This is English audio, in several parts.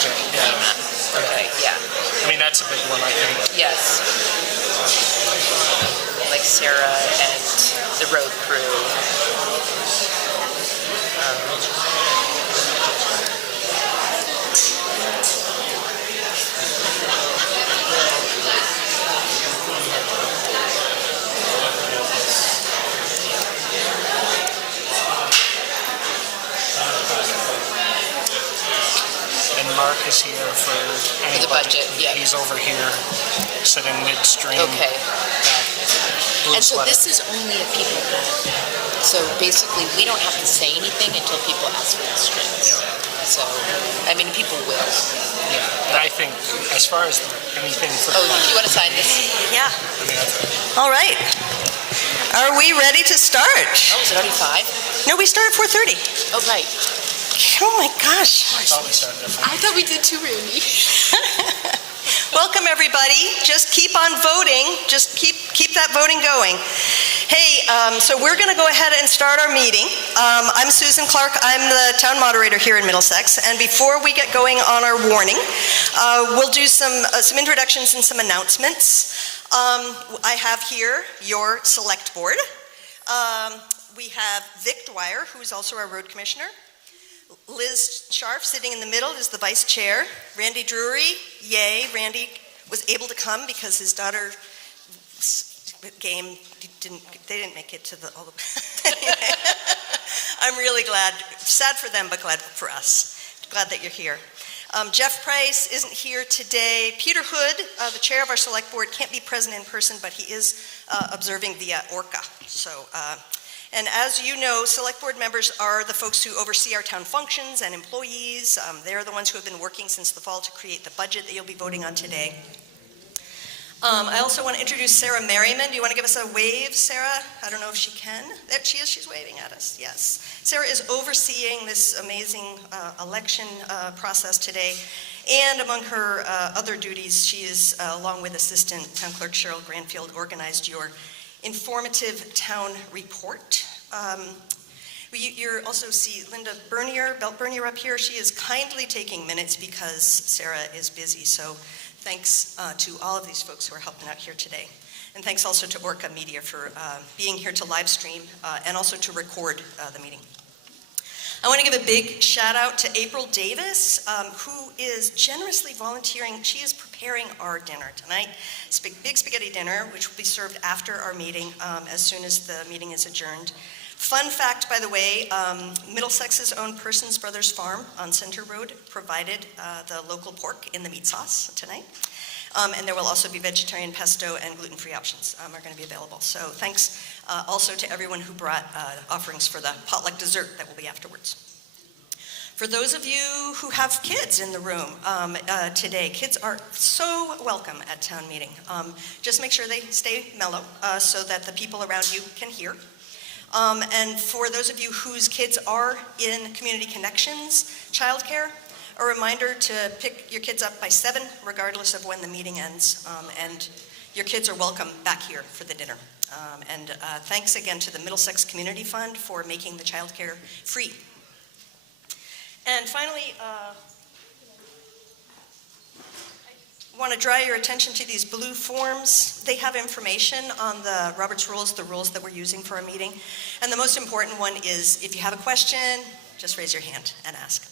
Yeah. Okay, yeah. I mean, that's a big one, I think. Yes. Like Sarah and the road crew. And Mark is here for any the budget, yeah. He's over here, sitting midstream. Okay. Blue And so sweater. this is only if people have. So basically, we don't have to say anything until people ask for the strings. Yeah. So, I mean, people will. Yeah, but I think as far as anything for Oh, do you want to sign this? Yeah. I mean, All right. Are we ready to start? Oh, is it already 5? No, we start at 4:30. Oh, right. Oh my gosh. I thought we started at 5. I thought we did too, Randy. Welcome everybody. Just keep on voting. Just keep that voting going. Hey, so we're going to go ahead and start our meeting. I'm Susan Clark. I'm the town moderator here in Middlesex. And before we get going on our warning, we'll do some introductions and some announcements. I have here your select board. We have Vic Dwyer, who's also our road commissioner. Liz Scharf, sitting in the middle, is the vice chair. Randy Drury, yay. Randy was able to come because his daughter game they didn't make it to the anyway. I'm really glad, sad for them, but glad for us. Glad that you're here. Jeff Price isn't here today. Peter Hood, the chair of our select board, can't be present in person, but he is observing via Orca. So, and as you know, select board members are the folks who oversee our town functions and employees. They're the ones who have been working since the fall to create the budget that you'll be voting on today. I also want to introduce Sarah Merriman. Do you want to give us a wave, Sarah? I don't know if she can. There she is. She's waving at us. Yes. Sarah is overseeing this amazing election process today. And among her other duties, she is, along with Assistant Town Clerk Cheryl Granfield, organized your informative town report. You also see Linda Belt Bernier up here. She is kindly taking minutes because Sarah is busy. So thanks to all of these folks who are helping out here today. And thanks also to Orca Media for being here to live stream and also to record the meeting. I want to give a big shout out to April Davis, who is generously volunteering. She is preparing our dinner tonight. It's a big spaghetti dinner, which will be served after our meeting as soon as the meeting is adjourned. Fun fact, by the way, Middlesex's own Persons Brothers Farm on Center Road provided the local pork in the meat sauce tonight. And there will also be vegetarian pesto and gluten-free options are going to be available. So thanks also to everyone who brought offerings for the potluck dessert that will be afterwards. For those of you who have kids in the room today, kids are so welcome at town meeting. Just make sure they stay mellow so that the people around you can hear. And for those of you whose kids are in Community Connections childcare, a reminder to pick your kids up by 7, regardless of when the meeting ends. And your kids are welcome back here for the dinner. And thanks again to the Middlesex Community Fund for making the childcare free. And finally, I want to draw your attention to these blue forms. They have information on the Robert's Rules, the rules that we're using for our meeting. And the most important one is if you have a question, just raise your hand and ask.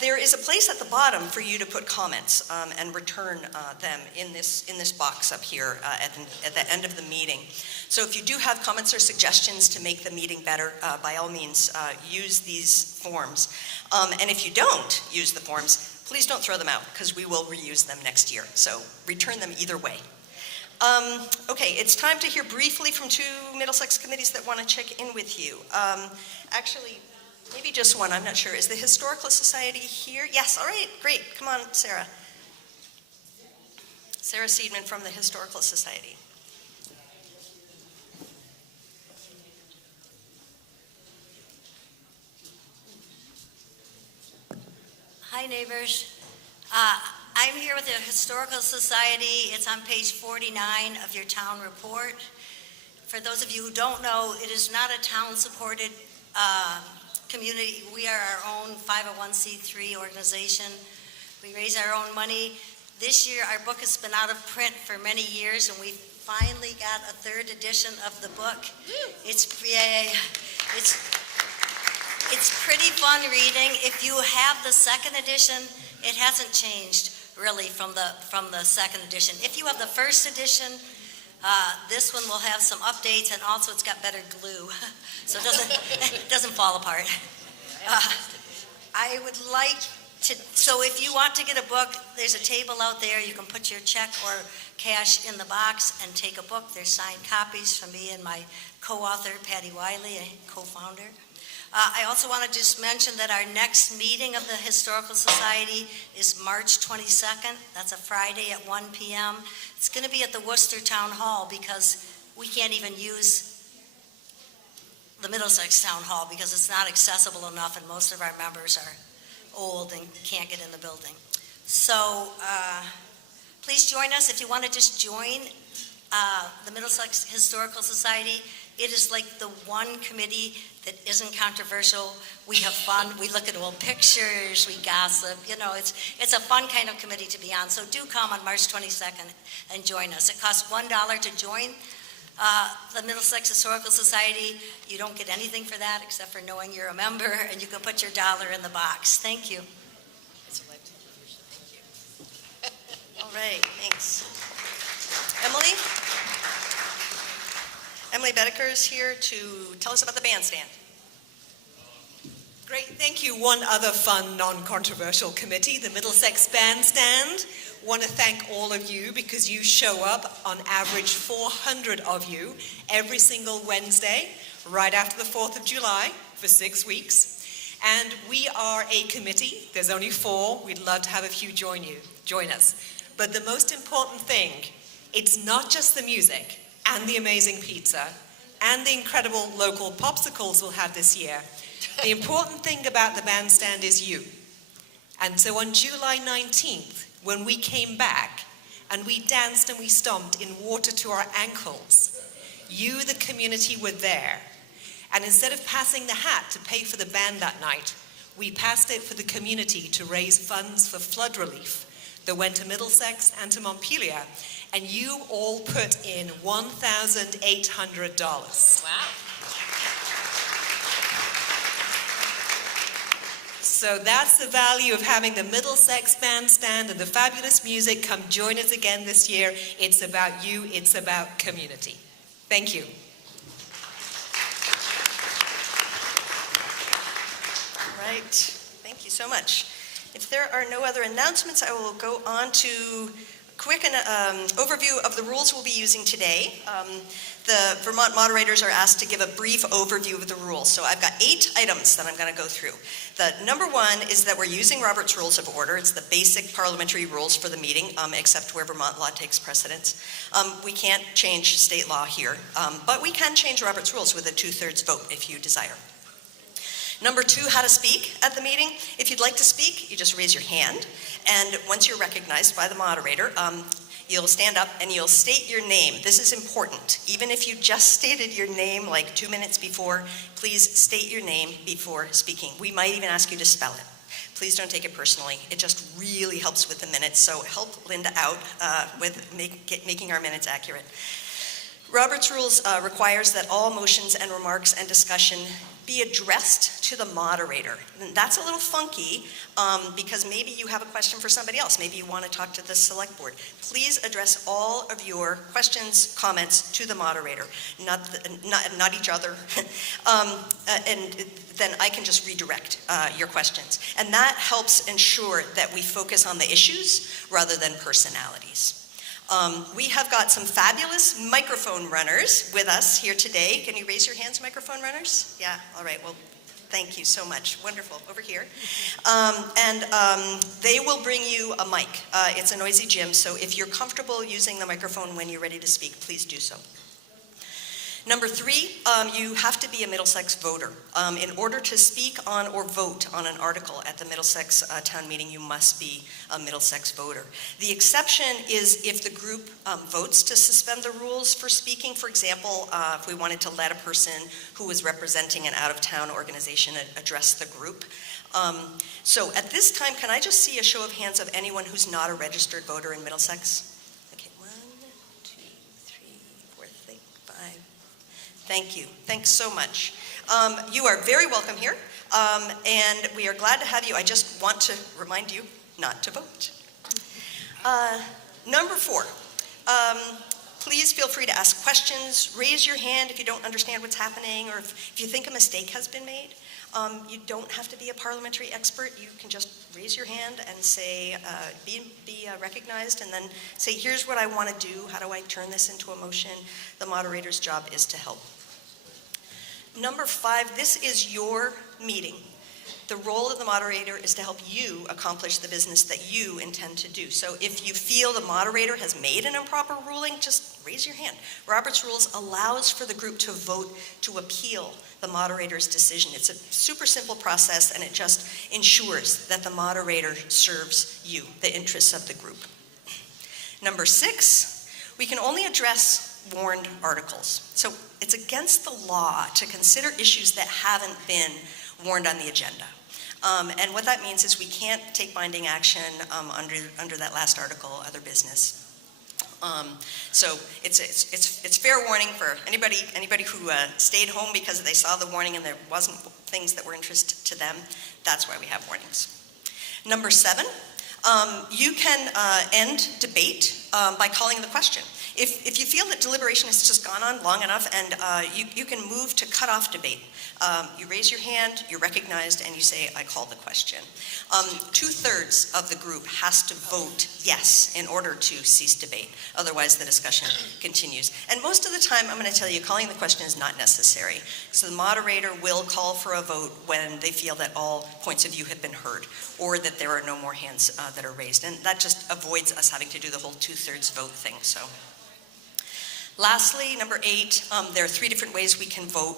There is a place at the bottom for you to put comments and return them in this box up here at the end of the meeting. So if you do have comments or suggestions to make the meeting better, by all means, use these forms. And if you don't use the forms, please don't throw them out because we will reuse them next year. So return them either way. Okay, it's time to hear briefly from 2 Middlesex committees that want to check in with you. Actually, maybe just one, I'm not sure. Is the Historical Society here? Yes, all right, great. Come on, Sarah. Sarah Seidman from the Historical Society. Hi, neighbors. I'm here with the Historical Society. It's on page 49 of your town report. For those of you who don't know, it is not a town-supported community, we are our own 501c3 organization. We raise our own money. This year, our book has been out of print for many years, and we finally got a third edition of the book. It's pretty fun reading. If you have the second edition, it hasn't changed really from the second edition. If you have the first edition, this one will have some updates, and also it's got better glue, so it doesn't fall apart. I would like to, so if you want to get a book, there's a table out there. You can put your check or cash in the box and take a book. There's signed copies from me and my co-author, Patty Wiley, a co-founder. I also want to just mention that our next meeting of the Historical Society is March 22nd. That's a Friday at 1 p.m. It's going to be at the Worcester Town Hall because we can't even use the Middlesex Town Hall because it's not accessible enough, and most of our members are old and can't get in the building. So please join us if you want to just join the Middlesex Historical Society. It is like the one committee that isn't controversial. We have fun. We look at old pictures. We gossip. You know, it's a fun kind of committee to be on. So do come on March 22nd and join us. It costs $1 to join the Middlesex Historical Society. You don't get anything for that except for knowing you're a member, and you can put your dollar in the box. Thank you. All right, thanks. Emily? Emily Bedecker is here to tell us about the bandstand. Great, thank you. One other fun, non-controversial committee, the Middlesex Bandstand. Want to thank all of you because you show up, on average 400 of you, every single Wednesday, right after the 4th of July for 6 weeks. And we are a committee. There's only 4. We'd love to have a few join us. But the most important thing, it's not just the music and the amazing pizza and the incredible local popsicles we'll have this year. The important thing about the bandstand is you. And so on July 19th, when we came back and we danced and we stomped in water to our ankles, you, the community, were there. And instead of passing the hat to pay for the band that night, we passed it for the community to raise funds for flood relief that went to Middlesex and to Montpelier. And you all put in $1,800. Wow. So that's the value of having the Middlesex Bandstand and the fabulous music. Come join us again this year. It's about you. It's about community. Thank you. All right, thank you so much. If there are no other announcements, I will go on to quick overview of the rules we'll be using today. The Vermont moderators are asked to give a brief overview of the rules. So I've got 8 items that I'm going to go through. The number 1 is that we're using Robert's Rules of Order. It's the basic parliamentary rules for the meeting, except where Vermont law takes precedence. We can't change state law here, but we can change Robert's Rules with a 2/3 vote if you desire. Number 2, how to speak at the meeting. If you'd like to speak, you just raise your hand. And once you're recognized by the moderator, you'll stand up and you'll state your name. This is important. Even if you just stated your name like 2 minutes before, please state your name before speaking. We might even ask you to spell it. Please don't take it personally. It just really helps with the minutes, so help Linda out with making our minutes accurate. Robert's Rules requires that all motions and remarks and discussion be addressed to the moderator. And that's a little funky because maybe you have a question for somebody else. Maybe you want to talk to the select board. Please address all of your questions, comments to the moderator, not each other. And then I can just redirect your questions. And that helps ensure that we focus on the issues rather than personalities. We have got some fabulous microphone runners with us here today. Can you raise your hands, microphone runners? Yeah, all right, well, thank you so much. Wonderful, over here. They will bring you a mic. It's a noisy gym, so if you're comfortable using the microphone when you're ready to speak, please do so. Number 3, you have to be a Middlesex voter. In order to speak on or vote on an article at the Middlesex town meeting, you must be a Middlesex voter. The exception is if the group votes to suspend the rules for speaking. For example, if we wanted to let a person who was representing an out-of-town organization address the group. So at this time, can I just see a show of hands of anyone who's not a registered voter in Middlesex? Okay, 1, 2, 3, 4, 5. Thank you. Thanks so much. You are very welcome here, and we are glad to have you. I just want to remind you not to vote. Number 4, please feel free to ask questions. Raise your hand if you don't understand what's happening, or if you think a mistake has been made. You don't have to be a parliamentary expert. You can just raise your hand and say, be recognized, and then say, here's what I want to do. How do I turn this into a motion? The moderator's job is to help. Number 5, this is your meeting. The role of the moderator is to help you accomplish the business that you intend to do. So if you feel the moderator has made an improper ruling, just raise your hand. Robert's Rules allows for the group to vote to appeal the moderator's decision. It's a super simple process, and it just ensures that the moderator serves you, the interests of the group. Number 6, we can only address warned articles. So it's against the law to consider issues that haven't been warned on the agenda. And what that means is we can't take binding action under that last article, other business. So it's fair warning for anybody who stayed home because they saw the warning and there wasn't things that were interest to them. That's why we have warnings. Number 7, you can end debate by calling the question. If you feel that deliberation has just gone on long enough, and you can move to cut off debate. You raise your hand, you're recognized, and you say, I call the question. 2/3 of the group has to vote yes in order to cease debate. Otherwise, the discussion continues. And most of the time, I'm going to tell you, calling the question is not necessary. So the moderator will call for a vote when they feel that all points of view have been heard, or that there are no more hands that are raised. And that just avoids us having to do the whole 2/3 vote thing. So. Lastly, number 8, there are 3 different ways we can vote.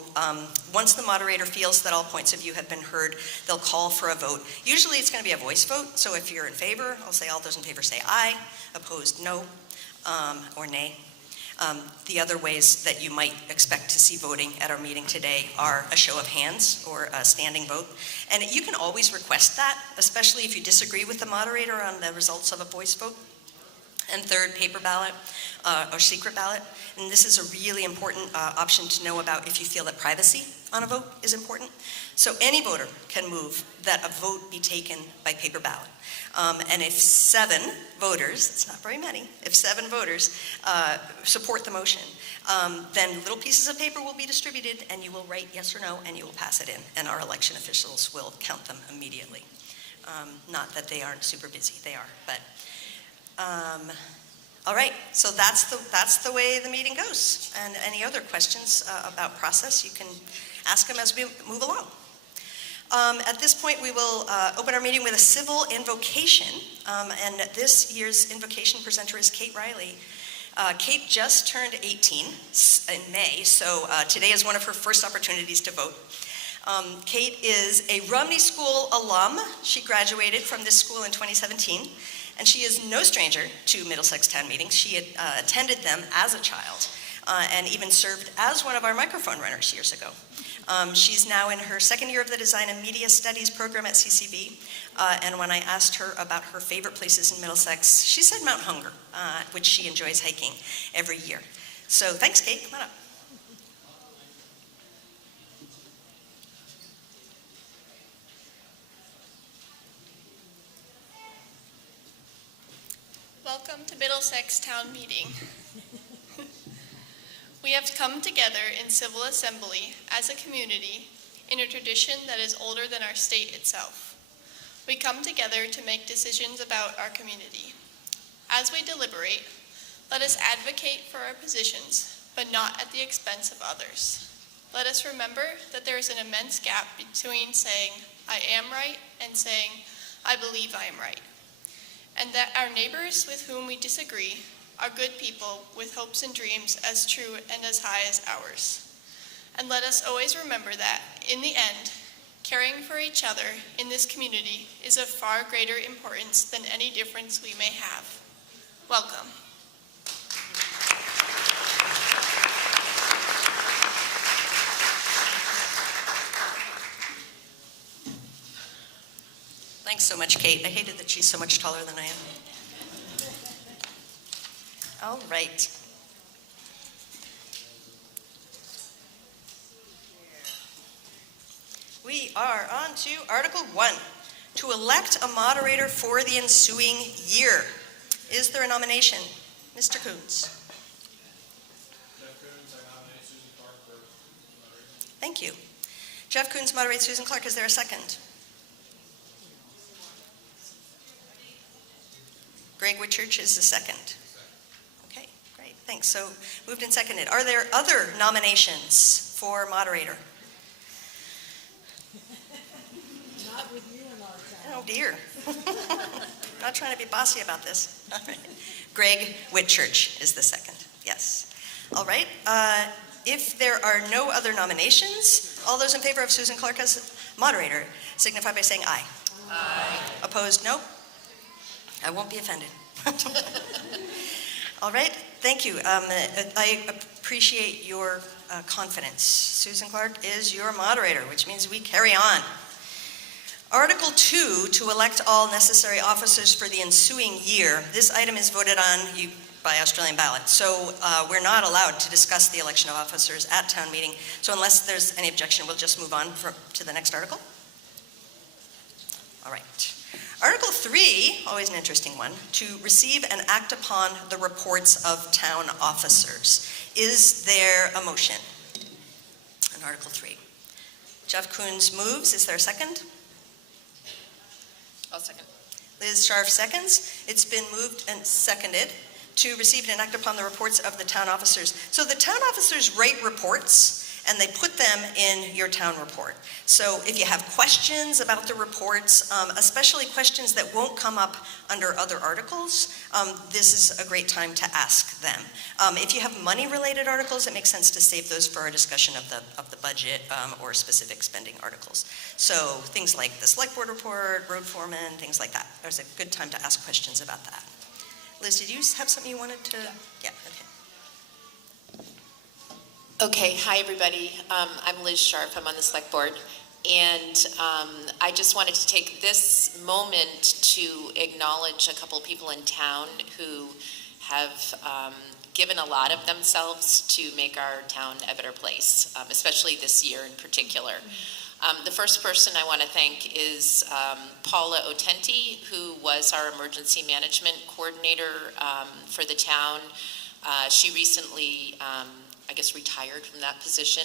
Once the moderator feels that all points of view have been heard, they'll call for a vote. Usually it's going to be a voice vote, so if you're in favor, I'll say all those in favor say aye, opposed no, or nay. The other ways that you might expect to see voting at our meeting today are a show of hands or a standing vote. And you can always request that, especially if you disagree with the moderator on the results of a voice vote. And 3rd, paper ballot or secret ballot. And this is a really important option to know about if you feel that privacy on a vote is important. So any voter can move that a vote be taken by paper ballot. And if 7 voters, it's not very many, if 7 voters support the motion, then little pieces of paper will be distributed, and you will write yes or no, and you will pass it in. And our election officials will count them immediately. Not that they aren't super busy, they are, but. All right, so that's the way the meeting goes. And any other questions about process, you can ask them as we move along. At this point, we will open our meeting with a civil invocation. And this year's invocation presenter is Kate Riley. Kate just turned 18 in May, so today is one of her first opportunities to vote. Kate is a Romney School alum. She graduated from this school in 2017. And she is no stranger to Middlesex town meetings. She had attended them as a child and even served as one of our microphone runners years ago. She's now in her 2nd year of the Design and Media Studies program at CCB. And when I asked her about her favorite places in Middlesex, she said Mount Hunger, which she enjoys hiking every year. So thanks, Kate. Come on up. Welcome to Middlesex Town Meeting. We have come together in civil assembly as a community in a tradition that is older than our state itself. We come together to make decisions about our community. As we deliberate, let us advocate for our positions, but not at the expense of others. Let us remember that there is an immense gap between saying, I am right, and saying, I believe I am right. And that our neighbors with whom we disagree are good people with hopes and dreams as true and as high as ours. And let us always remember that, in the end, caring for each other in this community is of far greater importance than any difference we may have. Welcome. Thanks so much, Kate. I hated that she's so much taller than I am. All right. We are on to Article 1, to elect a moderator for the ensuing year. Is there a nomination? Mr. Coons. Jeff Coons, I nominate Susan Clark for moderator. Thank you. Jeff Coons moderates Susan Clark. Is there a second? Greg Whitchurch is the second. Okay, great, thanks. So moved and seconded. Are there other nominations for moderator? Not with you in our town. Oh dear. Not trying to be bossy about this. All right. Greg Whitchurch is the second, yes. All right, if there are no other nominations, all those in favor of Susan Clark as moderator signify by saying aye. Aye. Opposed, no? I won't be offended. All right, thank you. I appreciate your confidence. Susan Clark is your moderator, which means we carry on. Article 2, to elect all necessary officers for the ensuing year. This item is voted on by Australian ballot, so we're not allowed to discuss the election of officers at town meeting. So unless there's any objection, we'll just move on to the next article. All right. Article 3, always an interesting one, to receive and act upon the reports of town officers. Is there a motion on Article 3? Jeff Coons moves. Is there a second? I'll second. Liz Scharf seconds. It's been moved and seconded to receive and act upon the reports of the town officers. So the town officers write reports and they put them in your town report. So if you have questions about the reports, especially questions that won't come up under other articles, this is a great time to ask them. If you have money-related articles, it makes sense to save those for a discussion of the budget or specific spending articles. So things like the select board report, road foreman, things like that. There's a good time to ask questions about that. Liz, did you have something you wanted to? Yeah, okay. Okay, hi everybody. I'm Liz Scharf. I'm on the select board. And I just wanted to take this moment to acknowledge a couple of people in town who have given a lot of themselves to make our town a better place, especially this year in particular. The first person I want to thank is Paula Otenti, who was our emergency management coordinator for the town. She recently I guess retired from that position,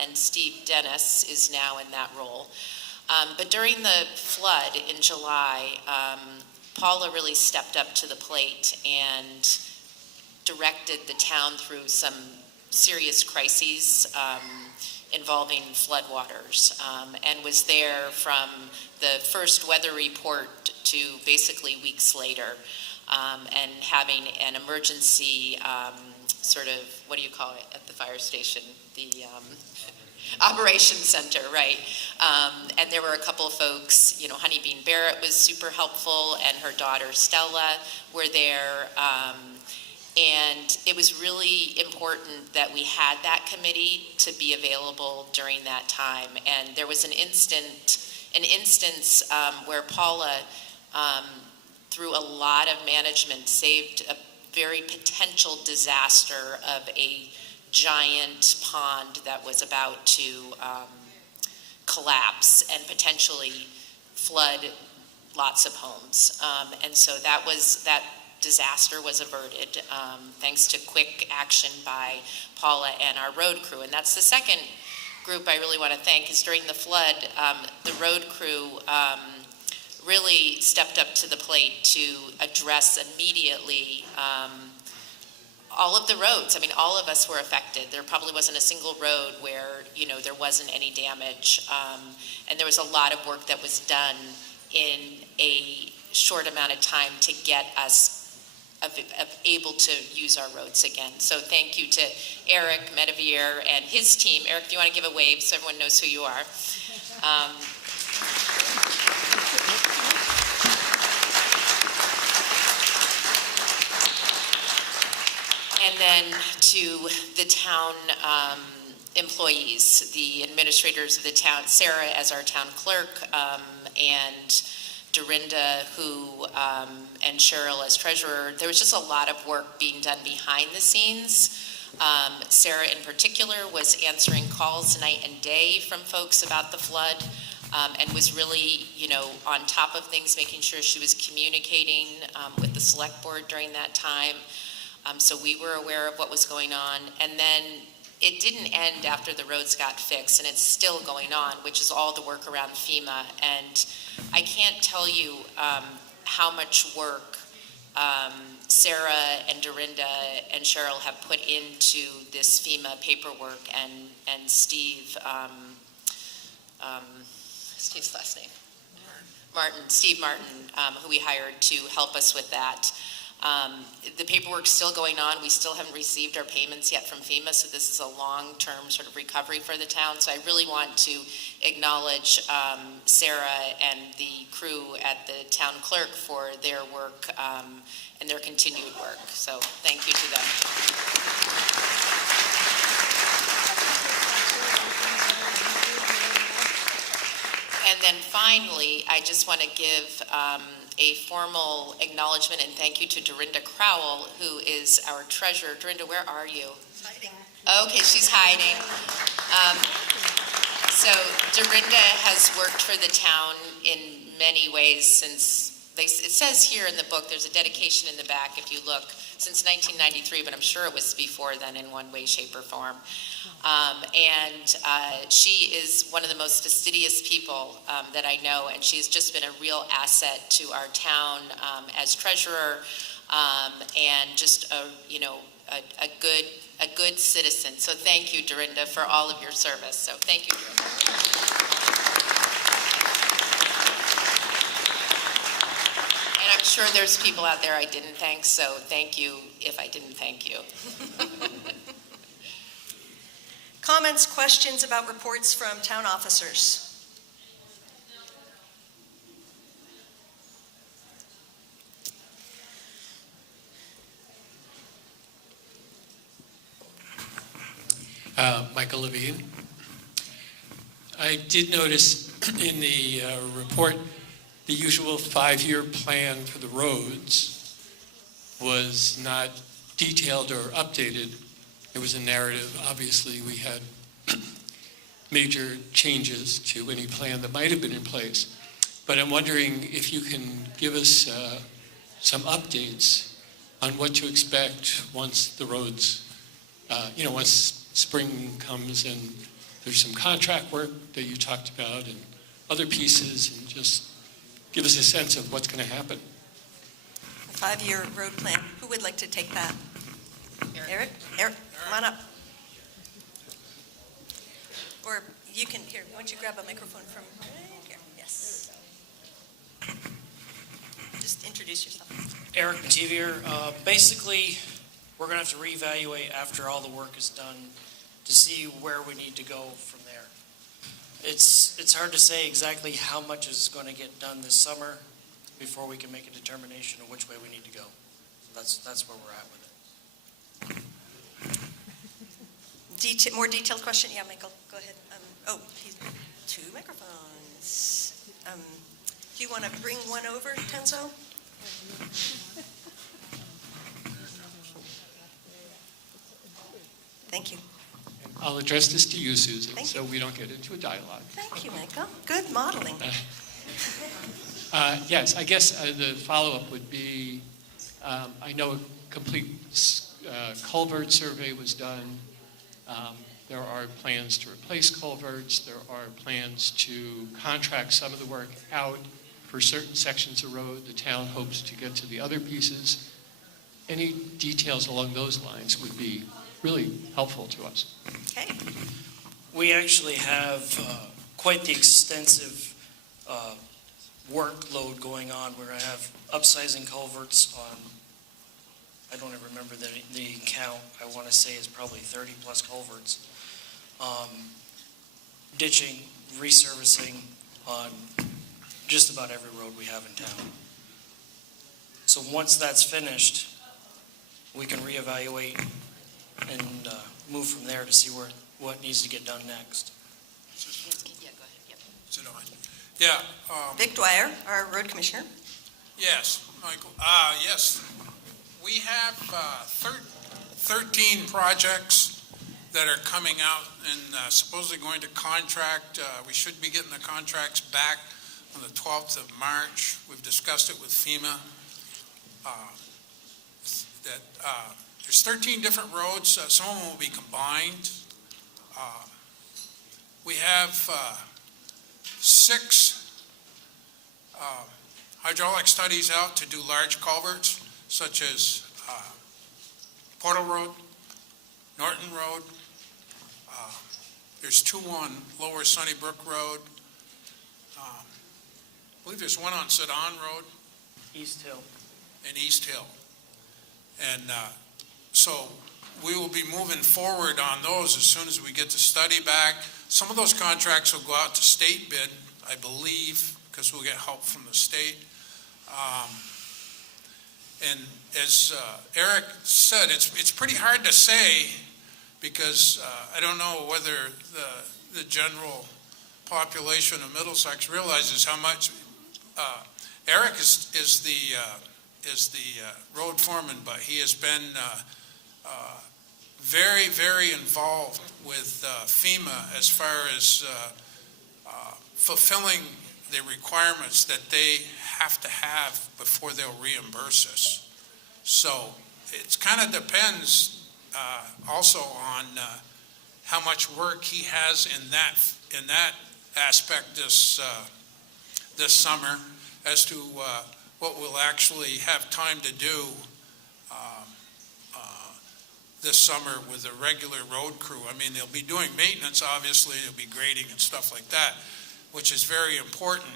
and Steve Dennis is now in that role. But during the flood in July, Paula really stepped up to the plate and directed the town through some serious crises involving floodwaters, and was there from the first weather report to basically weeks later, and having an emergency sort of, what do you call it at the fire station? The operations center, right? And there were a couple of folks, Honeybean Barrett was super helpful, and her daughter Stella were there. And it was really important that we had that committee to be available during that time. And there was an instance where Paula, through a lot of management, saved a very potential disaster of a giant pond that was about to collapse and potentially flood lots of homes. And so that disaster was averted thanks to quick action by Paula and our road crew. And that's the second group I really want to thank, is during the flood, the road crew really stepped up to the plate to address immediately all of the roads. I mean, all of us were affected. There probably wasn't a single road where, there wasn't any damage. And there was a lot of work that was done in a short amount of time to get us able to use our roads again. So thank you to Eric Medivier and his team. Eric, if you want to give a wave so everyone knows who you are. And then to the town employees, the administrators of the town, Sarah as our town clerk, and Dorinda, and Cheryl as treasurer. There was just a lot of work being done behind the scenes. Sarah in particular was answering calls night and day from folks about the flood, and was really, on top of things, making sure she was communicating with the select board during that time. So we were aware of what was going on. And then it didn't end after the roads got fixed, and it's still going on, which is all the work around FEMA. And I can't tell you how much work Sarah and Dorinda and Cheryl have put into this FEMA paperwork, and Steve, Steve's last name? Steve Martin, who we hired to help us with that. The paperwork's still going on. We still haven't received our payments yet from FEMA, so this is a long-term sort of recovery for the town. So I really want to acknowledge Sarah and the crew at the town clerk for their work and their continued work. So thank you to them. And then finally, I just want to give a formal acknowledgement and thank you to Dorinda Crowell, who is our treasurer. Dorinda, where are you? Hiding. Okay, she's hiding. So Dorinda has worked for the town in many ways since, it says here in the book, there's a dedication in the back if you look, since 1993, but I'm sure it was before then in one way, shape, or form. She is one of the most fastidious people that I know, and she's just been a real asset to our town as treasurer, and just a good citizen. So thank you, Dorinda, for all of your service. So thank you, Dorinda. And I'm sure there's people out there I didn't thank, so thank you if I didn't thank you. Comments, questions about reports from town officers? Michael Levine. I did notice in the report the usual 5-year plan for the roads was not detailed or updated. It was a narrative. Obviously, we had major changes to any plan that might have been in place. But I'm wondering if you can give us some updates on what to expect once the roads, once spring comes and there's some contract work that you talked about and other pieces, and just give us a sense of what's going to happen. A 5-year road plan. Who would like to take that? Eric? Eric, come on up. Or you can, here, why don't you grab a microphone from here? Yes. Just introduce yourself. Eric Mativier. Basically, we're going to have to reevaluate after all the work is done to see where we need to go from there. It's hard to say exactly how much is going to get done this summer before we can make a determination of which way we need to go. That's where we're at with it. More detailed question? Yeah, Michael, go ahead. He's 2 microphones. Do you want to bring one over, Tenzo? Thank you. I'll address this to you, Susan, Thank so we don't get into a dialogue. Thank you, Michael. Good modeling. Yes, I guess the follow-up would be, I know a complete culvert survey was done. There are plans to replace culverts. There are plans to contract some of the work out for certain sections of road. The town hopes to get to the other pieces. Any details along those lines would be really helpful to us. Okay. We actually have quite the extensive workload going on. We're going to have upsizing culverts on I don't even remember the count. I want to say it's probably 30-plus culverts. Ditching, resurfacing on just about every road we have in town. So once that's finished, we can reevaluate and move from there to see what needs to get done next. Yeah, go ahead, yep. Is it on? Yeah, Vic Dwyer, our road commissioner. yes, Michael. Yes, we have 13 projects that are coming out and supposedly going to contract. We should be getting the contracts back on the 12th of March. We've discussed it with FEMA. There's 13 different roads. Some of them will be combined. We have 6 hydraulic studies out to do large culverts, such as Portal Road, Norton Road. There's 2 on Lower Sunnybrook Road. I believe there's 1 on Sedan Road East Hill. and East Hill. And so we will be moving forward on those as soon as we get the study back. Some of those contracts will go out to state bid, I believe, because we'll get help from the state. And as Eric said, it's pretty hard to say because I don't know whether the general population of Middlesex realizes how much. Eric is the road foreman, but he has been very, very involved with FEMA as far as fulfilling the requirements that they have to have before they'll reimburse us. So it kind of depends also on how much work he has in that aspect this summer as to what we'll actually have time to do this summer with a regular road crew. I mean, they'll be doing maintenance, obviously, they'll be grading and stuff like that, which is very important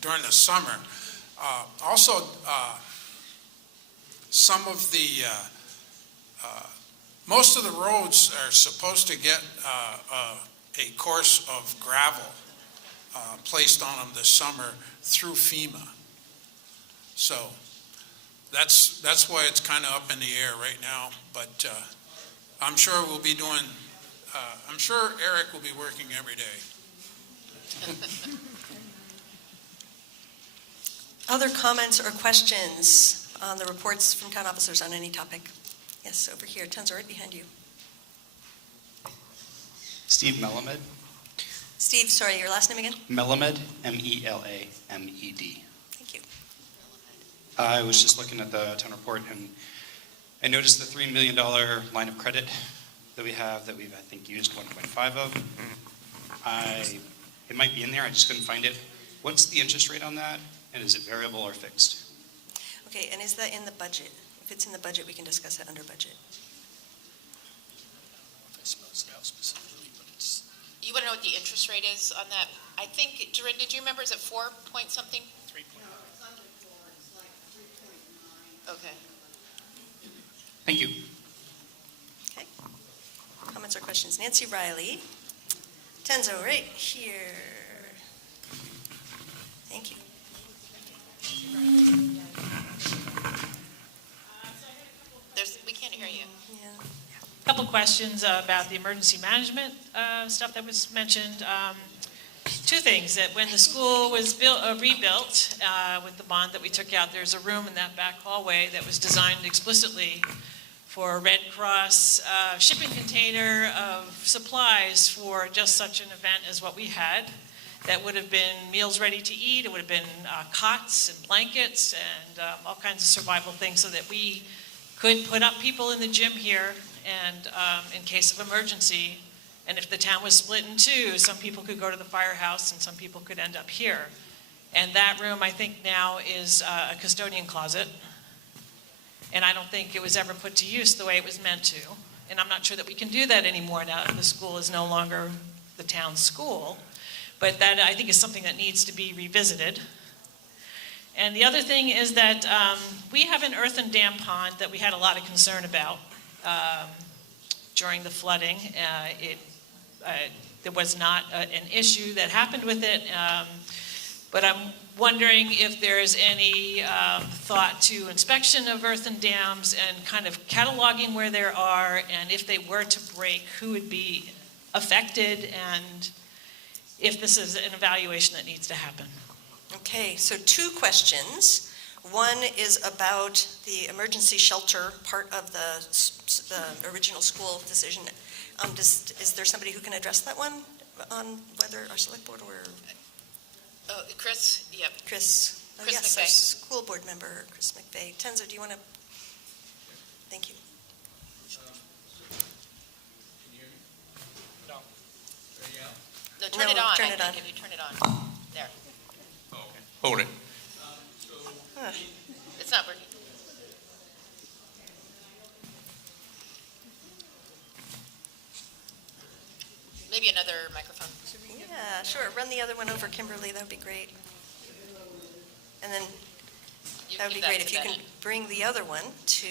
during the summer. Also, some of the, most of the roads are supposed to get a course of gravel placed on them this summer through FEMA. So that's why it's kind of up in the air right now, but I'm sure we'll be doing, I'm sure Eric will be working every day. Other comments or questions on the reports from town officers on any topic? Yes, over here. Tons are right behind you. Steve Melamed. Steve, sorry, your last name again? Melamed, M-E-L-A-M-E-D. Thank you. I was just looking at the town report, and I noticed the $3 million line of credit that we have that we've, I think, used 1.5 of. It might be in there, I just couldn't find it. What's the interest rate on that, and is it variable or fixed? Okay, and is that in the budget? If it's in the budget, we can discuss it under budget. You want to know what the interest rate is on that? I think, Doreen, did you remember, is it 4 point something? 3 point. It's under 4, it's like 3.9. Okay. Thank you. Okay. Comments or questions? Nancy Riley. Tenzo, right here. Thank you. We can't hear you. Yeah. Couple questions about the emergency management stuff that was mentioned. 2 things, that when the school was rebuilt with the bond that we took out, there's a room in that back hallway that was designed explicitly for a Red Cross shipping container of supplies for just such an event as what we had. That would have been meals ready to eat, it would have been cots and blankets and all kinds of survival things so that we could put up people in the gym here and in case of emergency. And if the town was split in 2, some people could go to the firehouse and some people could end up here. And that room, I think now is a custodian closet. And I don't think it was ever put to use the way it was meant to. And I'm not sure that we can do that anymore now that the school is no longer the town school. But that, I think, is something that needs to be revisited. And the other thing is that we have an earthen dam pond that we had a lot of concern about during the flooding. There was not an issue that happened with it, but I'm wondering if there's any thought to inspection of earthen dams and kind of cataloging where there are, and if they were to break, who would be affected, and if this is an evaluation that needs to happen. Okay, so 2 questions. One is about the emergency shelter part of the original school decision. Is there somebody who can address that one on whether our select board or Chris, yep. Chris? Oh, Chris yes, our McVeigh. school board member, Chris McVeigh. Tenzo, do you want to? Thank you. Can you hear me? No. Ready out? No, turn No, it on. turn I it think, on. if you turn it on. There. Oh, okay. Hold it. Huh. It's not working. Maybe another microphone. Yeah, sure. Run the other one over, Kimberly. That would be great. And then You that would keep be great to if you can Bennett. bring the other one to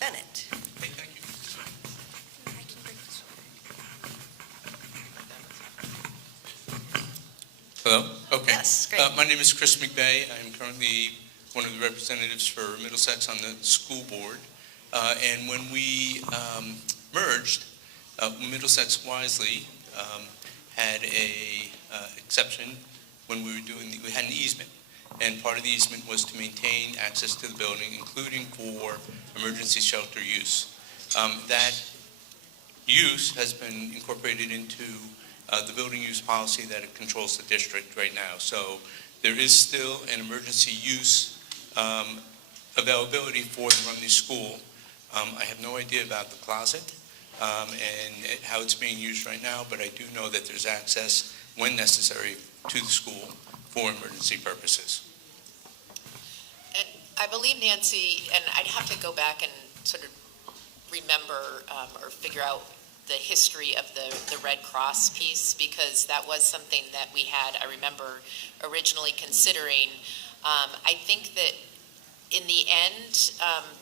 Bennett. Hey, thank you. Hello? Okay. Yes, great. My name is Chris McVeigh. I'm currently one of the representatives for Middlesex on the school board. And when we merged, Middlesex wisely had a exception when we were doing, we had an easement. And part of the easement was to maintain access to the building, including for emergency shelter use. That use has been incorporated into the building use policy that it controls the district right now. So there is still an emergency use availability for the Rumney School. I have no idea about the closet and how it's being used right now, but I do know that there's access when necessary to the school for emergency purposes. And I believe Nancy, and I'd have to go back and sort of remember or figure out the history of the Red Cross piece, because that was something that we had, I remember originally considering. I think that in the end,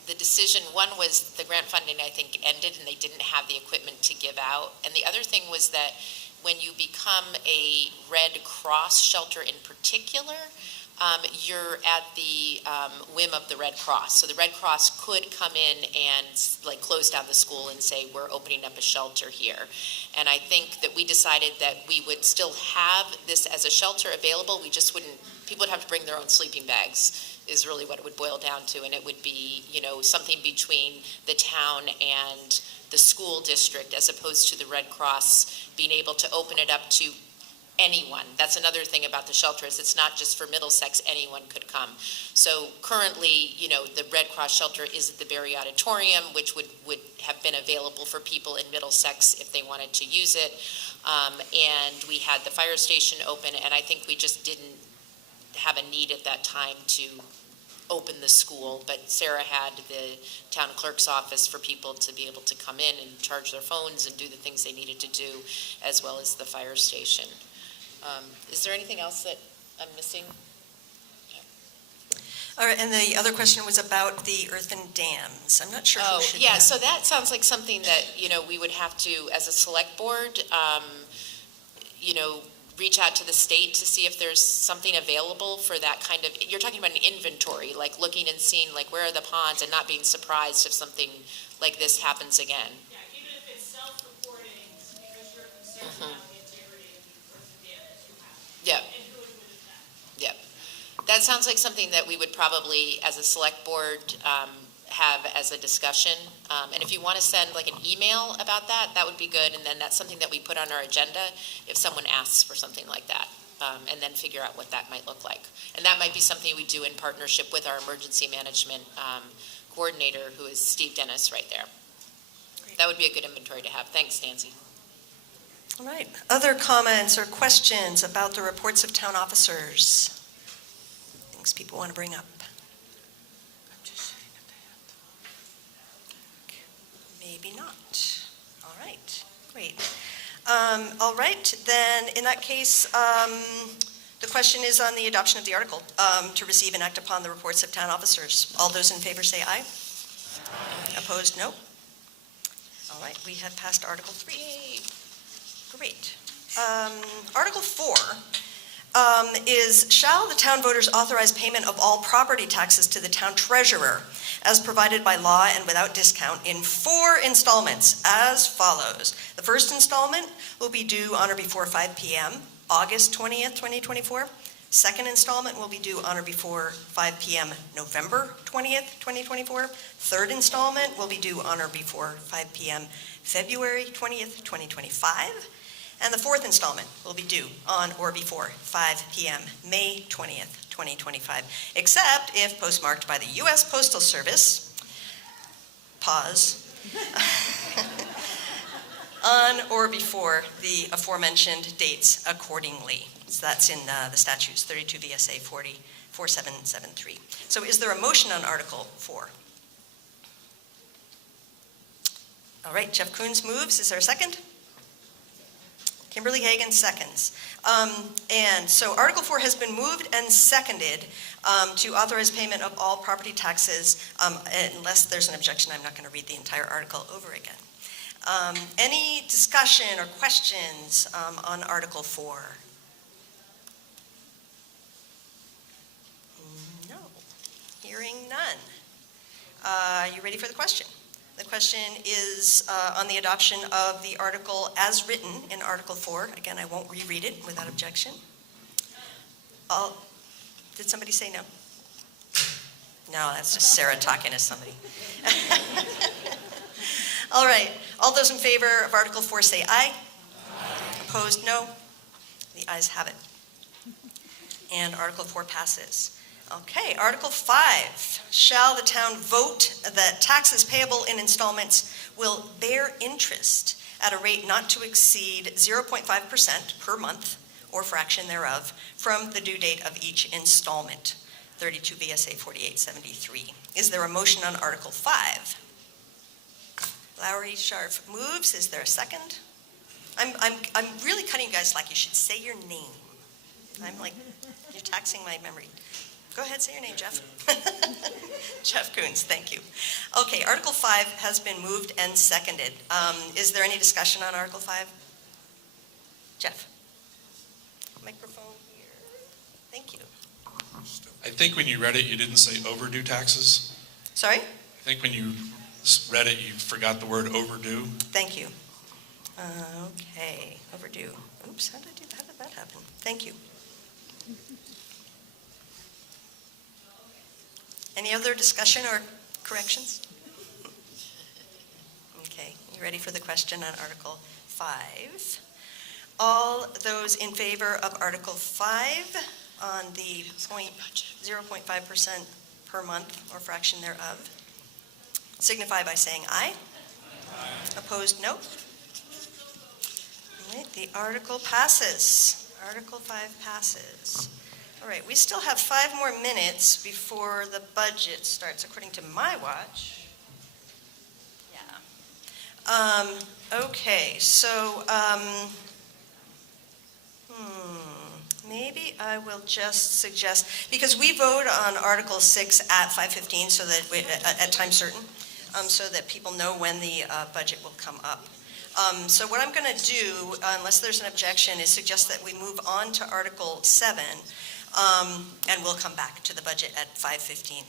the decision, one was the grant funding, I think, ended and they didn't have the equipment to give out. And the other thing was that when you become a Red Cross shelter in particular, you're at the whim of the Red Cross. So the Red Cross could come in and like close down the school and say, we're opening up a shelter here. And I think that we decided that we would still have this as a shelter available. We just wouldn't, people would have to bring their own sleeping bags is really what it would boil down to. And it would be, you know, something between the town and the school district, as opposed to the Red Cross being able to open it up to anyone. That's another thing about the shelter, is it's not just for Middlesex, anyone could come. So currently, you know, the Red Cross shelter is at the Berry Auditorium, which would have been available for people in Middlesex if they wanted to use it. And we had the fire station open, and I think we just didn't have a need at that time to open the school, but Sarah had the town clerk's office for people to be able to come in and charge their phones and do the things they needed to do, as well as the fire station. Is there anything else that I'm missing? All right, and the other question was about the earthen dams. I'm not sure who should. Yeah, so that sounds like something that, you know, we would have to, as a select board, you know, reach out to the state to see if there's something available for that kind of, you're talking about an inventory, like looking and seeing like where are the ponds and not being surprised if something like this happens again. Yeah, even if it's self-reporting, because you're concerned about the integrity of the earthen dam that you have. Yeah. And who would affect. Yeah. That sounds like something that we would probably, as a select board, have as a discussion. And if you want to send like an email about that, that would be good. And then that's something that we put on our agenda if someone asks for something like that. And then figure out what that might look like. And that might be something we do in partnership with our emergency management coordinator, who is Steve Dennis right there. Great. That would be a good inventory to have. Thanks, Nancy. All right, other comments or questions about the reports of town officers? Things people want to bring up? Maybe not. All right, great. All right, then in that case, The question is on the adoption of the article, to receive and act upon the reports of town officers. All those in favor say aye. Opposed, no. All right, we have passed Article 3. Great. Article 4 is, shall the town voters authorize payment of all property taxes to the town treasurer as provided by law and without discount in 4 installments as follows. The first installment will be due on or before 5 p.m., August 20th, 2024. Second installment will be due on or before 5 p.m., November 20th, 2024. Third installment will be due on or before 5 p.m., February 20th, 2025. And the fourth installment will be due on or before 5 p.m., May 20th, 2025, except if postmarked by the U.S. Postal Service, pause, on or before the aforementioned dates accordingly. So that's in the statutes, 32 VSA 4773. So is there a motion on Article 4? All right, Jeff Koons moves. Is there a second? Kimberly Hagan seconds. And so Article 4 has been moved and seconded to authorize payment of all property taxes. Unless there's an objection, I'm not going to read the entire article over again. Any discussion or questions on Article 4? No. Hearing none. Are you ready for the question? The question is on the adoption of the article as written in Article 4. Again, I won't reread it without objection. Did somebody say no? No, that's just Sarah talking to somebody. All right. All those in favor of Article 4 say aye. Opposed, no. The ayes have it. And Article 4 passes. Okay, Article 5. Shall the town vote that taxes payable in installments will bear interest at a rate not to exceed 0.5% per month or fraction thereof from the due date of each installment? 32 VSA 4873. Is there a motion on Article 5? Lowry Sharf moves. Is there a second? I'm really cutting you guys slack. You should say your name. I'm like, you're taxing my memory. Go ahead, say your name, Jeff. Jeff Koons, thank you. Okay, Article 5 has been moved and seconded. Is there any discussion on Article 5? Jeff. Microphone here. Thank you. I think when you read it, you didn't say overdue taxes. Sorry? I think when you read it, you forgot the word overdue. Thank you. Okay, overdue. Oops, how did that happen? Thank you. Any other discussion or corrections? Okay, you ready for the question on Article 5? All those in favor of Article 5 on the 0.5% per month or fraction thereof, signify by saying aye. Aye. Opposed, no. All right, the article passes. Article 5 passes. All right, we still have 5 more minutes before the budget starts, according to my watch. Yeah. Okay, so maybe I will just suggest, because we vote on Article 6 at 5:15, so that at time certain, so that people know when the budget will come up. So what I'm going to do, unless there's an objection, is suggest that we move on to Article 7. And we'll come back to the budget at 5:15.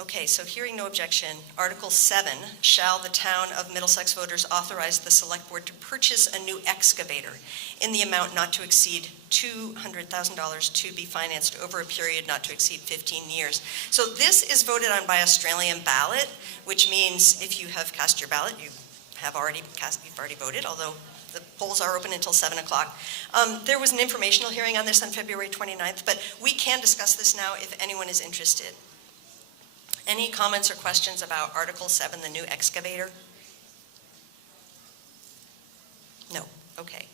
Okay, so hearing no objection, Article 7, shall the town of Middlesex voters authorize the select board to purchase a new excavator in the amount not to exceed $200,000 to be financed over a period not to exceed 15 years. So this is voted on by Australian ballot, which means if you have cast your ballot, you've already voted, although the polls are open until 7 o'clock. There was an informational hearing on this on February 29th, but we can discuss this now if anyone is interested. Any comments or questions about Article 7, the new excavator? No, okay.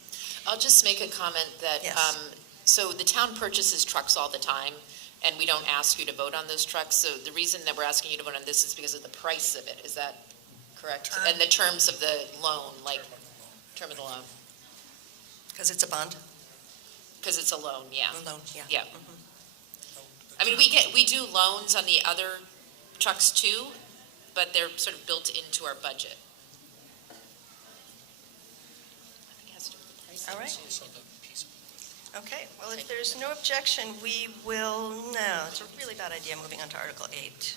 I'll just make a comment that, Yes. so the town purchases trucks all the time, and we don't ask you to vote on those trucks. So the reason that we're asking you to vote on this is because of the price of it. Is that correct? And the terms of the loan, like term of the loan. Because it's a bond? Because it's a loan, yeah. A loan, yeah. Yeah. I mean, we do loans on the other trucks too, but they're sort of built into our budget. I think it has to do with the price. All right. Okay, well, if there's no objection, we will, no, it's a really bad idea moving on to Article 8.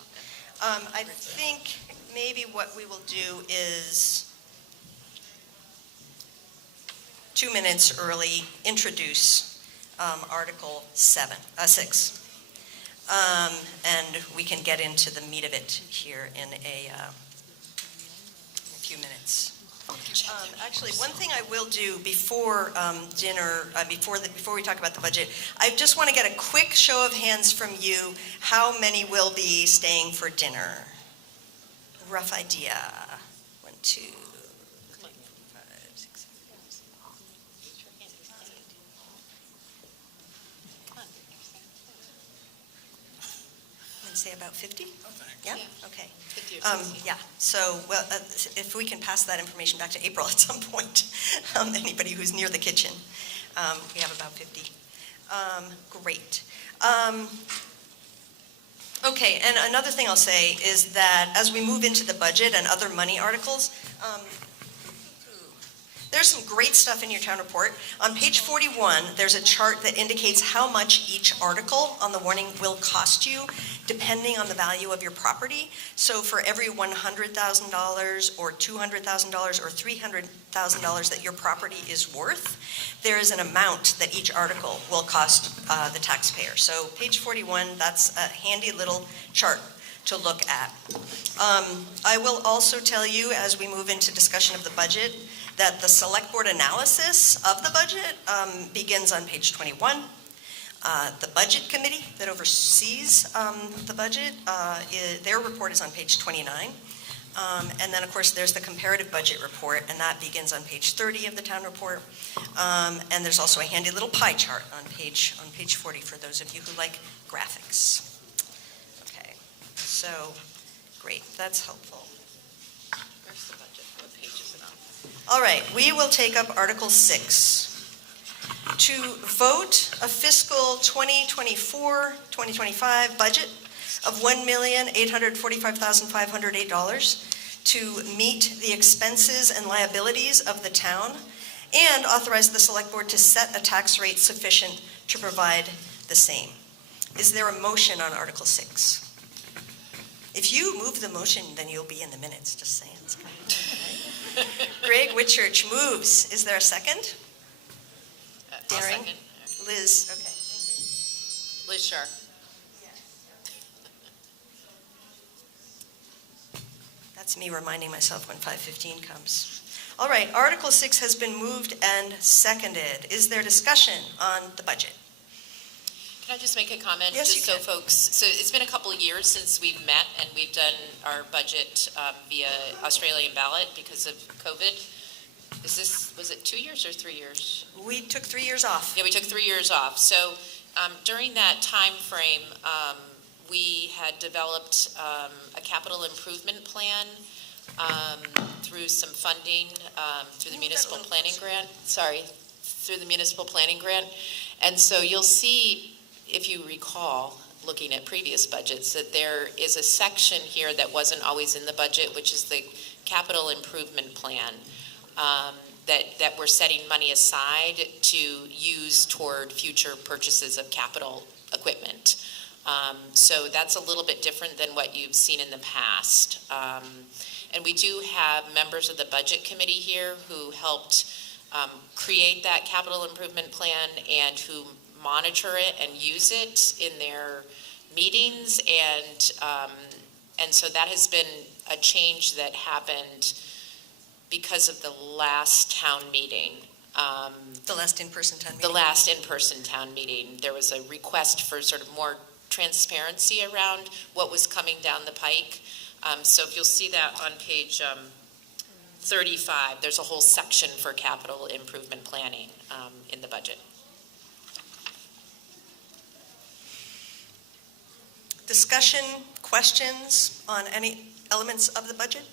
I think maybe what we will do is 2 minutes early, introduce Article 6. And we can get into the meat of it here in a few minutes. Actually, one thing I will do before dinner, before we talk about the budget, I just want to get a quick show of hands from you. How many will be staying for dinner? Rough idea. 1, 2, 3, 4, 5, 6, 7. I'm going to say about 50? Yeah? Okay. Yeah, so, well, if we can pass that information back to April at some point, anybody who's near the kitchen, we have about 50. Great. Okay, and another thing I'll say is that as we move into the budget and other money articles, there's some great stuff in your town report. On page 41, there's a chart that indicates how much each article on the warning will cost you, depending on the value of your property. So for every $100,000 or $200,000 or $300,000 that your property is worth, there is an amount that each article will cost the taxpayer. So page 41, that's a handy little chart to look at. I will also tell you, as we move into discussion of the budget, that the select board analysis of the budget begins on page 21. The budget committee that oversees the budget, their report is on page 29. And then, of course, there's the comparative budget report, and that begins on page 30 of the town report. And there's also a handy little pie chart on page 40 for those of you who like graphics. Okay, so great, that's helpful. Where's the budget? What page is it on? All right, we will take up Article 6. To vote a fiscal 2024-2025 budget of $1,845,508 to meet the expenses and liabilities of the town, and authorize the select board to set a tax rate sufficient to provide the same. Is there a motion on Article 6? If you move the motion, then you'll be in the minutes, just saying. Greg Whitchurch moves. Is there a second? I'll Daring? second. Liz, okay. Liz Sharp. That's me reminding myself when 5:15 comes. All right, Article 6 has been moved and seconded. Is there discussion on the budget? Can I just make a comment? Yes, just you so can. folks, so it's been a couple of years since we've met and we've done our budget via Australian ballot because of COVID. Was it 2 years or 3 years? We took 3 years off. Yeah, we took 3 years off. So during that time frame, we had developed a capital improvement plan through some funding through the municipal planning grant. Through the municipal planning grant. And so you'll see, if you recall, looking at previous budgets, that there is a section here that wasn't always in the budget, which is the capital improvement plan. That we're setting money aside to use toward future purchases of capital equipment. So that's a little bit different than what you've seen in the past. And we do have members of the budget committee here who helped create that capital improvement plan and who monitor it and use it in their meetings. And so that has been a change that happened because of the last town meeting. The last in-person town meeting? The last in-person town meeting. There was a request for sort of more transparency around what was coming down the pike. So if you'll see that on page 35, there's a whole section for capital improvement planning in the budget. Discussion, questions on any elements of the budget?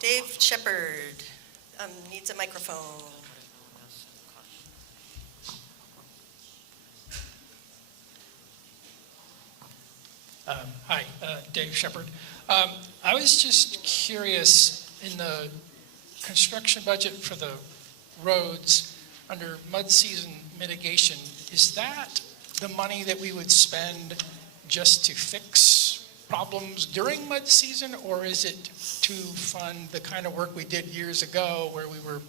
Dave Shepherd, needs a microphone. Hi, Dave Shepard. I was just curious, in the construction budget for the roads, under mud season mitigation, is that the money that we would spend just to fix problems during mud season, or is it to fund the kind of work we did years ago where we were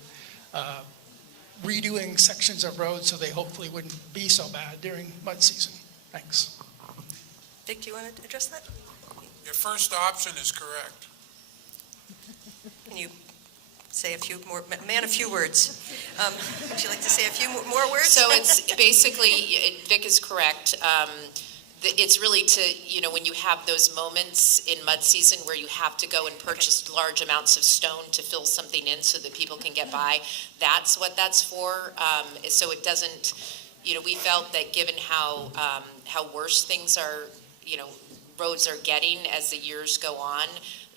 redoing sections of roads so they hopefully wouldn't be so bad during mud season? Thanks. Vic, do you want to address that? Your first option is correct. Can you say a few more, man, a few words? Would you like to say a few more words? So it's basically, Vic is correct. It's really to, when you have those moments in mud season where you have to go and purchase large amounts of stone to fill something in so that people can get by, that's what that's for. So it doesn't, we felt that given how worse things are, roads are getting as the years go on,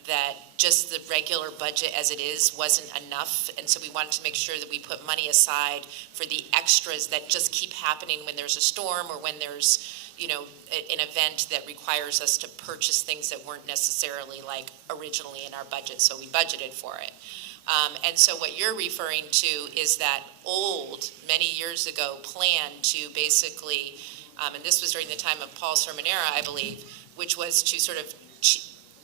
that just the regular budget as it is wasn't enough. And so we wanted to make sure that we put money aside for the extras that just keep happening when there's a storm or when there's, an event that requires us to purchase things that weren't necessarily like originally in our budget, so we budgeted for it. And so what you're referring to is that old, many years ago, plan to basically, and this was during the time of Paul Sermonera, I believe, which was to sort of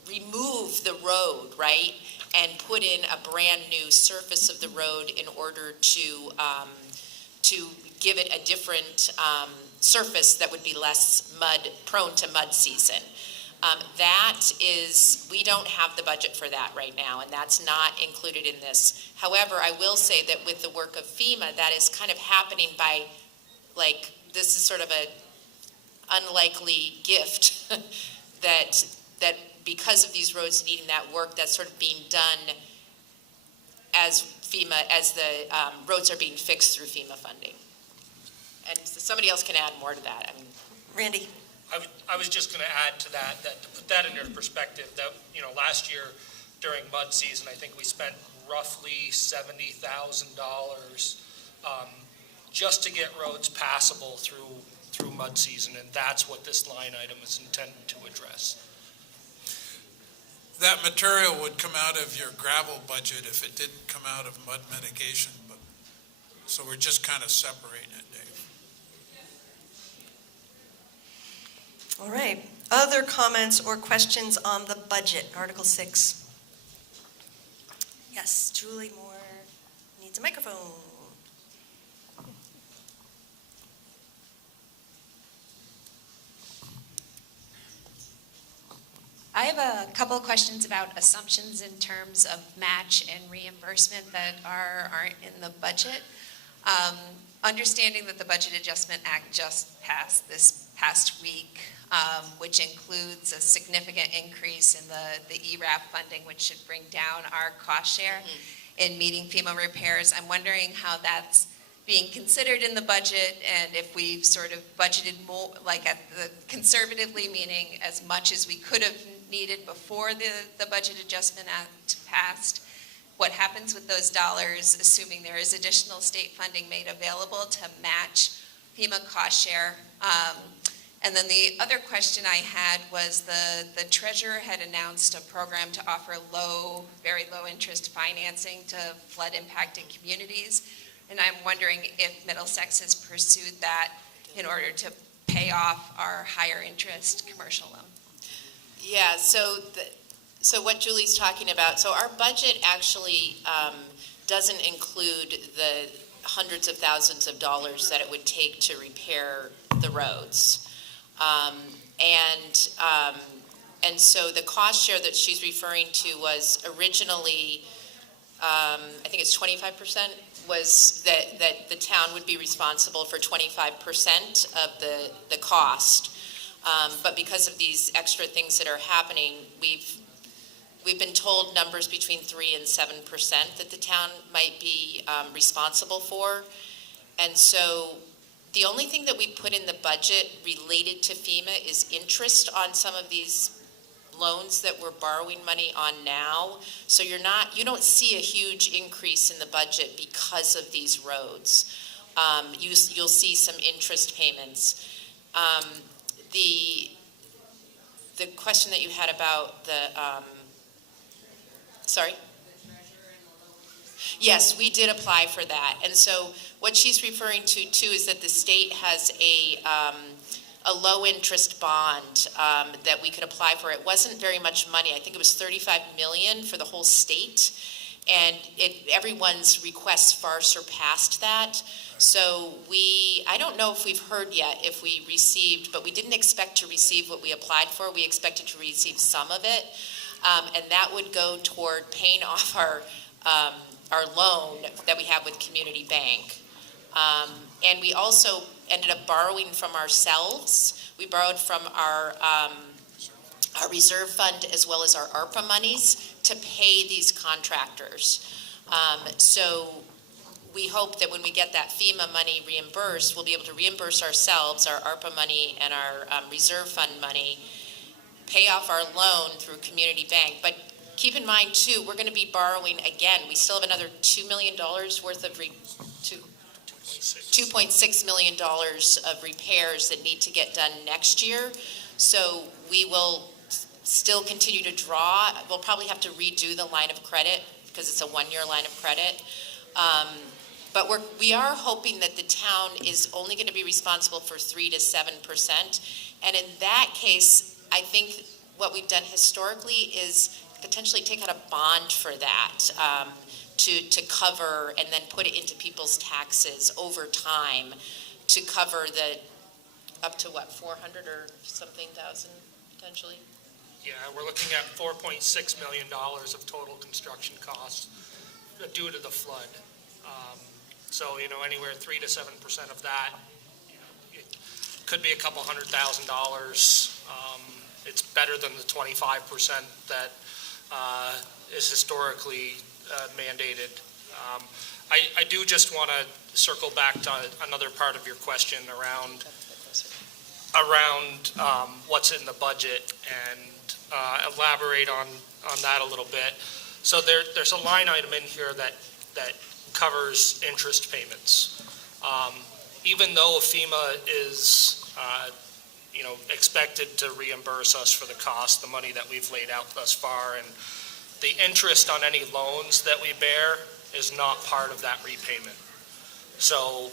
remove the road, right, and put in a brand new surface of the road in order to give it a different surface that would be less prone to mud season. That is, we don't have the budget for that right now, and that's not included in this. However, I will say that with the work of FEMA, that is kind of happening by, like, this is sort of a unlikely gift that because of these roads needing that work, that's sort of being done as the roads are being fixed through FEMA funding. And somebody else can add more to that. I mean, Randy. I was just going to add to that to put that into perspective, that, last year during mud season, I think we spent roughly $70,000 just to get roads passable through mud season, and that's what this line item is intended to address. That material would come out of your gravel budget if it didn't come out of mud mitigation, but so we're just kind of separating it, Dave. All right. Other comments or questions on the budget, Article 6? Yes, Julie Moore needs a microphone. I have a couple of questions about assumptions in terms of match and reimbursement that aren't in the budget. Understanding that the Budget Adjustment Act just passed this past week, which includes a significant increase in the ERAF funding, which should bring down our cost share in meeting FEMA repairs. I'm wondering how that's being considered in the budget, and if we've sort of budgeted more, like at the conservatively, meaning as much as we could have needed before the Budget Adjustment Act passed. What happens with those dollars, assuming there is additional state funding made available to match FEMA cost share? And then the other question I had was the treasurer had announced a program to offer very low interest financing to flood impacted communities. And I'm wondering if Middlesex has pursued that in order to pay off our higher interest commercial loan. Yeah, so what Julie's talking about, so our budget actually doesn't include the hundreds of thousands of dollars that it would take to repair the roads. And so the cost share that she's referring to was originally, I think it's 25%, was that the town would be responsible for 25% of the cost. But because of these extra things that are happening, we've been told numbers between 3 and 7% that the town might be responsible for. And so the only thing that we put in the budget related to FEMA is interest on some of these loans that we're borrowing money on now. So you don't see a huge increase in the budget because of these roads. You'll see some interest payments. The question that you had about sorry? Yes, we did apply for that. And so what she's referring to too is that the state has a low interest bond that we could apply for. It wasn't very much money. I think it was 35 million for the whole state. And everyone's requests far surpassed that. So I don't know if we've heard yet if we received, but we didn't expect to receive what we applied for. We expected to receive some of it. And that would go toward paying off our loan that we have with Community Bank. And we also ended up borrowing from ourselves. We borrowed from our reserve fund as well as our ARPA monies to pay these contractors. So we hope that when we get that FEMA money reimbursed, we'll be able to reimburse ourselves, our ARPA money and our reserve fund money, pay off our loan through Community Bank. But keep in mind too, we're going to be borrowing again. We still have another $2 million worth of $2.6 million of repairs that need to get done next year. So we will still continue to draw. We'll probably have to redo the line of credit because it's a one-year line of credit. But we are hoping that the town is only going to be responsible for 3 to 7%. And in that case, I think what we've done historically is potentially take out a bond for that to cover and then put it into people's taxes over time to cover the up to what, 400 or something thousand potentially? Yeah, we're looking at $4.6 million of total construction costs due to the flood. So, anywhere 3 to 7% of that, it could be a couple $100,000. It's better than the 25% that is historically mandated. I do just want to circle back to another part of your question around what's in the budget and elaborate on that a little bit. So there's a line item in here that covers interest payments. Even though FEMA is expected to reimburse us for the cost, the money that we've laid out thus far, and the interest on any loans that we bear is not part of that repayment. So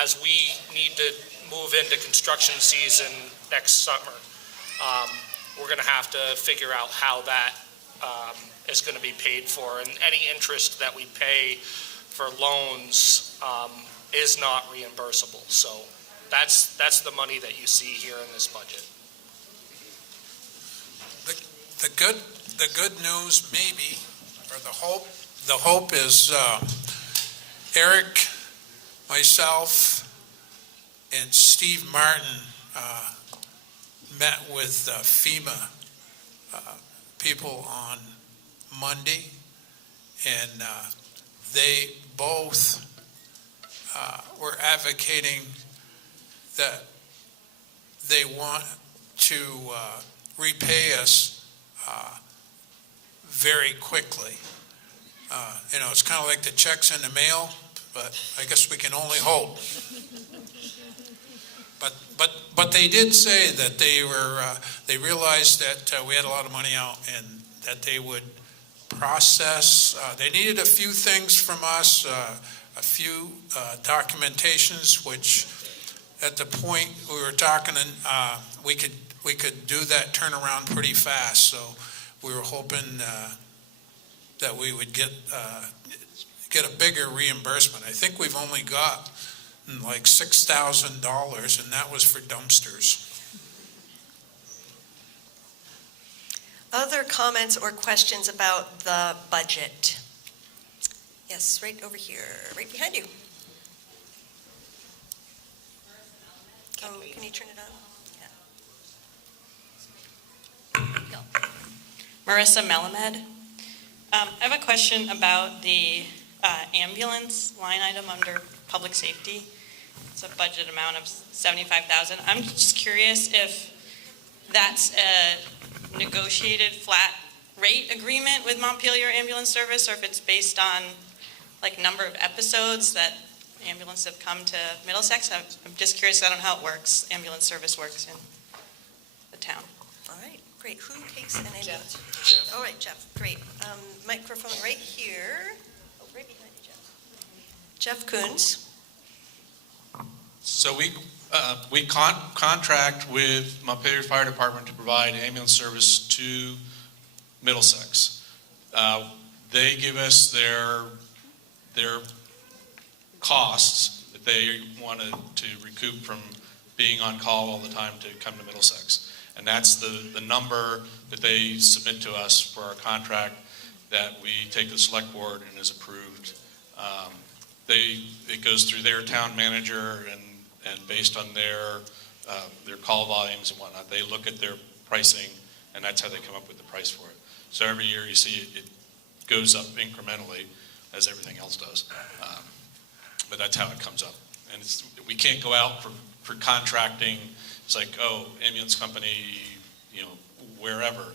as we need to move into construction season next summer, we're going to have to figure out how that is going to be paid for. And any interest that we pay for loans is not reimbursable. So that's the money that you see here in this budget. The good news maybe, or the hope is Eric, myself, and Steve Martin met with FEMA people on Monday, and they both were advocating that they want to repay us very quickly. It's kind of like the checks in the mail, but I guess we can only hope. But they did say that they realized that we had a lot of money out and that they would process. They needed a few things from us, a few documentations, which at the point we were talking, we could do that turnaround pretty fast. So we were hoping that we would get a bigger reimbursement. I think we've only got like $6,000, and that was for dumpsters. Other comments or questions about the budget? Yes, right over here, right behind you. Oh, can you turn it on? Go. Marissa Melamed. I have a question about the ambulance line item under public safety. It's a budget amount of $75,000. I'm just curious if that's negotiated flat rate agreement with Montpelier Ambulance Service, or if it's based on like number of episodes that ambulance have come to Middlesex. I'm just curious, I don't know how it works, ambulance service works in the town. All right, great. Who takes an ambulance? Jeff. All right, Jeff, great. Microphone right here. Oh, right behind you, Jeff. Jeff Coons. So we contract with Montpelier Fire Department to provide ambulance service to Middlesex. They give us their costs that they wanted to recoup from being on call all the time to come to Middlesex. And that's the number that they submit to us for our contract that we take to the select board and is approved. It goes through their town manager and based on their call volumes and whatnot, they look at their pricing and that's how they come up with the price for it. So every year you see it goes up incrementally as everything else does. But that's how it comes up. And we can't go out for contracting. It's like, oh, ambulance company, wherever.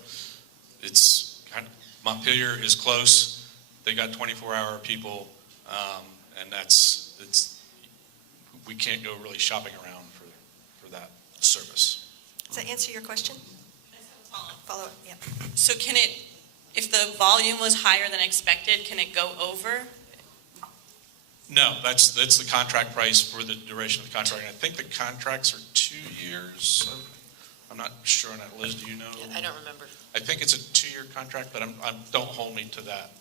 It's kind of, Montpelier is close. They got 24-hour people, and we can't go really shopping around for that service. Does that answer your question? Follow up, yeah. So can it, if the volume was higher than expected, can it go over? No, that's the contract price for the duration of the contract. And I think the contracts are 2 years. I'm not sure on that. Liz, do you know? I don't remember. I think it's a 2-year contract, but don't hold me to that.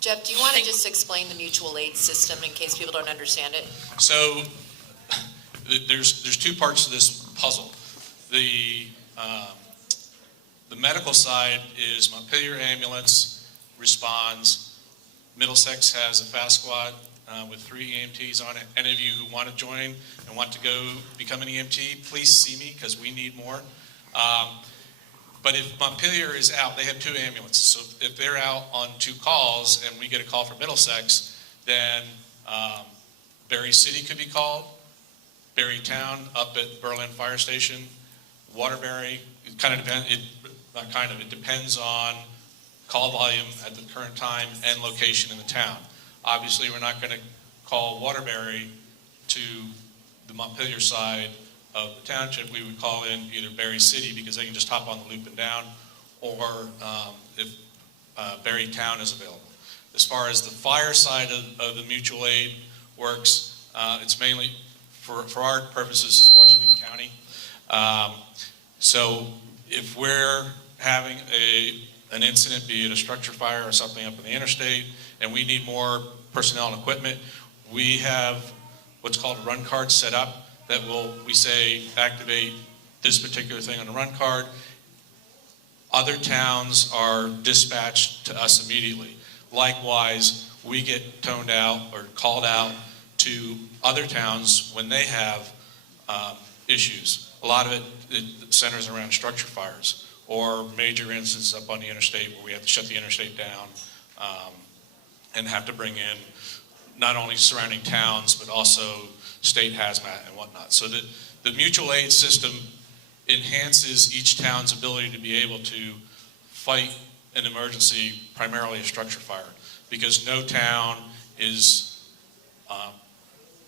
Jeff, do you want to just explain the mutual aid system in case people don't understand it? So there's two parts to this puzzle. The medical side is Montpelier Ambulance responds. Middlesex has a fast squad with 3 EMTs on it. Any of you who want to join and want to go become an EMT, please see me because we need more. But if Montpelier is out, they have 2 ambulances. So if they're out on 2 calls and we get a call from Middlesex, then Berry City could be called, Berry Town up at Berlin Fire Station, Waterbury. It kind of depends. It depends on call volume at the current time and location in the town. Obviously, we're not going to call Waterbury to the Montpelier side of the township. We would call in either Berry City because they can just hop on the loop and down, or if Berry Town is available. As far as the fire side of the mutual aid works, it's mainly, for our purposes, it's Washington County. So if we're having an incident, be it a structure fire or something up in the interstate, and we need more personnel and equipment, we have what's called a run card set up that we say, activate this particular thing on the run card. Other towns are dispatched to us immediately. Likewise, we get toned out or called out to other towns when they have issues. A lot of it centers around structure fires or major incidents up on the interstate where we have to shut the interstate down and have to bring in not only surrounding towns, but also state hazmat and whatnot. So the mutual aid system enhances each town's ability to be able to fight an emergency, primarily a structure fire, because no town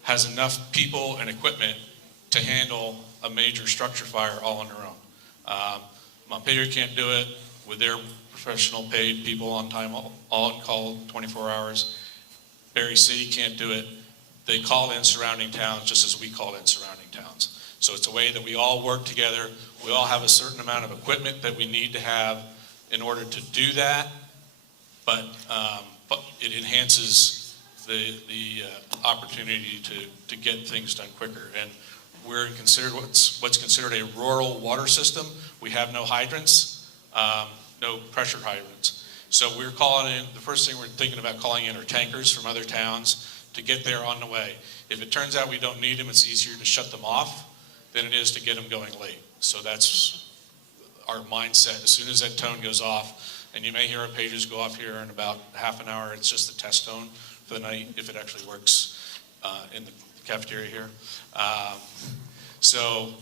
has enough people and equipment to handle a major structure fire all on their own. Montpelier can't do it with their professional paid people on time, all on call 24 hours. Berry City can't do it. They call in surrounding towns just as we call in surrounding towns. So it's a way that we all work together. We all have a certain amount of equipment that we need to have in order to do that, but it enhances the opportunity to get things done quicker. And we're considered what's considered a rural water system. We have no hydrants, no pressure hydrants. So we're calling in, the first thing we're thinking about calling in are tankers from other towns to get there on the way. If it turns out we don't need them, it's easier to shut them off than it is to get them going late. So that's our mindset. As soon as that tone goes off, and you may hear our pages go off here in about half an hour, it's just the test tone for the night, if it actually works in the cafeteria here. So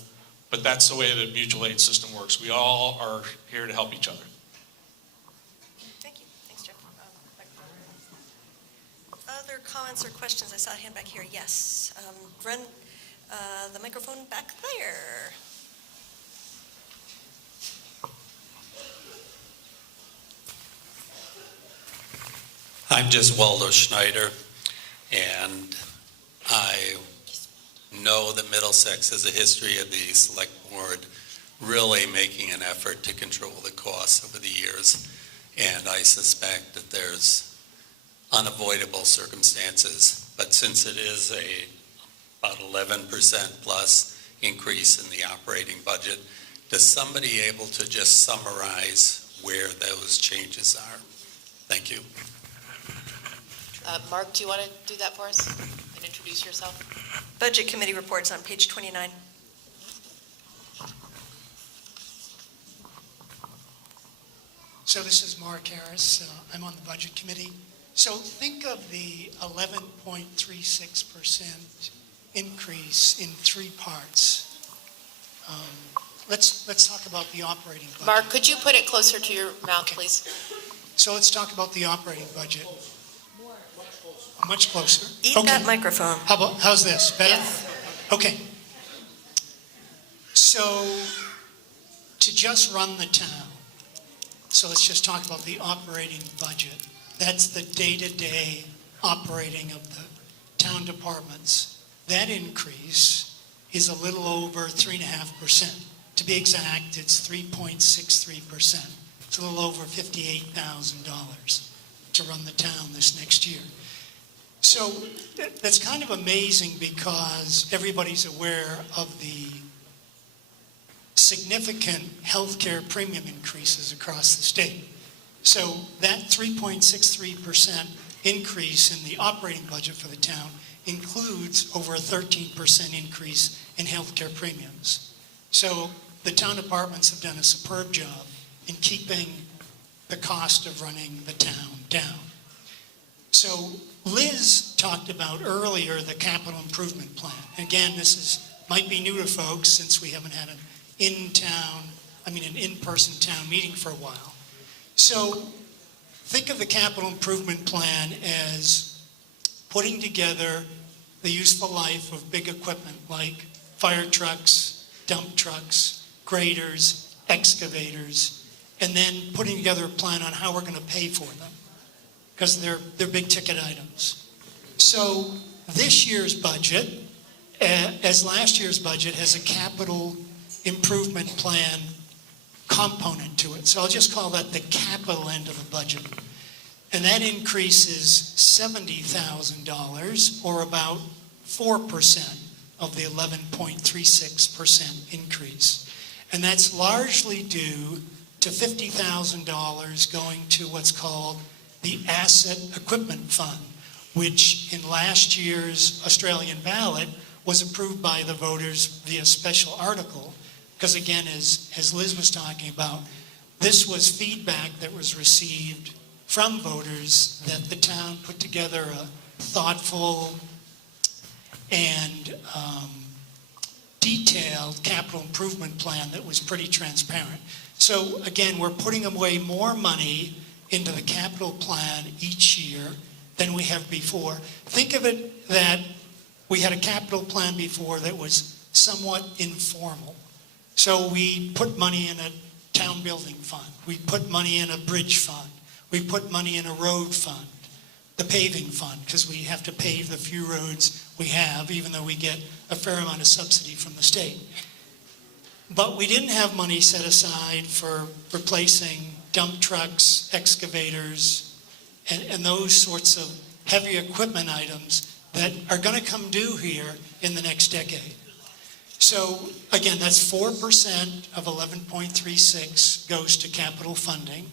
But that's the way the mutual aid system works. We all are here to help each other. Thank you. Thanks, Jeff. Other comments or questions? I saw a hand back here. Yes. Run the microphone back there. I'm just Waldo Schneider, and I know that Middlesex has a history of the select board really making an effort to control the costs over the years, and I suspect that there's unavoidable circumstances, but since it is about 11% plus increase in the operating budget, is somebody able to just summarize where those changes are? Thank you. Mark, do you want to do that for us and introduce yourself? Budget Committee reports on page 29. So this is Mark Harris. I'm on the Budget Committee. So think of the 11.36% increase in three parts. Let's talk about the operating budget. Mark, could you put it closer to your mouth, please? So let's talk about the operating budget. Much closer. Eat that microphone. How's this? Better? Yes. Okay. So to just run the town, so let's just talk about the operating budget. That's the day-to-day operating of the town departments. That increase is a little over 3.5%. To be exact, it's 3.63%. It's a little over $58,000 to run the town this next year. So that's kind of amazing because everybody's aware of the significant healthcare premium increases across the state. So that 3.63% increase in the operating budget for the town includes over a 13% increase in healthcare premiums. So the town departments have done a superb job in keeping the cost of running the town down. So Liz talked about earlier the capital improvement plan. Again, might be new to folks since we haven't had an in-person town meeting for a while. So think of the capital improvement plan as putting together the useful life of big equipment like fire trucks, dump trucks, graders, excavators, and then putting together a plan on how we're going to pay for them, because they're big ticket items. So this year's budget, as last year's budget, has a capital improvement plan component to it. So I'll just call that the capital end of the budget. And that increases $70,000, or about 4% of the 11.36% increase. And that's largely due to $50,000 going to what's called the Asset Equipment Fund, which in last year's Australian ballot was approved by the voters via special article, because again, as Liz was talking about, this was feedback that was received from voters that the town put together a thoughtful and detailed capital improvement plan that was pretty transparent. So again, we're putting away more money into the capital plan each year than we have before. Think of it that we had a capital plan before that was somewhat informal. So we put money in a town building fund. We put money in a bridge fund. We put money in a road fund, the paving fund, because we have to pave the few roads we have, even though we get a fair amount of subsidy from the state. But we didn't have money set aside for replacing dump trucks, excavators, and those sorts of heavy equipment items that are going to come due here in the next decade. So again, that's 4% of 11.36 goes to capital funding.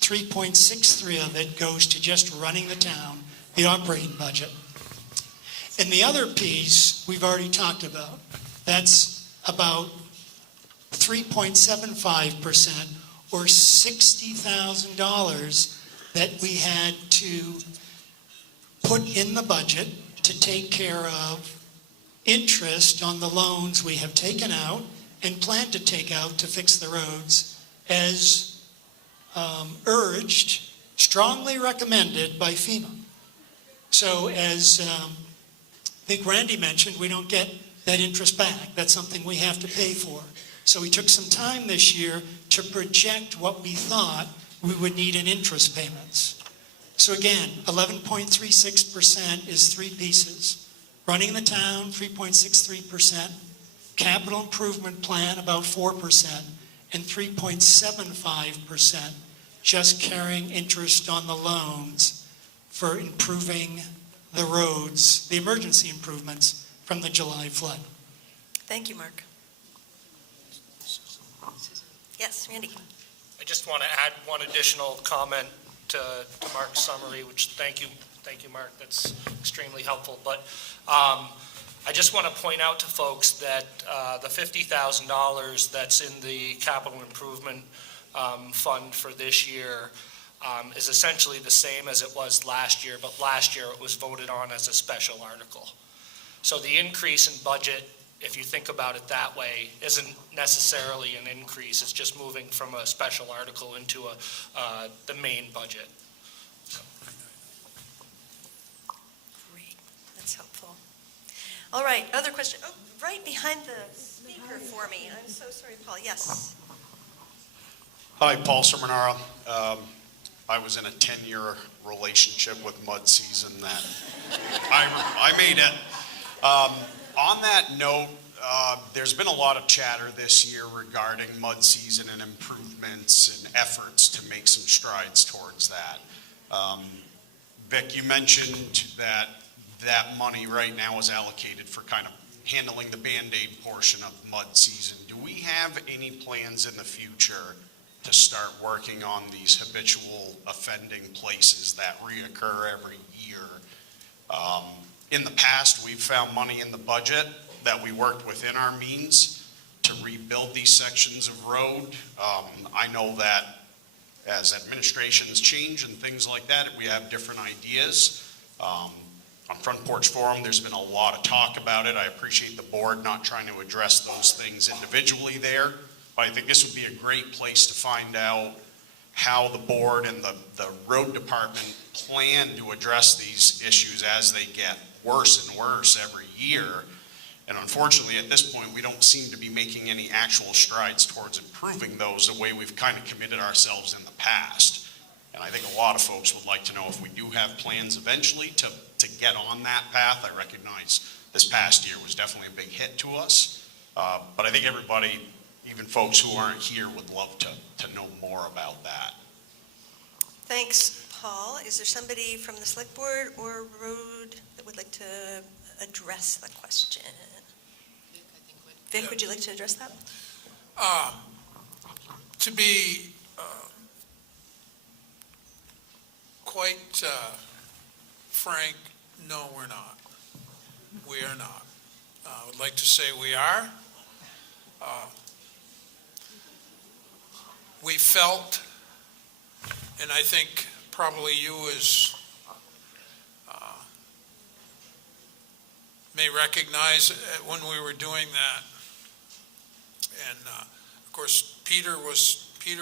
3.63 of it goes to just running the town, the operating budget. And the other piece we've already talked about. That's about 3.75%, or $60,000 that we had to put in the budget to take care of interest on the loans we have taken out and plan to take out to fix the roads as urged, strongly recommended by FEMA. So as I think Randy mentioned, we don't get that interest back. That's something we have to pay for. So we took some time this year to project what we thought we would need in interest payments. So again, 11.36% is three pieces. Running the town, 3.63%. Capital improvement plan, about 4%. And 3.75% just carrying interest on the loans for improving the roads, the emergency improvements from the July flood. Thank you, Mark. Yes, Randy. I just want to add one additional comment to Mark's summary, which thank you, Mark. That's extremely helpful. But I just want to point out to folks that the $50,000 that's in the capital improvement fund for this year is essentially the same as it was last year, but last year it was voted on as a special article. So the increase in budget, if you think about it that way, isn't necessarily an increase. It's just moving from a special article into the main budget. Great, that's helpful. All right, other question. Oh, right behind the speaker for me. I'm so sorry, Paul. Yes. Hi, Paul Sermonara. I was in a 10-year relationship with mud season that I made it. On that note, there's been a lot of chatter this year regarding mud season and improvements and efforts to make some strides towards that. Vic, you mentioned that money right now is allocated for kind of handling the Band-Aid portion of mud season. Do we have any plans in the future to start working on these habitual offending places that reoccur every year? In the past, we've found money in the budget that we worked within our means to rebuild these sections of road. I know that as administrations change and things like that, we have different ideas. On Front Porch Forum, there's been a lot of talk about it. I appreciate the board not trying to address those things individually there, but I think this would be a great place to find out how the board and the road department plan to address these issues as they get worse and worse every year. And unfortunately, at this point, we don't seem to be making any actual strides towards improving those the way we've kind of committed ourselves in the past. And I think a lot of folks would like to know if we do have plans eventually to get on that path. I recognize this past year was definitely a big hit to us. But I think everybody, even folks who aren't here, would love to know more about that. Thanks, Paul. Is there somebody from the select board or road that would like to address the question? Vic, would you like to address that? To be quite frank, no, we're not. We are not. I would like to say we are. We felt, and I think probably you as may recognize when we were doing that, and of course Peter was in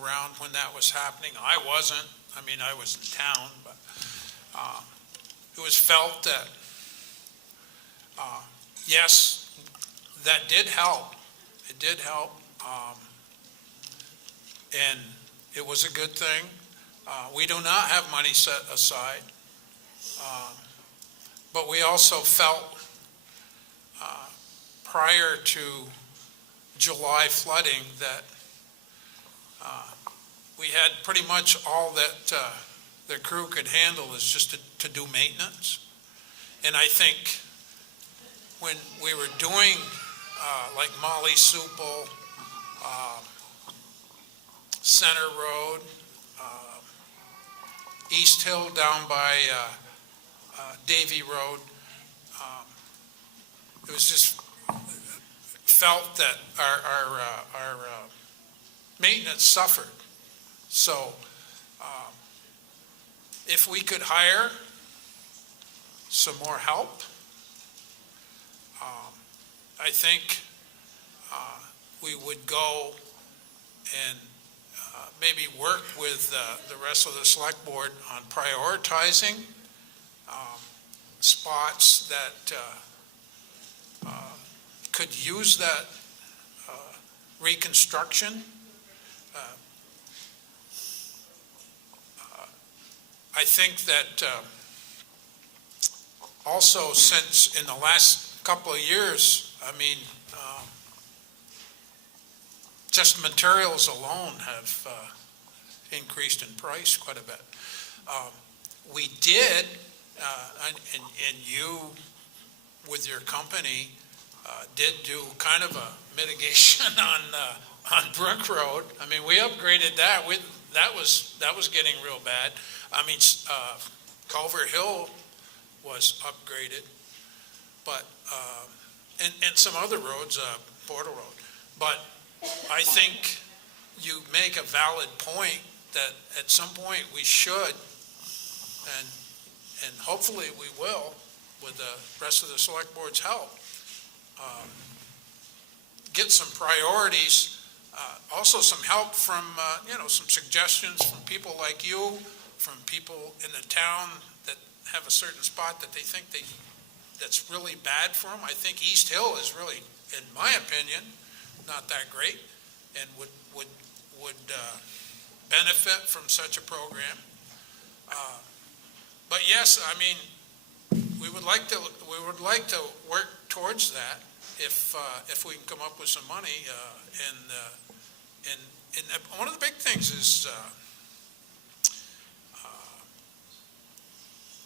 around when that was happening. I wasn't. I mean, I was in town, but it was felt that yes, that did help. It did help, and it was a good thing. We do not have money set aside, but we also felt prior to July flooding that we had pretty much all that the crew could handle is just to do maintenance. And I think when we were doing like Molly Supple, Center Road, East Hill down by Davy Road, it was just felt that our maintenance suffered. So if we could hire some more help, I think we would go and maybe work with the rest of the select board on prioritizing spots that could use that reconstruction. I think that also, since in the last couple of years, I mean, just materials alone have increased in price quite a bit. We did, and you with your company did do kind of a mitigation on Brook Road. I mean, we upgraded that. That was getting real bad. I mean, Culver Hill was upgraded, but and some other roads, Border Road. But I think you make a valid point that at some point we should, and hopefully we will, with the rest of the select board's help, get some priorities. Also some help from, some suggestions from people like you, from people in the town that have a certain spot that they think that's really bad for them. I think East Hill is really, in my opinion, not that great, and would benefit from such a program. But yes, I mean, we would like to work towards that if we can come up with some money. And one of the big things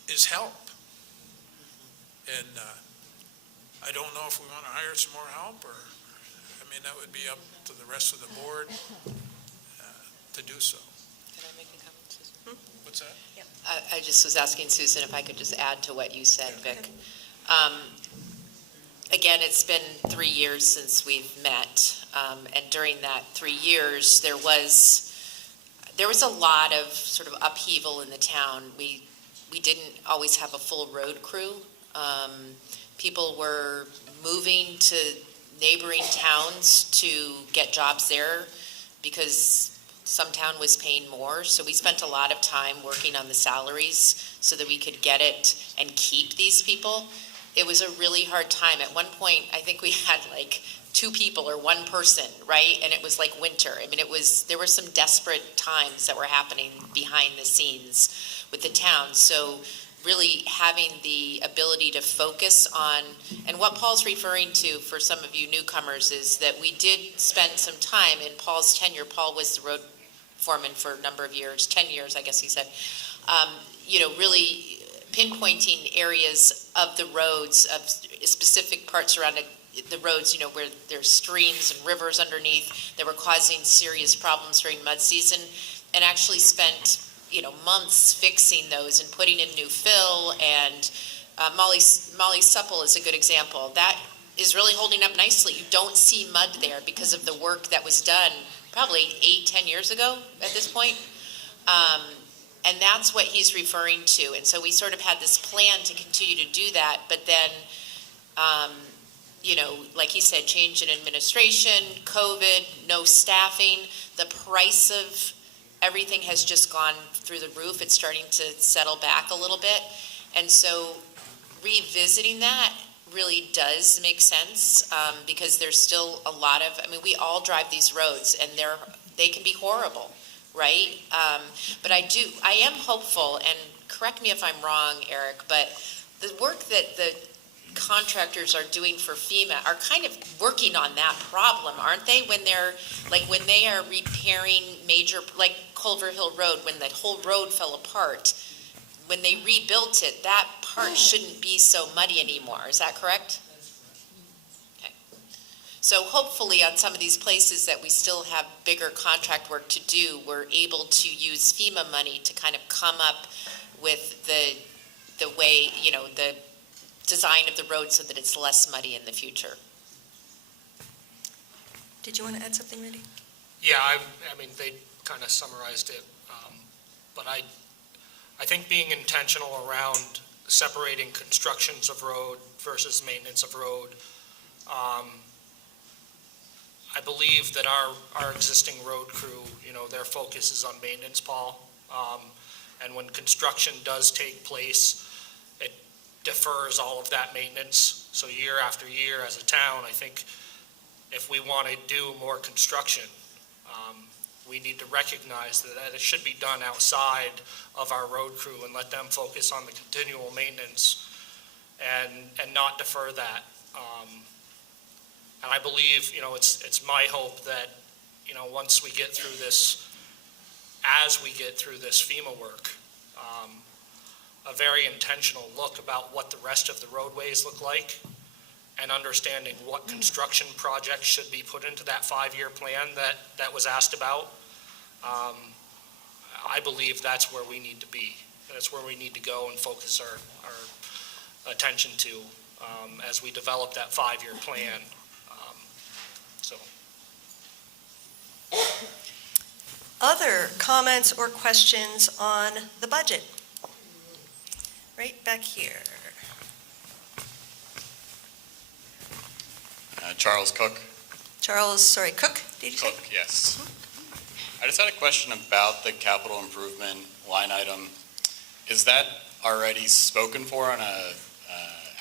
is help. And I don't know if we want to hire some more help, or, I mean, that would be up to the rest of the board to do so. Can I make a comment, Susan? What's that? I just was asking Susan if I could just add to what you said, Vic. Again, it's been 3 years since we've met, and during that 3 years, there was a lot of sort of upheaval in the town. We didn't always have a full road crew. People were moving to neighboring towns to get jobs there because some town was paying more. So we spent a lot of time working on the salaries so that we could get it and keep these people. It was a really hard time. At one point, I think we had like 2 people or 1 person, right? And it was like winter. I mean, there were some desperate times that were happening behind the scenes with the town. So really having the ability to focus on, and what Paul's referring to for some of you newcomers is that we did spend some time in Paul's tenure. Paul was the road foreman for a number of years, 10 years, I guess he said, really pinpointing areas of the roads, of specific parts around the roads, where there's streams and rivers underneath that were causing serious problems during mud season, and actually spent months fixing those and putting in new fill. And Molly Supple is a good example. That is really holding up nicely. You don't see mud there because of the work that was done probably 8-10 years ago at this point. And that's what he's referring to. And so we sort of had this plan to continue to do that, but then, like he said, change in administration, COVID, no staffing, the price of everything has just gone through the roof. It's starting to settle back a little bit. And so revisiting that really does make sense, because there's still a lot of, we all drive these roads and they can be horrible, right? But I am hopeful, and correct me if I'm wrong, Eric, but the work that the contractors are doing for FEMA are kind of working on that problem, aren't they? When they are repairing major, like Culver Hill Road, when that whole road fell apart, when they rebuilt it, that part shouldn't be so muddy anymore. Is that correct? Okay. So hopefully on some of these places that we still have bigger contract work to do, we're able to use FEMA money to kind of come up with the way, the design of the road so that it's less muddy in the future. Did you want to add something, Randy? Yeah, they kind of summarized it, but I think being intentional around separating constructions of road versus maintenance of road, I believe that our existing road crew, their focus is on maintenance, Paul. And when construction does take place, it defers all of that maintenance. So year after year as a town, I think if we want to do more construction, we need to recognize that it should be done outside of our road crew and let them focus on the continual maintenance and not defer that. And I believe, it's my hope that, once we get through this, as we get through this FEMA work, a very intentional look about what the rest of the roadways look like and understanding what construction projects should be put into that 5-year plan that was asked about. I believe that's where we need to be. That's where we need to go and focus our attention to as we develop that 5-year plan. Other comments or questions on the budget? Right back here. Charles Cook. Cook, did you say? Cook, yes. I just had a question about the capital improvement line item. Is that already spoken for on a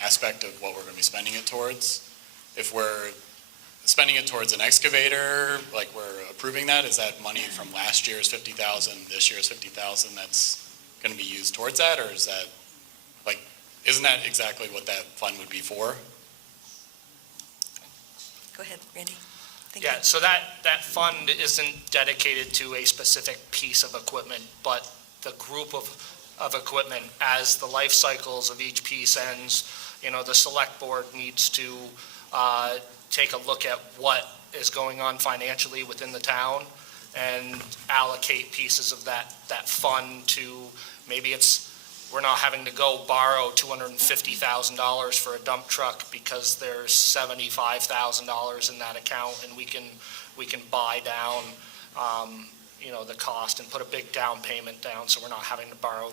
aspect of what we're going to be spending it towards? If we're spending it towards an excavator, like we're approving that, is that money from last year's 50,000, this year's 50,000 that's going to be used towards that, or is that, isn't that exactly what that fund would be for? Go ahead, Randy. Yeah, so that fund isn't dedicated to a specific piece of equipment, but the group of equipment as the life cycles of each piece ends. The select board needs to take a look at what is going on financially within the town and allocate pieces of that fund to, maybe we're not having to go borrow $250,000 for a dump truck because there's $75,000 in that account, and we can buy down the cost and put a big down payment down, so we're not having to borrow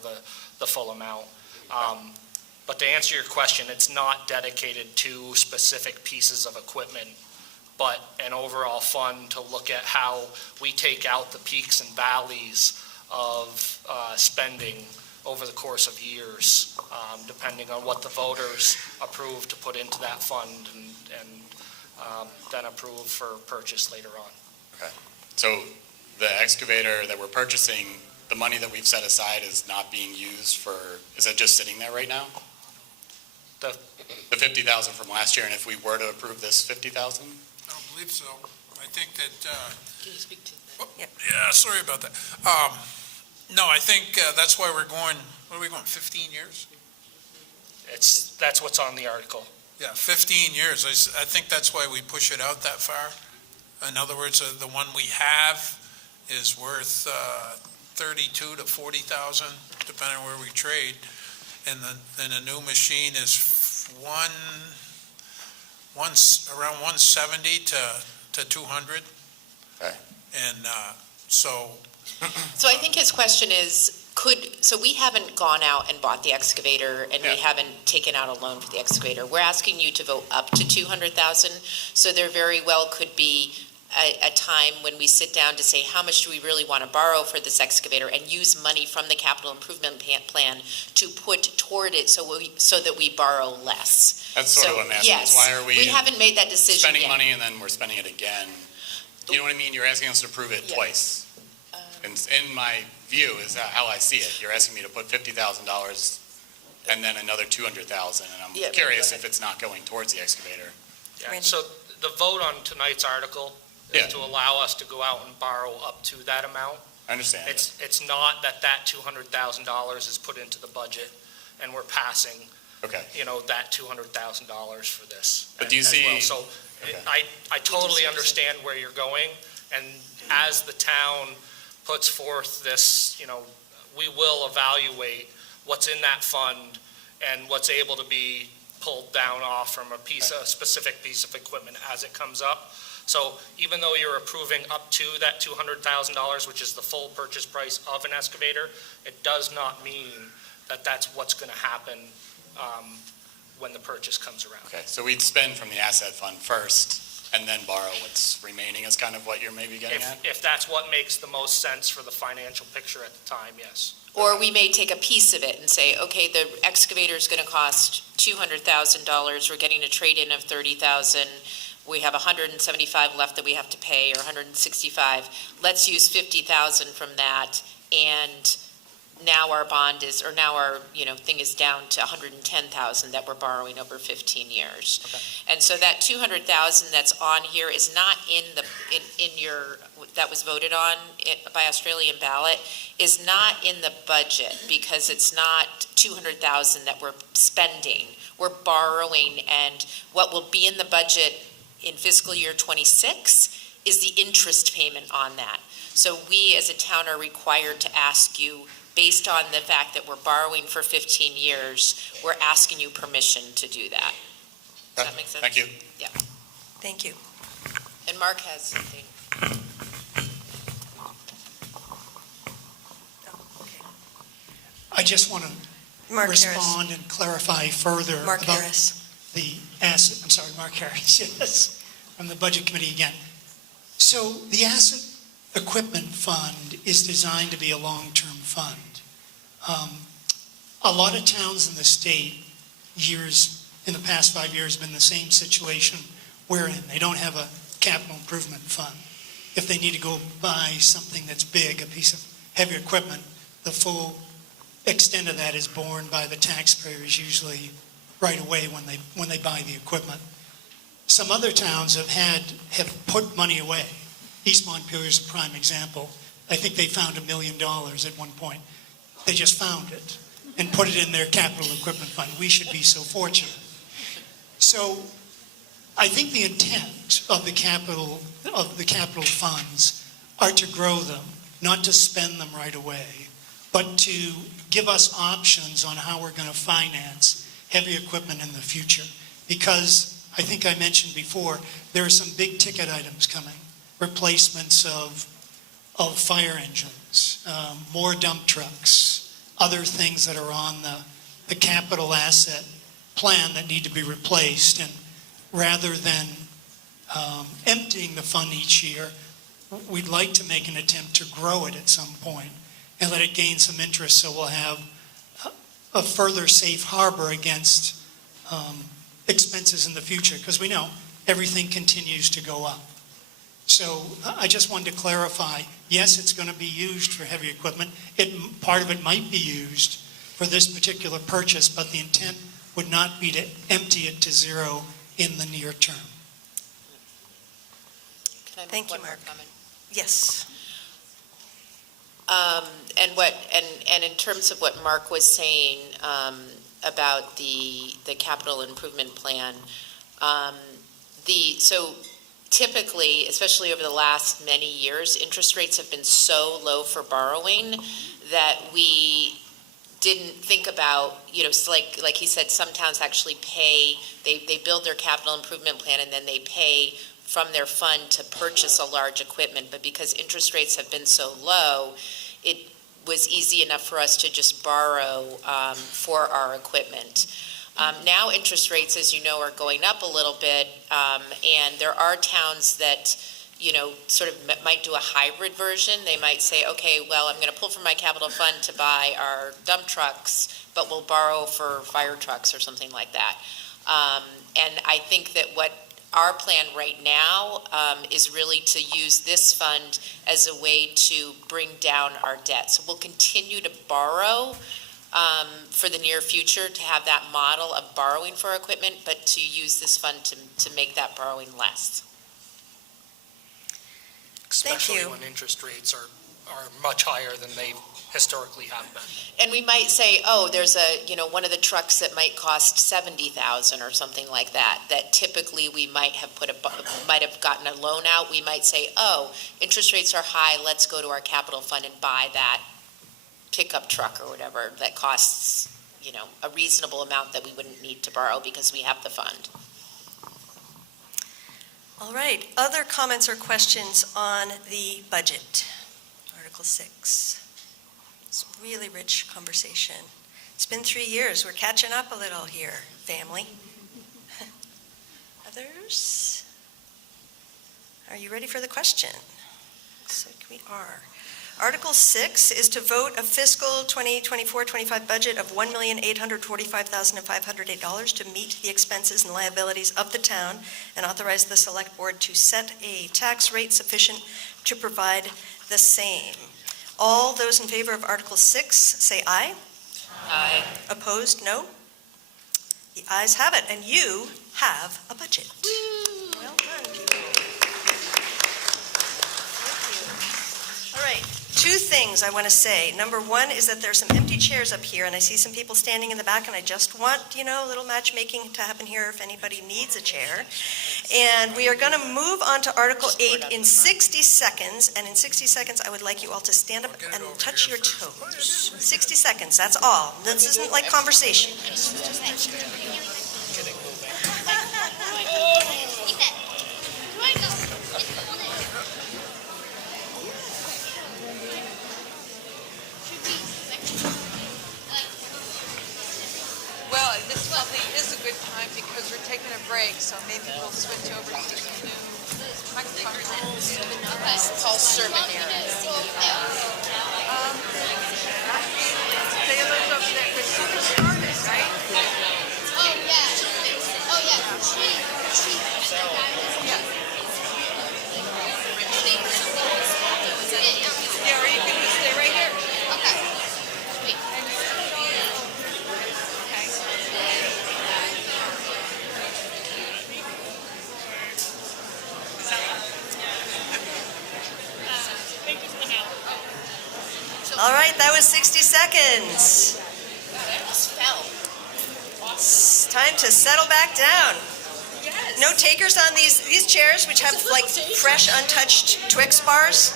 the full amount. But to answer your question, it's not dedicated to specific pieces of equipment, but an overall fund to look at how we take out the peaks and valleys of spending over the course of years, depending on what the voters approve to put into that fund and then approve for purchase later on. Okay. So the excavator that we're purchasing, the money that we've set aside is not being used for, is it just sitting there right now? The 50,000 from last year, and if we were to approve this 50,000? I don't believe so. I think that, Can you speak to that? yeah, sorry about that. No, I think that's why we're going, what are we going, 15 years? That's what's on the article. Yeah, 15 years. I think that's why we push it out that far. In other words, the one we have is worth 32 to 40,000, depending on where we trade. And then a new machine is around 170 to 200. Okay. And so I think his question is, so we haven't gone out and bought the excavator, and we haven't taken out a loan for the excavator. We're asking you to vote up to 200,000, so there very well could be a time when we sit down to say, how much do we really want to borrow for this excavator, and use money from the capital improvement plan to put toward it so that we borrow less. That's sort of what I'm asking. Yes, Why are we haven't made that decision spending yet. money and then we're spending it again? You know what I mean? You're asking us to approve it twice. And in my view is how I see it. You're asking me to put $50,000 and then another 200,000, and I'm curious if it's not going towards the excavator. Yeah, so the vote on tonight's article is to allow us to go out and borrow up to that amount. I understand. It's not that $200,000 is put into the budget and we're passing, that $200,000 for this. But do you see? Well. So I totally understand where you're going, and as the town puts forth this, we will evaluate what's in that fund and what's able to be pulled down off from a specific piece of equipment as it comes up. So even though you're approving up to that $200,000, which is the full purchase price of an excavator, it does not mean that that's what's going to happen when the purchase comes around. Okay, so we'd spend from the asset fund first, and then borrow what's remaining is kind of what you're maybe getting at? If that's what makes the most sense for the financial picture at the time, yes. Or we may take a piece of it and say, okay, the excavator is going to cost $200,000. We're getting a trade-in of $30,000. We have 175 left that we have to pay, or 165. Let's use 50,000 from that, and now our bond is, or now our, thing is down to 110,000 that we're borrowing over 15 years. Okay. And so that 200,000 that's on here is not in your, that was voted on by Australian ballot, is not in the budget, because it's not 200,000 that we're spending. We're borrowing, and what will be in the budget in fiscal year 26 is the interest payment on that. So we as a town are required to ask you, based on the fact that we're borrowing for 15 years, we're asking you permission to do that. Does that make sense? Thank you. Yeah. Thank you. And Mark has something. I just want to Mark respond and clarify further Mark about Harris. the asset, I'm sorry, Mark Harris, yes, from the Budget Committee again. So the asset equipment fund is designed to be a long-term fund. A lot of towns in the state, in the past 5 years, been in the same situation we're in. They don't have a capital improvement fund. If they need to go buy something that's big, a piece of heavy equipment, the full extent of that is borne by the taxpayers usually right away when they buy the equipment. Some other towns have put money away. East Montpelier is a prime example. I think they found $1 million at one point. They just found it and put it in their capital equipment fund. We should be so fortunate. So I think the intent of the capital funds are to grow them, not to spend them right away, but to give us options on how we're going to finance heavy equipment in the future. Because I think I mentioned before, there are some big ticket items coming. Replacements of fire engines, more dump trucks, other things that are on the capital asset plan that need to be replaced. And rather than emptying the fund each year, we'd like to make an attempt to grow it at some point and let it gain some interest, so we'll have a further safe harbor against expenses in the future, because we know everything continues to go up. So I just wanted to clarify, yes, it's going to be used for heavy equipment. Part of it might be used for this particular purchase, but the intent would not be to empty it to zero in the near term. Can I make Thank you, one more Mark. comment? Yes. And in terms of what Mark was saying about the capital improvement plan, so typically, especially over the last many years, interest rates have been so low for borrowing that we didn't think about, so like he said, some towns actually pay, they build their capital improvement plan and then they pay from their fund to purchase a large equipment. But because interest rates have been so low, it was easy enough for us to just borrow for our equipment. Now interest rates, as you know, are going up a little bit, and there are towns that, sort of might do a hybrid version. They might say, okay, well, I'm going to pull from my capital fund to buy our dump trucks, but we'll borrow for fire trucks or something like that. And I think that what our plan right now is really to use this fund as a way to bring down our debt. So we'll continue to borrow for the near future, to have that model of borrowing for equipment, but to use this fund to make that borrowing less. Especially when interest rates are much higher than they historically have been. And we might say, oh, there's one of the trucks that might cost $70,000 or something like that, that typically we might have gotten a loan out. We might say, oh, interest rates are high, let's go to our capital fund and buy that pickup truck or whatever that costs, a reasonable amount that we wouldn't need to borrow because we have the fund. All right. Other comments or questions on the budget? Article 6. It's a really rich conversation. It's been 3 years. We're catching up a little here, family. Others? Are you ready for the question? Looks like we are. Article 6 is to vote a fiscal 2024-25 budget of $1,845,508 to meet the expenses and liabilities of the town and authorize the select board to set a tax rate sufficient to provide the same. All those in favor of Article 6, say aye. Aye. Opposed, no? The ayes have it, and you have a budget. Well done, people. Thank you. All right, two things I want to say. Number one is that there's some empty chairs up here, and I see some people standing in the back, and I just want, a little matchmaking to happen here if anybody needs a chair. And we are going to move on to Article 8 in 60 seconds, and in 60 seconds, I would like you all to stand up and touch your toes. 60 seconds, that's all. This isn't like conversation. Well, this probably is a good time because we're taking a break, so maybe we'll switch over to some new microphones. Paul Sermonera. Taylor's over there, but she was started, right? Oh, yeah. Oh, yeah. Yeah, or you can just stay right here. Okay. All right, that was 60 seconds. It's time to settle back down. No takers on these chairs, which have like fresh, untouched Twix bars.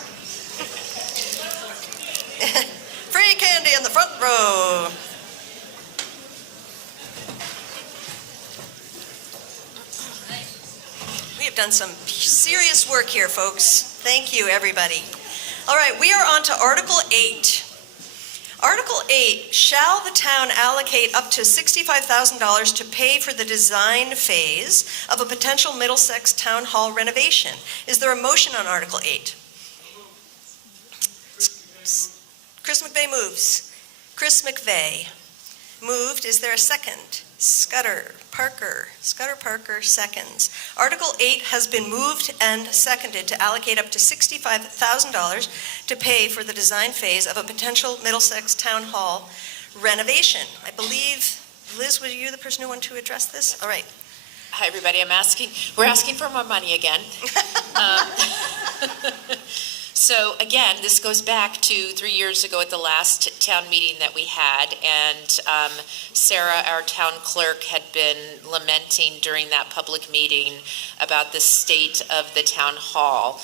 Free candy in the front row. We have done some serious work here, folks. Thank you, everybody. All right, we are on to Article 8. Article 8, shall the town allocate up to $65,000 to pay for the design phase of a potential Middlesex Town Hall renovation? Is there a motion on Article 8? Chris McVeigh moves. Chris McVeigh moved. Is there a second? Scudder Parker seconds. Article 8 has been moved and seconded to allocate up to $65,000 to pay for the design phase of a potential Middlesex Town Hall renovation. I believe, Liz, were you the person who wanted to address this? All right. Hi, everybody. We're asking for more money again. So again, this goes back to 3 years ago at the last town meeting that we had, and Sarah, our town clerk, had been lamenting during that public meeting about the state of the town hall.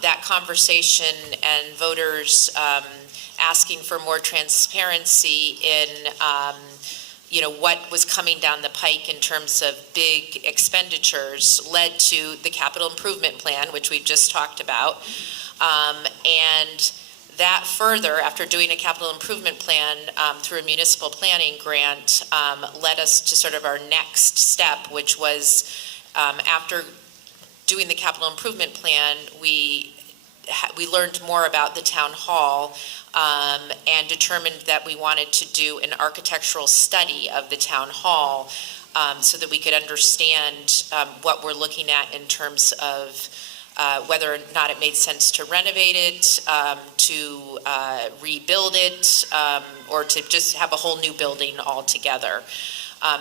That conversation and voters asking for more transparency in what was coming down the pike in terms of big expenditures led to the capital improvement plan, which we've just talked about. And that further, after doing a capital improvement plan through a municipal planning grant, led us to sort of our next step, which was after doing the capital improvement plan, we learned more about the town hall and determined that we wanted to do an architectural study of the town hall so that we could understand what we're looking at in terms of whether or not it made sense to renovate it, to rebuild it, or to just have a whole new building altogether.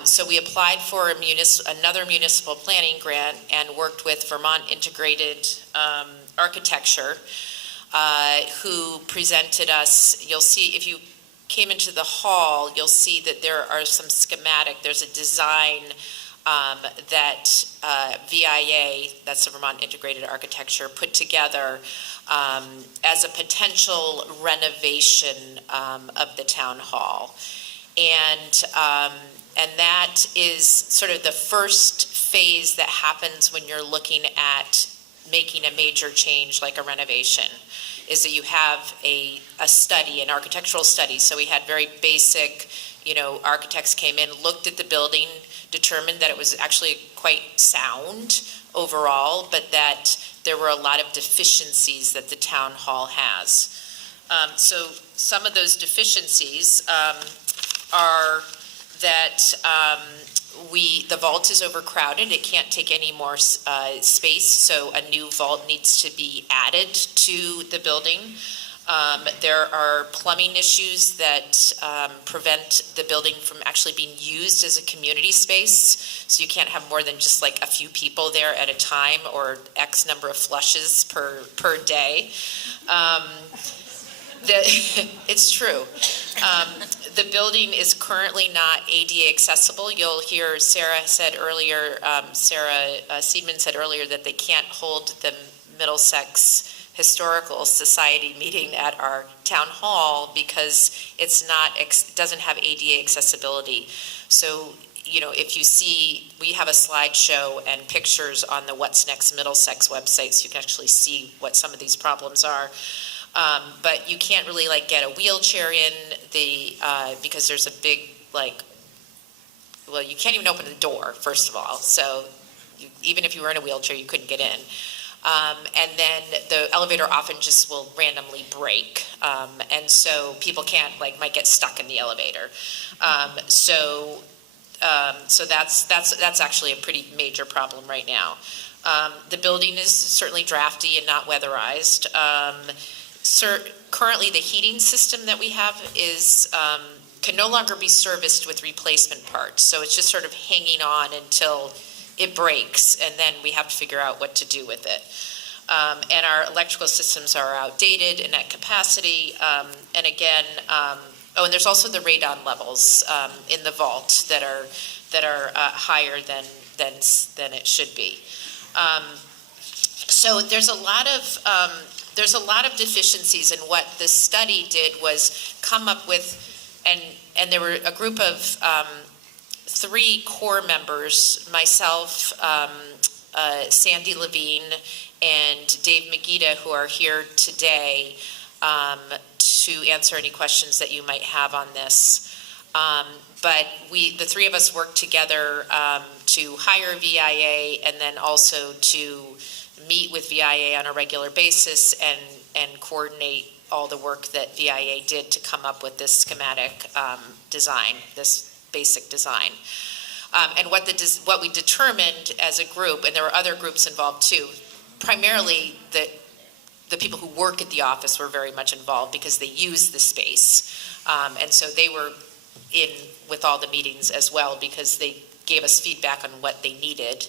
So we applied for another municipal planning grant and worked with Vermont Integrated Architecture, who presented us, you'll see, if you came into the hall, you'll see that there are some schematic, there's a design that VIA, that's the Vermont Integrated Architecture, put together as a potential renovation of the town hall. And that is sort of the first phase that happens when you're looking at making a major change like a renovation, is that you have a study, an architectural study. So we had very basic, architects came in, looked at the building, determined that it was actually quite sound overall, but that there were a lot of deficiencies that the town hall has. So some of those deficiencies are that the vault is overcrowded. It can't take any more space, so a new vault needs to be added to the building. There are plumbing issues that prevent the building from actually being used as a community space. So you can't have more than just like a few people there at a time or X number of flushes per day. It's true. The building is currently not ADA accessible. You'll hear Sarah Seidman said earlier that they can't hold the Middlesex Historical Society meeting at our town hall because doesn't have ADA accessibility. So, if you see, we have a slideshow and pictures on the What's Next Middlesex website, so you can actually see what some of these problems are. But you can't really get a wheelchair in because there's a big you can't even open the door, first of all. So even if you were in a wheelchair, you couldn't get in. And then the elevator often just will randomly break. And so people might get stuck in the elevator. So that's actually a pretty major problem right now. The building is certainly drafty and not weatherized. Currently, the heating system that we have can no longer be serviced with replacement parts. So it's just sort of hanging on until it breaks, and then we have to figure out what to do with it. And our electrical systems are outdated and at capacity. And again, and there's also the radon levels in the vault that are higher than it should be. So there's a lot of deficiencies, and what the study did was come up with, and there were a group of 3 core members, myself, Sandy Levine, and Dave Megida, who are here today to answer any questions that you might have on this. But the 3 of us worked together to hire VIA and then also to meet with VIA on a regular basis and coordinate all the work that VIA did to come up with this schematic design, this basic design. And what we determined as a group, and there were other groups involved too, primarily the people who work at the office were very much involved because they use the space. And so they were in with all the meetings as well because they gave us feedback on what they needed.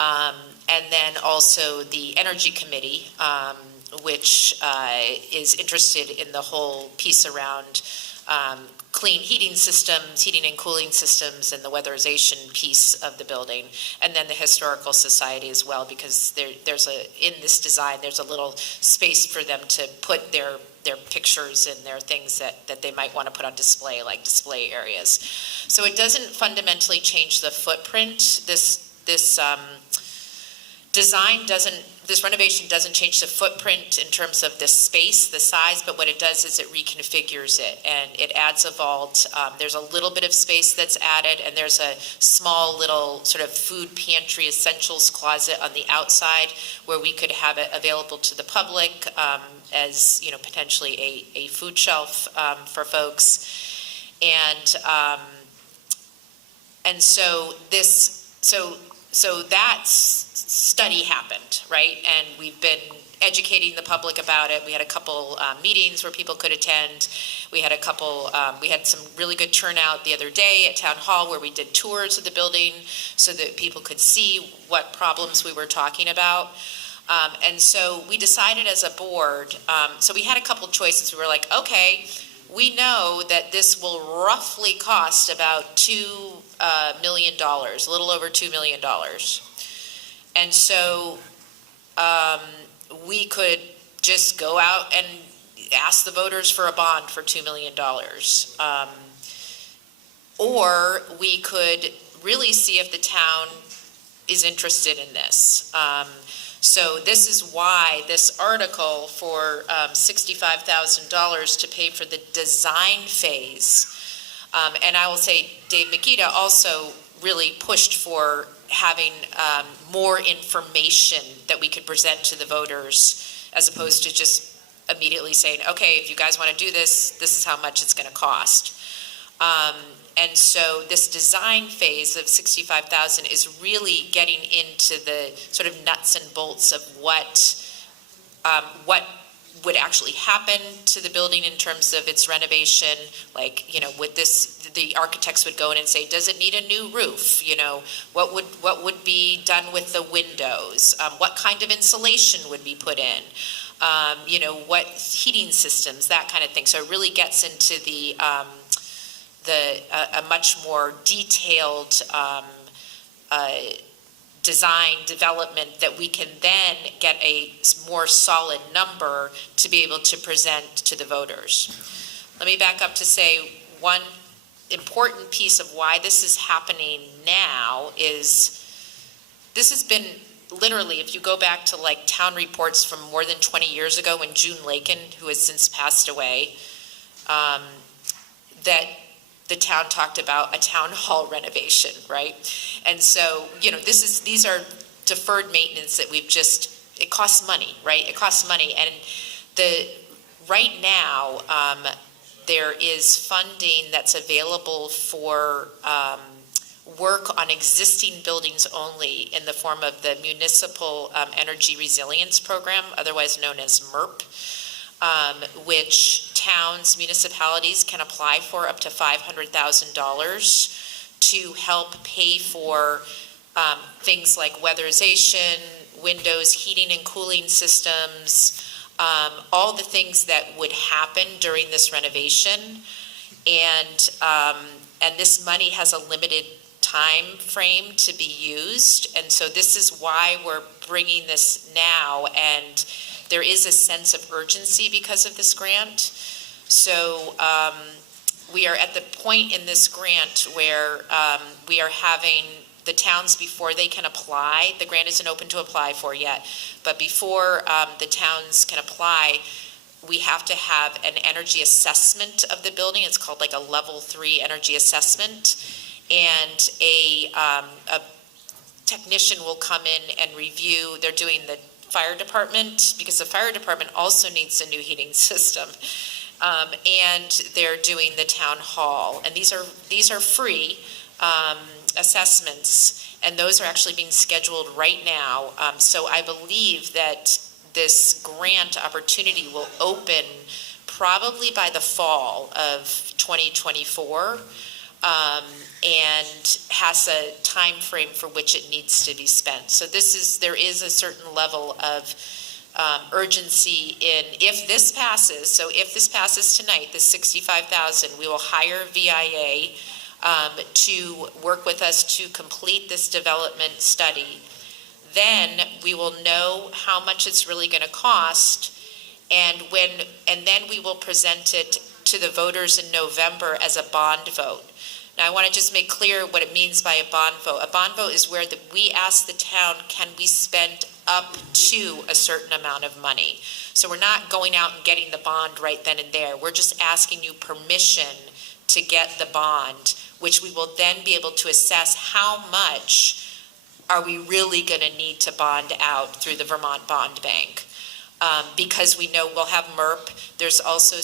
And then also the Energy Committee, which is interested in the whole piece around clean heating systems, heating and cooling systems, and the weatherization piece of the building. And then the Historical Society as well, because in this design, there's a little space for them to put their pictures and their things that they might want to put on display, like display areas. So it doesn't fundamentally change the footprint. This renovation doesn't change the footprint in terms of the space, the size, but what it does is it reconfigures it and it adds a vault. There's a little bit of space that's added, and there's a small little sort of food pantry essentials closet on the outside where we could have it available to the public as potentially a food shelf for folks. And so that study happened, right? And we've been educating the public about it. We had a couple meetings where people could attend. We had some really good turnout the other day at Town Hall where we did tours of the building so that people could see what problems we were talking about. And so we decided as a board, so we had a couple choices. We were like, okay, we know that this will roughly cost about $2 million, a little over $2 million. And so we could just go out and ask the voters for a bond for $2 million. Or we could really see if the town is interested in this. So this is why this article for $65,000 to pay for the design phase, and I will say Dave Megida also really pushed for having more information that we could present to the voters, as opposed to just immediately saying, okay, if you guys want to do this, this is how much it's going to cost. And so this design phase of 65,000 is really getting into the sort of nuts and bolts of what would actually happen to the building in terms of its renovation. Like, would the architects would go in and say, does it need a new roof? What would be done with the windows? What kind of insulation would be put in? What heating systems, that kind of thing. So it really gets into a much more detailed design development that we can then get a more solid number to be able to present to the voters. Let me back up to say one important piece of why this is happening now is this has been literally, if you go back to like town reports from more than 20 years ago when June Lakin, who has since passed away, that the town talked about a town hall renovation, right? And so, these are deferred maintenance that it costs money, right? It costs money. And right now, there is funding that's available for work on existing buildings only in the form of the Municipal Energy Resilience Program, otherwise known as MERP. Which municipalities can apply for up to $500,000 to help pay for things like weatherization, windows, heating and cooling systems, all the things that would happen during this renovation. And this money has a limited time frame to be used. And so this is why we're bringing this now, and there is a sense of urgency because of this grant. So we are at the point in this grant where we are having the towns, before they can apply, the grant isn't open to apply for yet, but before the towns can apply, we have to have an energy assessment of the building. It's called like a level 3 energy assessment. And a technician will come in and review. They're doing the fire department, because the fire department also needs a new heating system, and they're doing the town hall, and these are free assessments, and those are actually being scheduled right now. So I believe that this grant opportunity will open probably by the fall of 2024. And has a time frame for which it needs to be spent. So there is a certain level of urgency in, if this passes, so if this passes tonight, this 65,000, we will hire VIA to work with us to complete this development study. Then we will know how much it's really going to cost, and then we will present it to the voters in November as a bond vote. Now, I want to just make clear what it means by a bond vote. A bond vote is where we ask the town, can we spend up to a certain amount of money? So we're not going out and getting the bond right then and there. We're just asking you permission to get the bond, which we will then be able to assess how much are we really going to need to bond out through the Vermont Bond Bank. Because we know we'll have MERP. There's also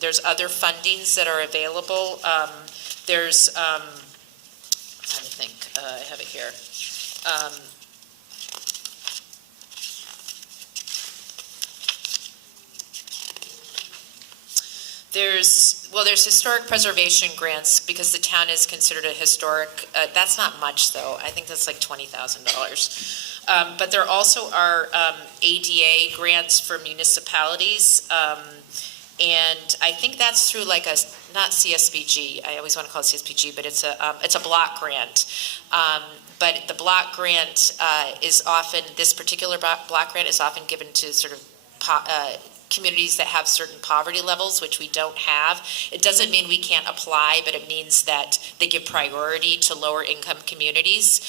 there's other fundings that are available. There's, I'm trying to think, I have it here. There's historic preservation grants because the town is considered a historic, that's not much though. I think that's like $20,000. But there also are ADA grants for municipalities. And I think that's through like not CSBG, I always want to call it CSBG, but it's a block grant. But the block grant is often, this particular block grant is often given to sort of communities that have certain poverty levels, which we don't have. It doesn't mean we can't apply, but it means that they give priority to lower income communities.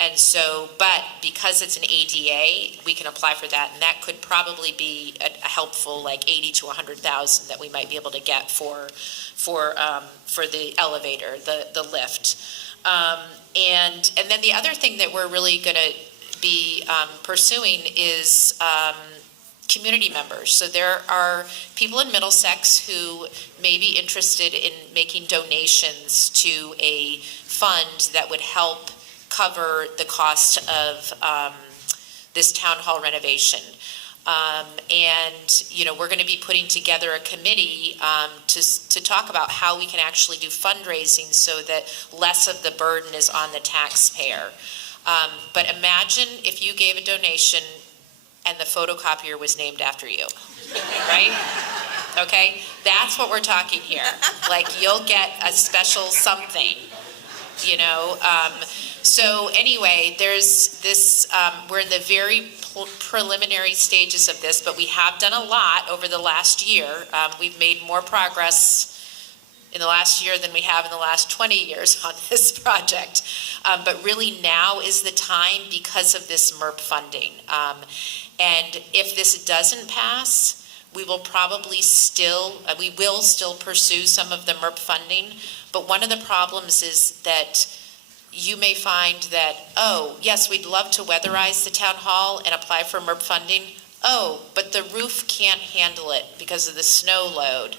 And so, but because it's an ADA, we can apply for that, and that could probably be a helpful like 80 to 100,000 that we might be able to get for the elevator, the lift. And then the other thing that we're really going to be pursuing is community members. So there are people in Middlesex who may be interested in making donations to a fund that would help cover the cost of this town hall renovation. And, you know, we're going to be putting together a committee to talk about how we can actually do fundraising so that less of the burden is on the taxpayer. But imagine if you gave a donation and the photocopier was named after you, right? Okay, that's what we're talking here. Like, you'll get a special something, you know? So anyway, there's this, we're in the very preliminary stages of this, but we have done a lot over the last year. We've made more progress in the last year than we have in the last 20 years on this project. But really now is the time because of this MERP funding. And if this doesn't pass, we will probably still, we will still pursue some of the MERP funding. But one of the problems is that you may find that, oh, yes, we'd love to weatherize the town hall and apply for MERP funding. Oh, but the roof can't handle it because of the snow load.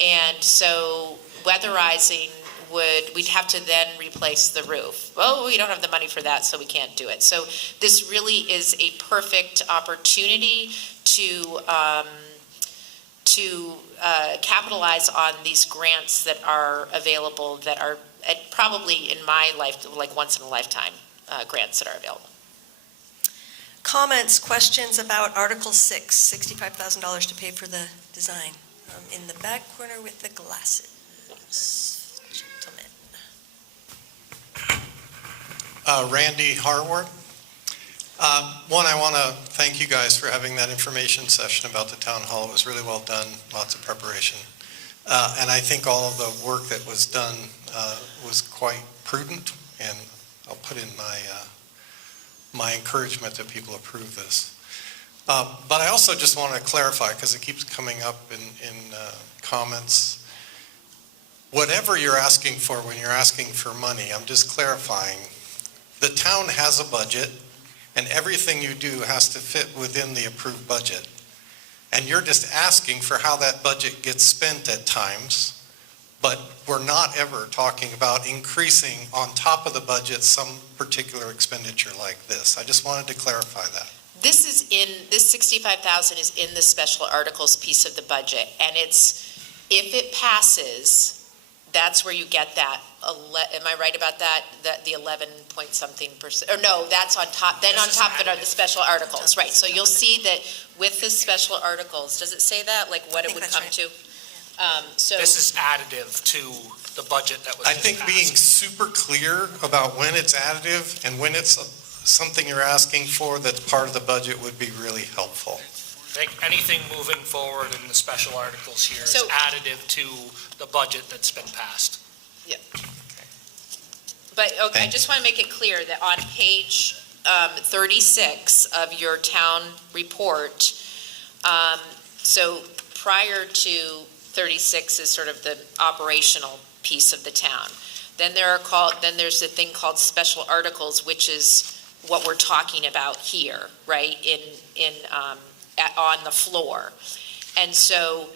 And so weatherizing we'd have to then replace the roof. Oh, we don't have the money for that, so we can't do it. So this really is a perfect opportunity to capitalize on these grants that are available, that are probably in my life, like once in a lifetime grants that are available. Comments, questions about Article 6, $65,000 to pay for the design. In the back corner with the glasses. Randy Harward. One, I want to thank you guys for having that information session about the town hall. It was really well done, lots of preparation. And I think all of the work that was done was quite prudent, and I'll put in my encouragement that people approve this. But I also just want to clarify, because it keeps coming up in comments. Whatever you're asking for when you're asking for money, I'm just clarifying. The town has a budget, and everything you do has to fit within the approved budget. And you're just asking for how that budget gets spent at times, but we're not ever talking about increasing on top of the budget some particular expenditure like this. I just wanted to clarify that. This is this 65,000 is in the special articles piece of the budget, and it's, if it passes, that's where you get that, am I right about that? The 11 point something percent, or no, that's on top, then on top of it are the special articles, right? So you'll see that with the special articles, does it say that, like what it would come to? So this is additive to the budget that was I think being super clear about when it's additive and when it's something you're asking for that's part of the budget would be really helpful. I think anything moving forward in the special articles here is additive to the budget that's been passed. Yeah. But, okay, I just want to make it clear that on page 36 of your town report, so prior to 36 is sort of the operational piece of the town. Then there's a thing called special articles, which is what we're talking about here, right, on the floor. And so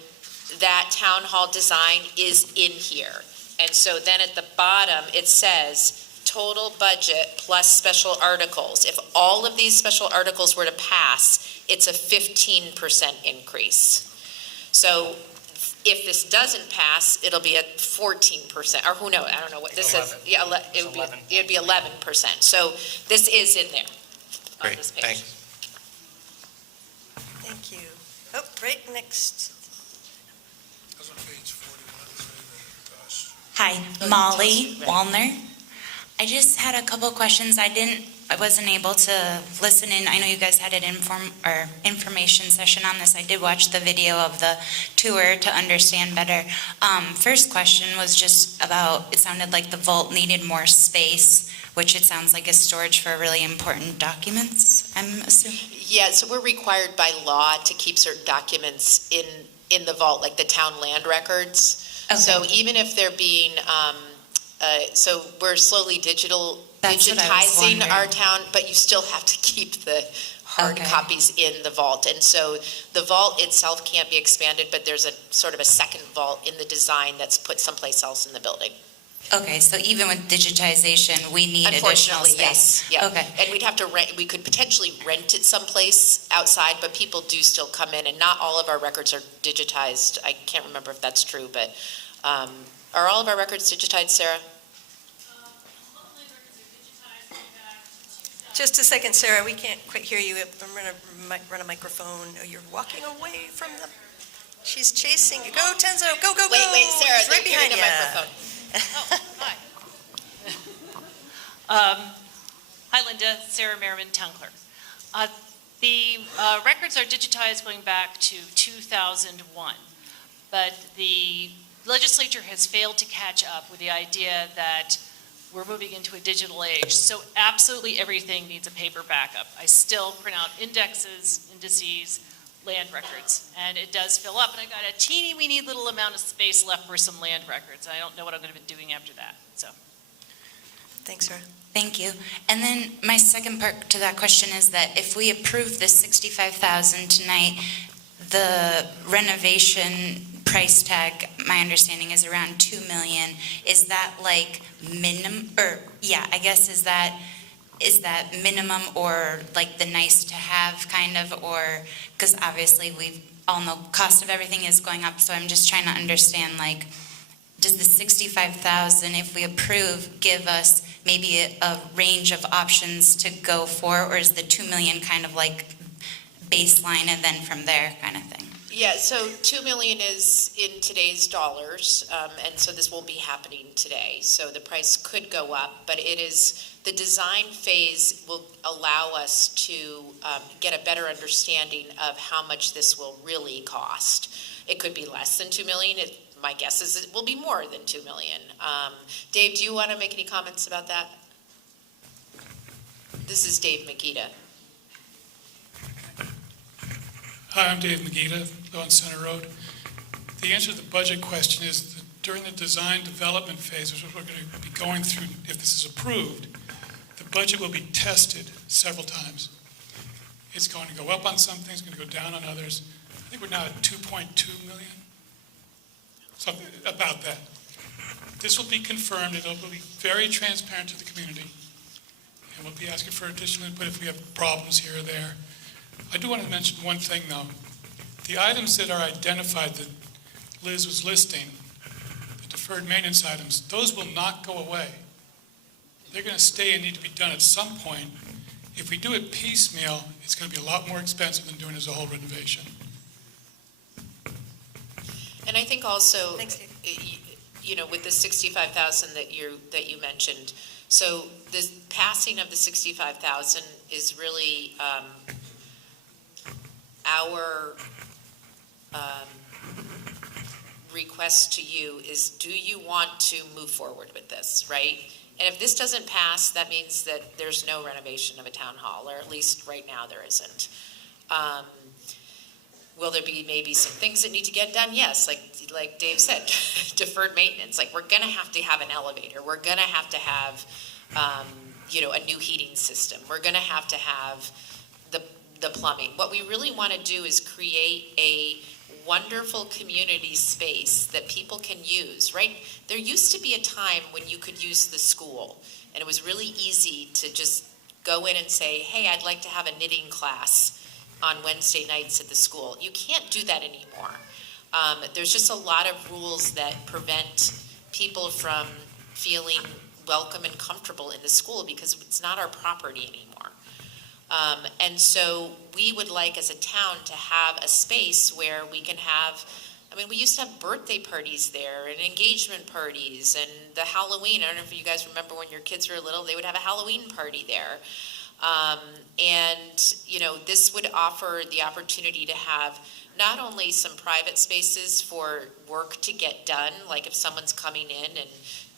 that town hall design is in here. And so then at the bottom, it says total budget plus special articles. If all of these special articles were to pass, it's a 15% increase. So if this doesn't pass, it'll be at 14%, or who knows, I don't know what this is. Yeah, it'd be 11%. So this is in there on Great, this page. thanks. Thank you. Oh, right next. Hi, Molly Wallner. I just had a couple of questions. I wasn't able to listen in. I know you guys had an information session on this. I did watch the video of the tour to understand better. First question was just about, it sounded like the vault needed more space, which it sounds like is storage for really important documents, I'm assuming. Yeah, so we're required by law to keep certain documents in the vault, like the town land records. Okay. So even if they're being so we're slowly That's what I was digitizing our wondering. town, but you still have to keep the hard Okay. copies in the vault. And so the vault itself can't be expanded, but there's a sort of a second vault in the design that's put someplace else in the building. Okay, so even with digitization, we need additional Unfortunately, space? yes, yeah. Okay. And we'd have to rent, we could potentially rent it someplace outside, but people do still come in, and not all of our records are digitized. I can't remember if that's true, but are all of our records digitized, Sarah? Just a second, Sarah, we can't quite hear you. I'm going to run a microphone. Oh, you're walking away from the, she's chasing you. Go, Tenzo, go, go, go. Wait, Sarah, He's right they're hearing behind a you. microphone. Hi, Linda. Sarah Merriman, Town Clerk. The records are digitized going back to 2001, but the legislature has failed to catch up with the idea that we're moving into a digital age. So absolutely everything needs a paper backup. I still print out indexes, indices, land records, and it does fill up. And I got a teeny weeny little amount of space left for some land records. I don't know what I'm going to be doing after that. So. Thanks, Sarah. Thank you. And then my second part to that question is that if we approve the 65,000 tonight, the renovation price tag, my understanding is around 2 million. Is that like minimum, or yeah, I guess is that minimum or like the nice to have kind of, or, because obviously we all know cost of everything is going up, so I'm just trying to understand, like, does the 65,000, if we approve, give us maybe a range of options to go for, or is the 2 million kind of like baseline and then from there kind of thing? Yeah, so 2 million is in today's dollars, and so this won't be happening today. So the price could go up, but it is, the design phase will allow us to get a better understanding of how much this will really cost. It could be less than 2 million. My guess is it will be more than 2 million. Dave, do you want to make any comments about that? This is Dave Magida. Hi, I'm Dave Magida, live on Center Road. The answer to the budget question is that during the design development phase, which is what we're going to be going through if this is approved, the budget will be tested several times. It's going to go up on some things, going to go down on others. I think we're now at 2.2 million, something about that. This will be confirmed, it will be very transparent to the community, and we'll be asking for additional input if we have problems here or there. I do want to mention one thing, though. The items that are identified that Liz was listing, the deferred maintenance items, those will not go away. They're going to stay and need to be done at some point. If we do it piecemeal, it's going to be a lot more expensive than doing it as a whole renovation. And I think also, you know, with the 65,000 that you mentioned, so the passing of the 65,000 is really our request to you is, do you want to move forward with this, right? And if this doesn't pass, that means that there's no renovation of a town hall, or at least right now there isn't. Will there be maybe some things that need to get done? Yes, like Dave said, deferred maintenance. Like, we're going to have an elevator. We're going to have, you know, a new heating system. We're going to have the plumbing. What we really want to do is create a wonderful community space that people can use, right? There used to be a time when you could use the school, and it was really easy to just go in and say, hey, I'd like to have a knitting class on Wednesday nights at the school. You can't do that anymore. There's just a lot of rules that prevent people from feeling welcome and comfortable in the school because it's not our property anymore. And so we would like, as a town, to have a space where we can have, I mean, we used to have birthday parties there and engagement parties and the Halloween. I don't know if you guys remember when your kids were little, they would have a Halloween party there. And, you know, this would offer the opportunity to have not only some private spaces for work to get done, like if someone's coming in and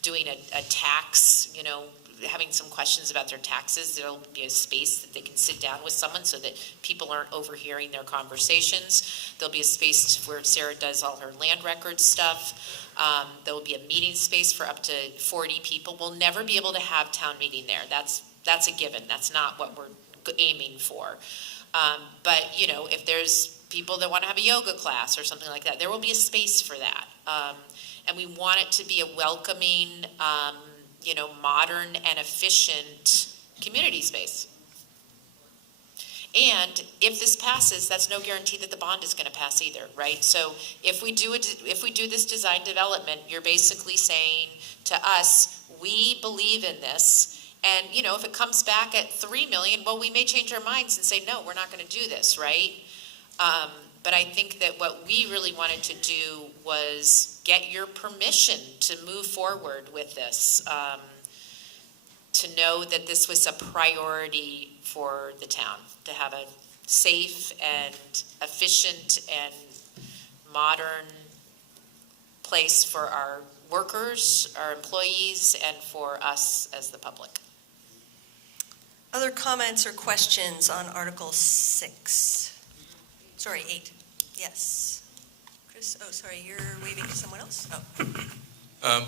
doing a tax, you know, having some questions about their taxes, there'll be a space that they can sit down with someone so that people aren't overhearing their conversations. There'll be a space where Sarah does all her land records stuff. There will be a meeting space for up to 40 people. We'll never be able to have town meeting there. That's a given. That's not what we're aiming for. But, if there's people that want to have a yoga class or something like that, there will be a space for that. And we want it to be a welcoming, modern and efficient community space. And if this passes, that's no guarantee that the bond is going to pass either, right? So if we do this design development, you're basically saying to us, we believe in this. And, if it comes back at 3 million, well, we may change our minds and say, no, we're not going to do this, right? But I think that what we really wanted to do was get your permission to move forward with this, to know that this was a priority for the town, to have a safe and efficient and modern place for our workers, our employees, and for us as the public. Other comments or questions on Article 6? Sorry, 8. Yes. Chris, sorry, you're waving to someone else?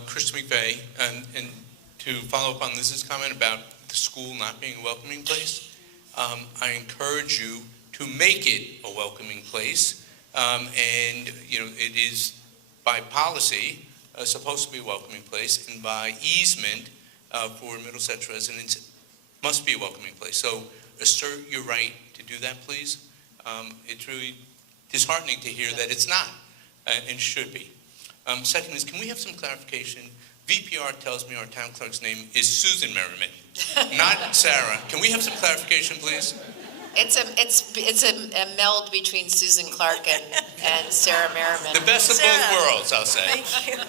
Chris McVeigh, and to follow up on Liz's comment about the school not being a welcoming place, I encourage you to make it a welcoming place. And, it is by policy supposed to be a welcoming place, and by easement for Middlesex residents, must be a welcoming place. So assert your right to do that, please. It's really disheartening to hear that it's not and should be. Second is, can we have some clarification? VPR tells me our town clerk's name is Susan Merriman, not Sarah. Can we have some clarification, please? It's a meld between Susan Clark and Sarah Merriman. The best of both worlds, I'll say. Thank you.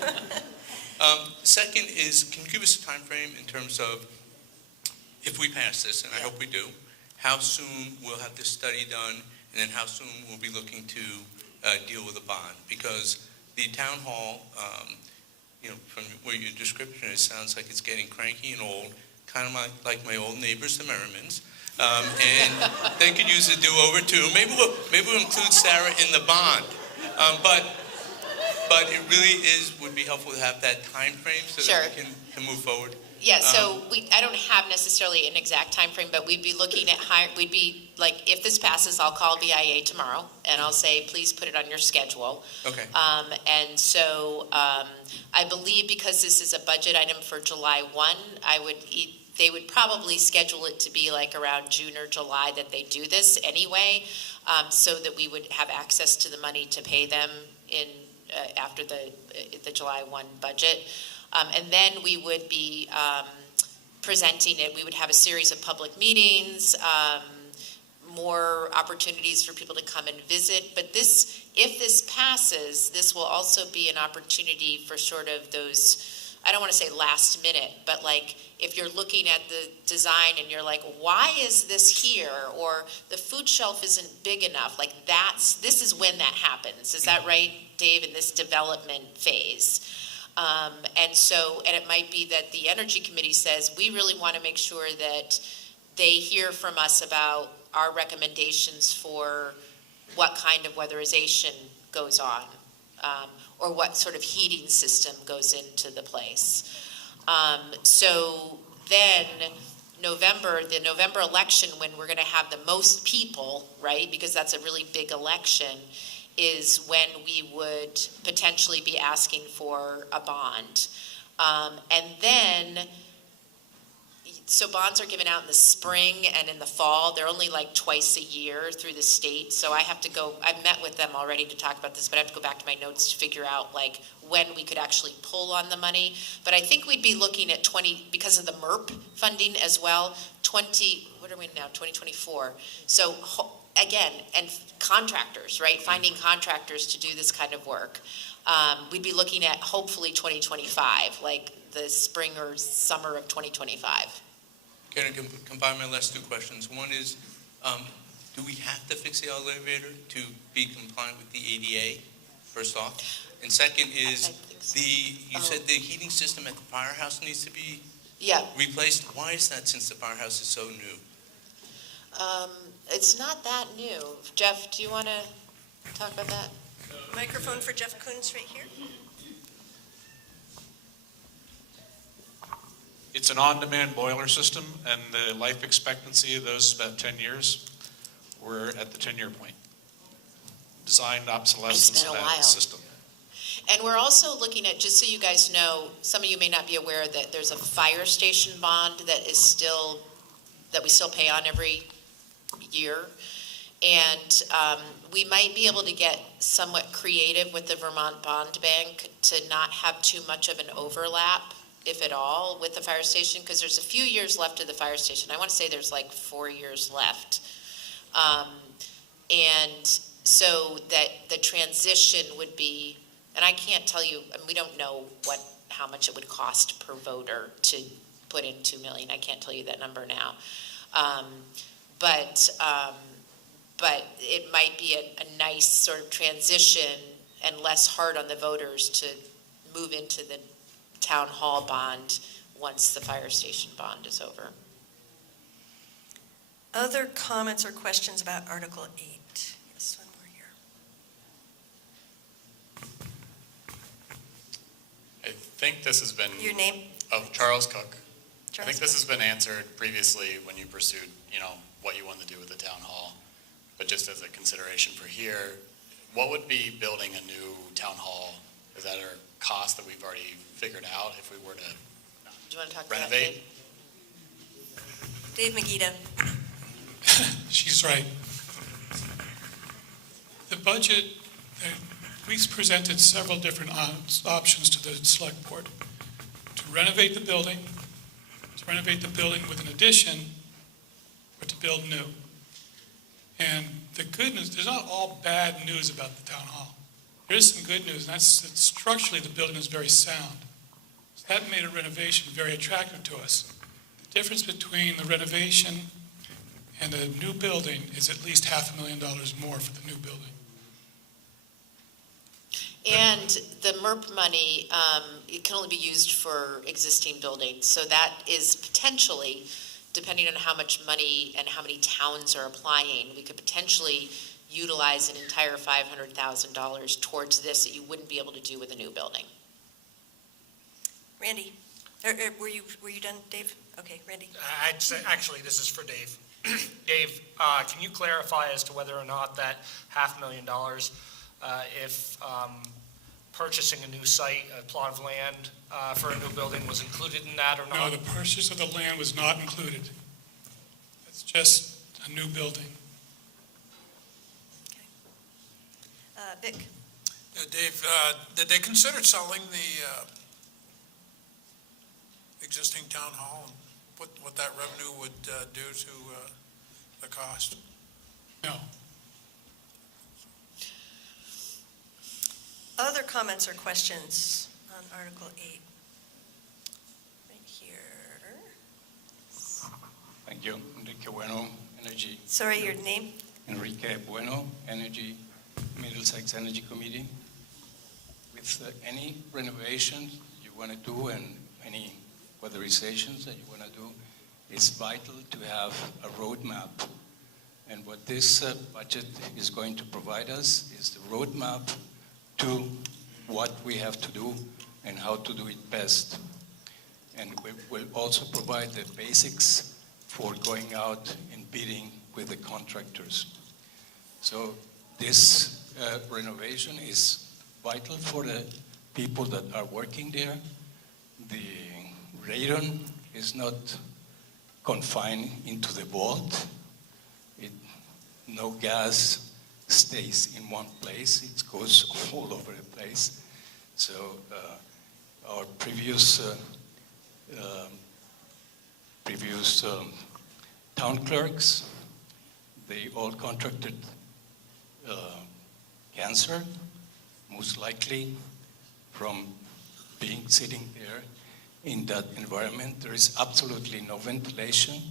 Second is, can you give us a time frame in terms of, if we pass this, and I hope we do, how soon we'll have this study done, and then how soon we'll be looking to deal with a bond? Because the town hall, from where your description is, sounds like it's getting cranky and old, kind of like my old neighbors, the Merrimans. And they could use a do-over too. Maybe we'll include Sarah in the bond. But it really would be helpful to have that time frame so that we can move forward. Yeah, so I don't have necessarily an exact time frame, but we'd be looking at if this passes, I'll call BIA tomorrow and I'll say, please put it on your schedule. Okay. And so I believe because this is a budget item for July 1, they would probably schedule it to be like around June or July that they do this anyway, so that we would have access to the money to pay them after the July 1 budget. And then we would be presenting it. We would have a series of public meetings, more opportunities for people to come and visit. But if this passes, this will also be an opportunity for sort of those, I don't want to say last minute, but like if you're looking at the design and you're like, why is this here? Or the food shelf isn't big enough. Like this is when that happens. Is that right, Dave, in this development phase? And it might be that the Energy Committee says, we really want to make sure that they hear from us about our recommendations for what kind of weatherization goes on, or what sort of heating system goes into the place. So then the November election, when we're going to have the most people, right, because that's a really big election, is when we would potentially be asking for a bond. And then, so bonds are given out in the spring and in the fall. They're only like twice a year through the state. So I have to go, I've met with them already to talk about this, but I have to go back to my notes to figure out like when we could actually pull on the money. But I think we'd be looking at because of the MERP funding as well, what are we now, 2024. So again, and contractors, right? Finding contractors to do this kind of work. We'd be looking at hopefully 2025, like the spring or summer of 2025. Can I combine my last two questions? One is, do we have to fix the elevator to be compliant with the ADA, first off? And second is, you said the heating system at the firehouse needs to be Yeah. replaced? Why is that since the firehouse is so new? It's not that new. Jeff, do you want to talk about that? Microphone for Jeff Koons right here. It's an on-demand boiler system, and the life expectancy of those is about 10 years. We're at the 10-year point. Designed obsolescence It's been of a that while. system. And we're also looking at, just so you guys know, some of you may not be aware that there's a fire station bond that is still, that we still pay on every year. And we might be able to get somewhat creative with the Vermont Bond Bank to not have too much of an overlap, if at all, with the fire station, because there's a few years left of the fire station. I want to say there's like 4 years left. And so that the transition would be, and I can't tell you, and we don't know how much it would cost per voter to put in 2 million. I can't tell you that number now. But it might be a nice sort of transition and less hard on the voters to move into the town hall bond once the fire station bond is over. Other comments or questions about Article 8? Yes, one more here. I think this has been. Your name? Oh, Charles Cook. Charles I think this has been answered previously when you pursued, what you wanted to do with the town hall. But just as a consideration for here, what would be building a new town hall? Is that a cost that we've already figured out if we were to Do you want to talk renovate? about that, Dave? Dave Magida. She's right. The budget, we presented several different options to the select board. To renovate the building with an addition, or to build new. And the good news, there's not all bad news about the town hall. There is some good news, and that's that structurally the building is very sound. So that made a renovation very attractive to us. The difference between the renovation and a new building is at least $500,000 more for the new building. And the MERP money, it can only be used for existing buildings. So that is potentially, depending on how much money and how many towns are applying, we could potentially utilize an entire $500,000 towards this that you wouldn't be able to do with a new building. Randy, were you done, Dave? Okay, Randy. I'd say, actually, this is for Dave. Dave, can you clarify as to whether or not that $500,000, if purchasing a new site, a plot of land for a new building was included in that or not? No, the purchase of the land was not included. It's just a new building. Vic. Dave, did they consider selling the existing town hall and what that revenue would do to the cost? No. Other comments or questions on Article 8? Right here. Thank you. Enrique Bueno, Energy. Sorry, your name? Enrique Bueno, Energy, Middlesex Energy Committee. With any renovations you want to do and any weatherizations that you want to do, it's vital to have a roadmap. And what this budget is going to provide us is the roadmap to what we have to do and how to do it best. And we will also provide the basics for going out and bidding with the contractors. So this renovation is vital for the people that are working there. The radon is not confined into the vault. No gas stays in one place. It goes all over the place. So our previous town clerks, they all contracted cancer, most likely from being sitting there in that environment. There is absolutely no ventilation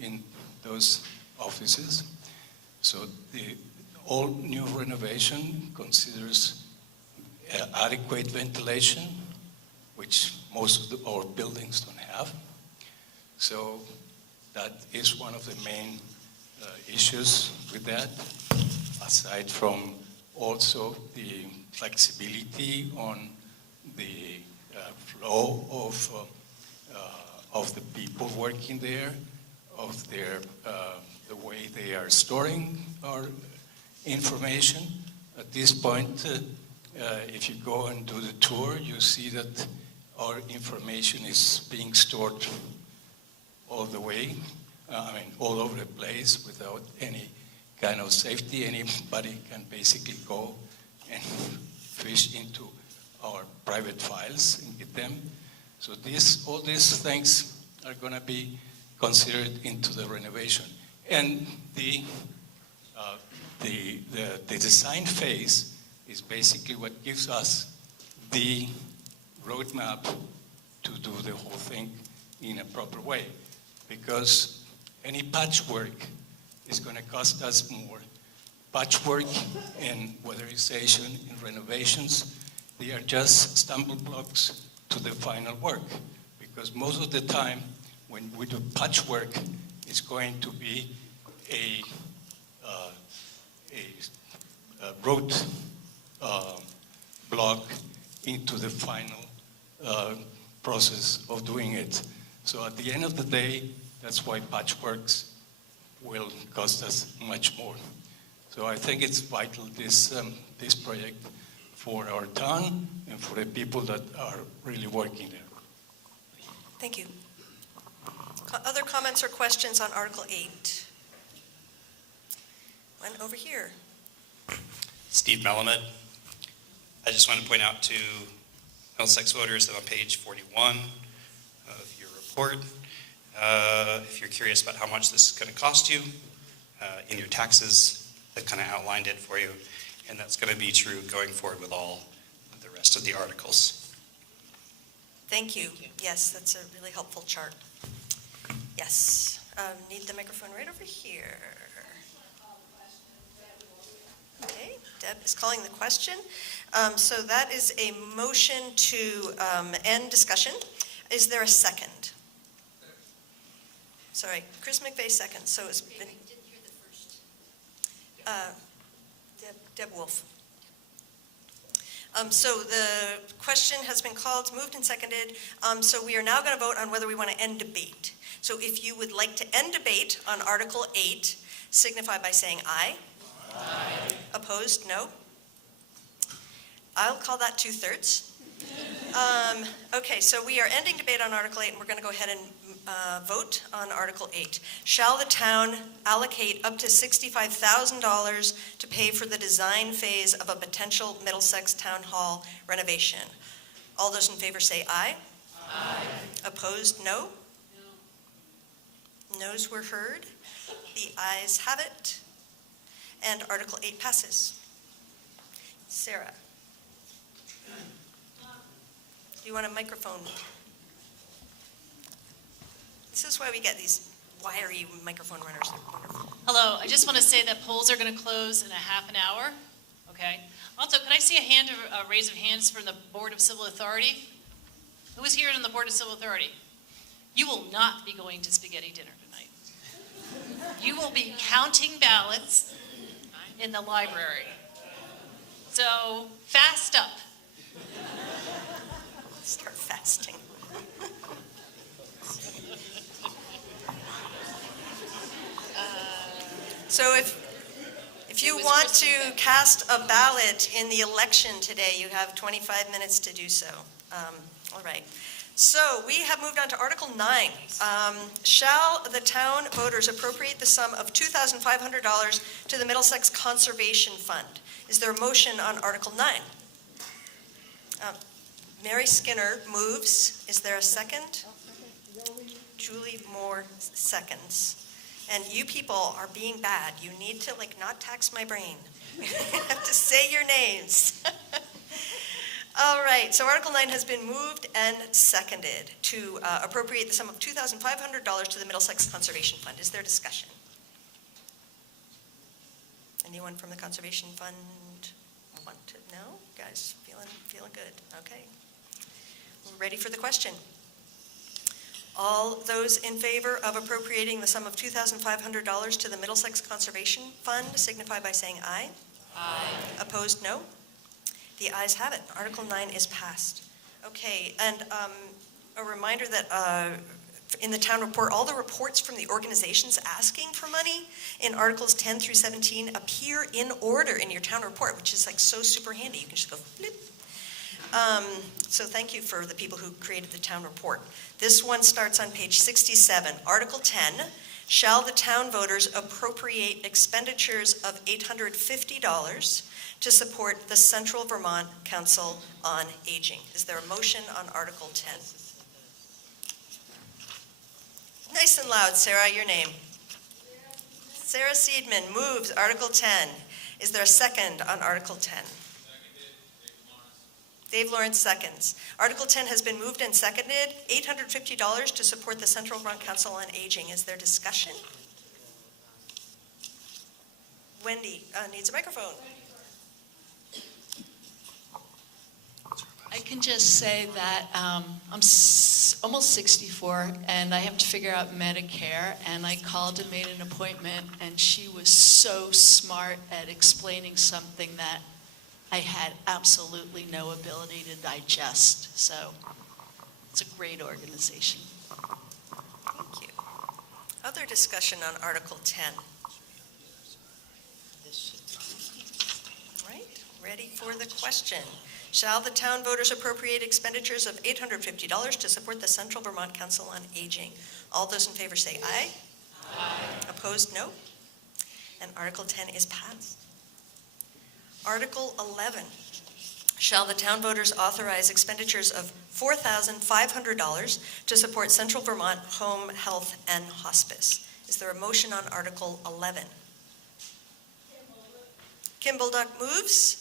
in those offices. So the all new renovation considers adequate ventilation, which most of our buildings don't have. So that is one of the main issues with that, aside from also the flexibility on the flow of the people working there, of their the way they are storing our information. At this point, if you go and do the tour, you see that our information is being stored all the way, all over the place without any kind of safety. Anybody can basically go and fish into our private files and get them. So all these things are going to be considered into the renovation. And the design phase is basically what gives us the roadmap to do the whole thing in a proper way. Because any patchwork is going to cost us more. Patchwork and weatherization and renovations, they are just stumble blocks to the final work. Because most of the time, when we do patchwork, it's going to be a road block into the final process of doing it. So at the end of the day, that's why patchworks will cost us much more. So I think it's vital, this project, for our town and for the people that are really working there. Thank you. Other comments or questions on Article 8? One over here. Steve Melamed. I just want to point out to Middlesex voters that on page 41 of your report, if you're curious about how much this is going to cost you in your taxes, that kind of outlined it for you, and that's going to be true going forward with all the rest of the articles. Thank you. Yes, that's a really helpful chart. Yes. Need the microphone right over here. Okay, Deb is calling the question. So that is a motion to end discussion. Is there a second? Sorry, Chris McVeigh second. So it's been Deb Wolf. So the question has been called, moved and seconded. So we are now going to vote on whether we want to end debate. So if you would like to end debate on Article 8, signify by saying aye. Aye. Opposed, no. I'll call that 2/3. Okay, so we are ending debate on Article 8, and we're going to go ahead and vote on Article 8. Shall the town allocate up to $65,000 to pay for the design phase of a potential Middlesex Town Hall renovation? All those in favor say aye. Aye. Opposed, no. Noes were heard. The ayes have it. And Article 8 passes. Sarah. Do you want a microphone? This is why we get these wiry microphone runners. They're wonderful. Hello, I just want to say that polls are going to close in a half an hour, okay? Also, can I see a raise of hands from the Board of Civil Authority? Who is here on the Board of Civil Authority? You will not be going to spaghetti dinner tonight. You will be counting ballots in the library. So, fast up. Start fasting. So if you want to cast a ballot in the election today, you have 25 minutes to do so. All right. So we have moved on to Article 9. Shall the town voters appropriate the sum of $2,500 to the Middlesex Conservation Fund? Is there a motion on Article 9? Mary Skinner moves. Is there a second? Julie Moore seconds. And you people are being bad. You need to not tax my brain. You have to say your names. All right, so Article 9 has been moved and seconded to appropriate the sum of $2,500 to the Middlesex Conservation Fund. Is there discussion? Anyone from the Conservation Fund want to know? Guys, feeling good? Okay. We're ready for the question. All those in favor of appropriating the sum of $2,500 to the Middlesex Conservation Fund signify by saying aye. Aye. Opposed, no. The ayes have it. Article 9 is passed. Okay, and a reminder that in the town report, all the reports from the organizations asking for money in Articles 10 through 17 appear in order in your town report, which is like so super handy. You can just go flip. So thank you for the people who created the town report. This one starts on page 67. Article 10, shall the town voters appropriate expenditures of $850 to support the Central Vermont Council on Aging? Is there a motion on Article 10? Nice and loud, Sarah, your name. Sarah Seidman moves Article 10. Is there a second on Article 10? Dave Lawrence seconds. Article 10 has been moved and seconded. $850 to support the Central Vermont Council on Aging. Is there discussion? Wendy needs a microphone. I can just say that I'm almost 64 and I have to figure out Medicare, and I called and made an appointment, and she was so smart at explaining something that I had absolutely no ability to digest. So it's a great organization. Thank you. Other discussion on Article 10? All right, ready for the question. Shall the town voters appropriate expenditures of $850 to support the Central Vermont Council on Aging? All those in favor say aye. Aye. Opposed, no. And Article 10 is passed. Article 11, shall the town voters authorize expenditures of $4,500 to support Central Vermont Home Health and Hospice? Is there a motion on Article 11? Kim Bolduc moves,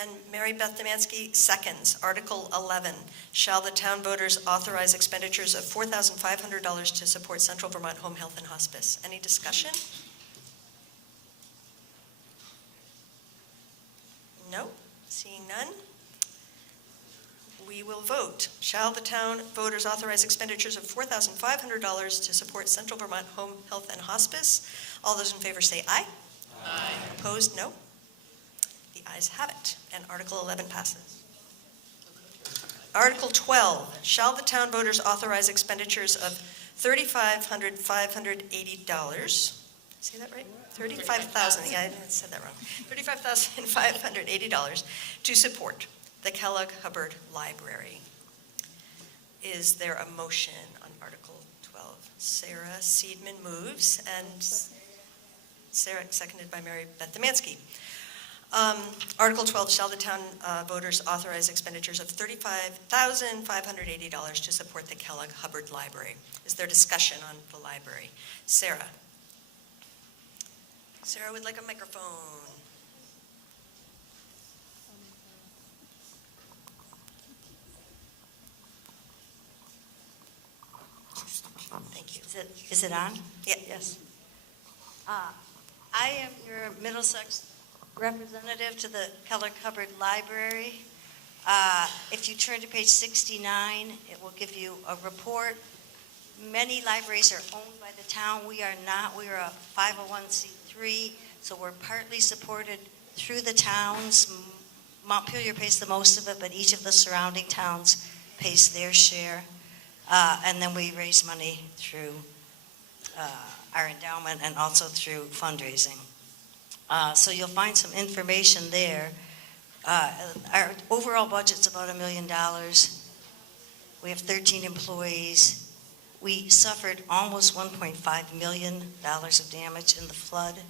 and Mary Beth Demansky seconds. Article 11, shall the town voters authorize expenditures of $4,500 to support Central Vermont Home Health and Hospice? Any discussion? No? Seeing none? We will vote. Shall the town voters authorize expenditures of $4,500 to support Central Vermont Home Health and Hospice? All those in favor say aye. Aye. Opposed, no. The ayes have it, and Article 11 passes. Article 12, shall the town voters authorize expenditures of $3,580? Say that right? 35,000, yeah, I said that wrong. $35,580 to support the Kellogg Hubbard Library. Is there a motion on Article 12? Sarah Seidman moves, and Sarah, seconded by Mary Beth Demansky. Article 12, shall the town voters authorize expenditures of $35,580 to support the Kellogg Hubbard Library? Is there discussion on the library? Sarah. Sarah would like a microphone. Thank you. Is it on? Yeah. Yes. I am your Middlesex representative to the Kellogg Hubbard Library. If you turn to page 69, it will give you a report. Many libraries are owned by the town. We are not. We are a 501c3, so we're partly supported through the towns. Montpelier pays the most of it, but each of the surrounding towns pays their share. And then we raise money through our endowment and also through fundraising. So you'll find some information there. Our overall budget's about $1 million. We have 13 employees. We suffered almost $1.5 million of damage in the flood.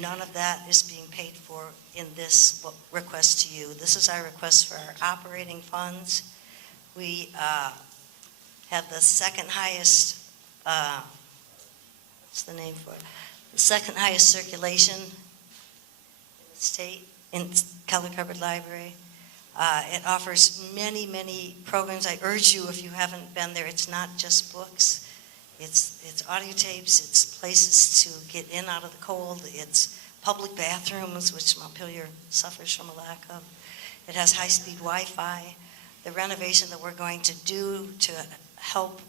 None of that is being paid for in this request to you. This is our request for our operating funds. We have the second highest, what's the name for it? The second highest circulation in the state, in Kellogg Hubbard Library. It offers many, many programs. I urge you, if you haven't been there, it's not just books. It's audio tapes, it's places to get in out of the cold, it's public bathrooms, which Montpelier suffers from a lack of. It has high-speed Wi-Fi. The renovation that we're going to do to help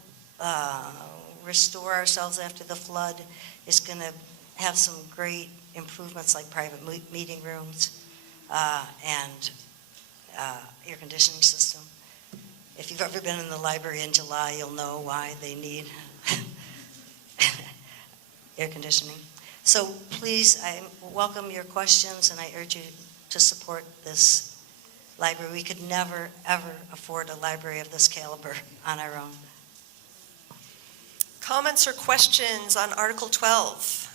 restore ourselves after the flood is going to have some great improvements like private meeting rooms and air conditioning system. If you've ever been in the library in July, you'll know why they need air conditioning. So please, I welcome your questions, and I urge you to support this library. We could never, ever afford a library of this caliber on our own. Comments or questions on Article 12?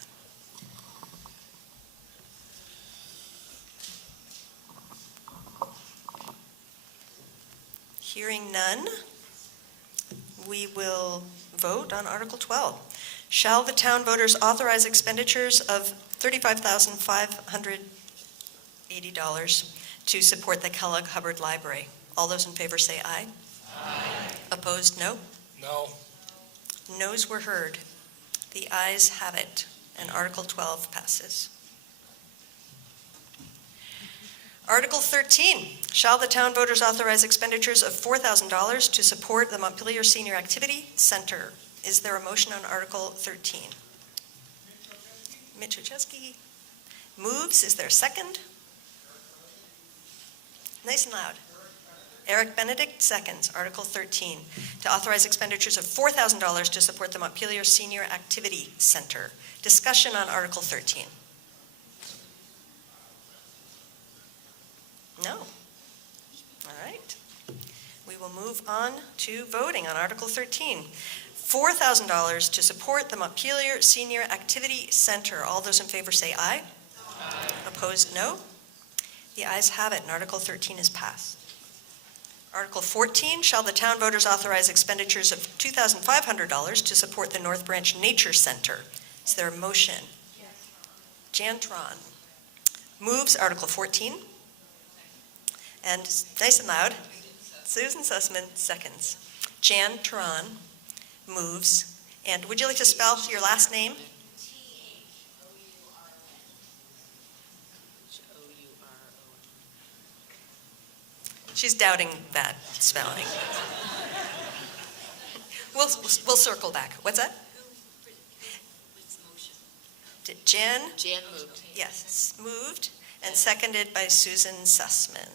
Hearing none, we will vote on Article 12. Shall the town voters authorize expenditures of $35,580 to support the Kellogg Hubbard Library? All those in favor say aye. Aye. Opposed, no? No. Noes were heard. The ayes have it, and Article 12 passes. Article 13, shall the town voters authorize expenditures of $4,000 to support the Montpelier Senior Activity Center? Is there a motion on Article 13? Mitch Wachowski moves. Is there a second? Nice and loud. Eric Benedict seconds Article 13 to authorize expenditures of $4,000 to support the Montpelier Senior Activity Center. Discussion on Article 13. No. All right. We will move on to voting on Article 13. $4,000 to support the Montpelier Senior Activity Center. All those in favor say aye. Aye. Opposed, no. The ayes have it, and Article 13 is passed. Article 14, shall the town voters authorize expenditures of $2,500 to support the North Branch Nature Center? Is there a motion? Yes. Jan Tron moves Article 14. And nice and loud, Susan Sussman seconds. Jan Tron moves. And would you like to spell your last name? She's doubting that spelling. We'll circle back. What's that? Jan? Jan moved. Yes, moved and seconded by Susan Sussman.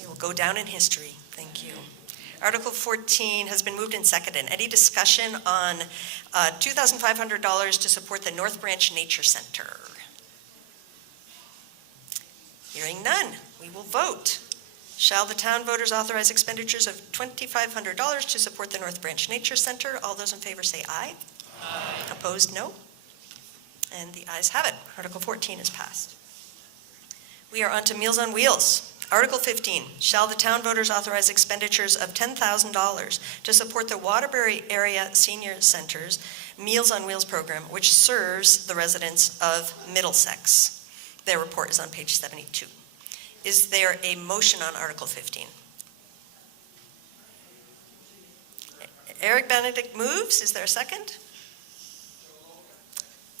We will go down in history. Thank you. Article 14 has been moved and seconded. Any discussion on $2,500 to support the North Branch Nature Center? Hearing none, we will vote. Shall the town voters authorize expenditures of $2,500 to support the North Branch Nature Center? All those in favor say aye. Aye. Opposed, no. And the ayes have it. Article 14 is passed. We are on to Meals on Wheels. Article 15, shall the town voters authorize expenditures of $10,000 to support the Waterbury Area Senior Center's Meals on Wheels program, which serves the residents of Middlesex? Their report is on page 72. Is there a motion on Article 15? Eric Benedict moves. Is there a second?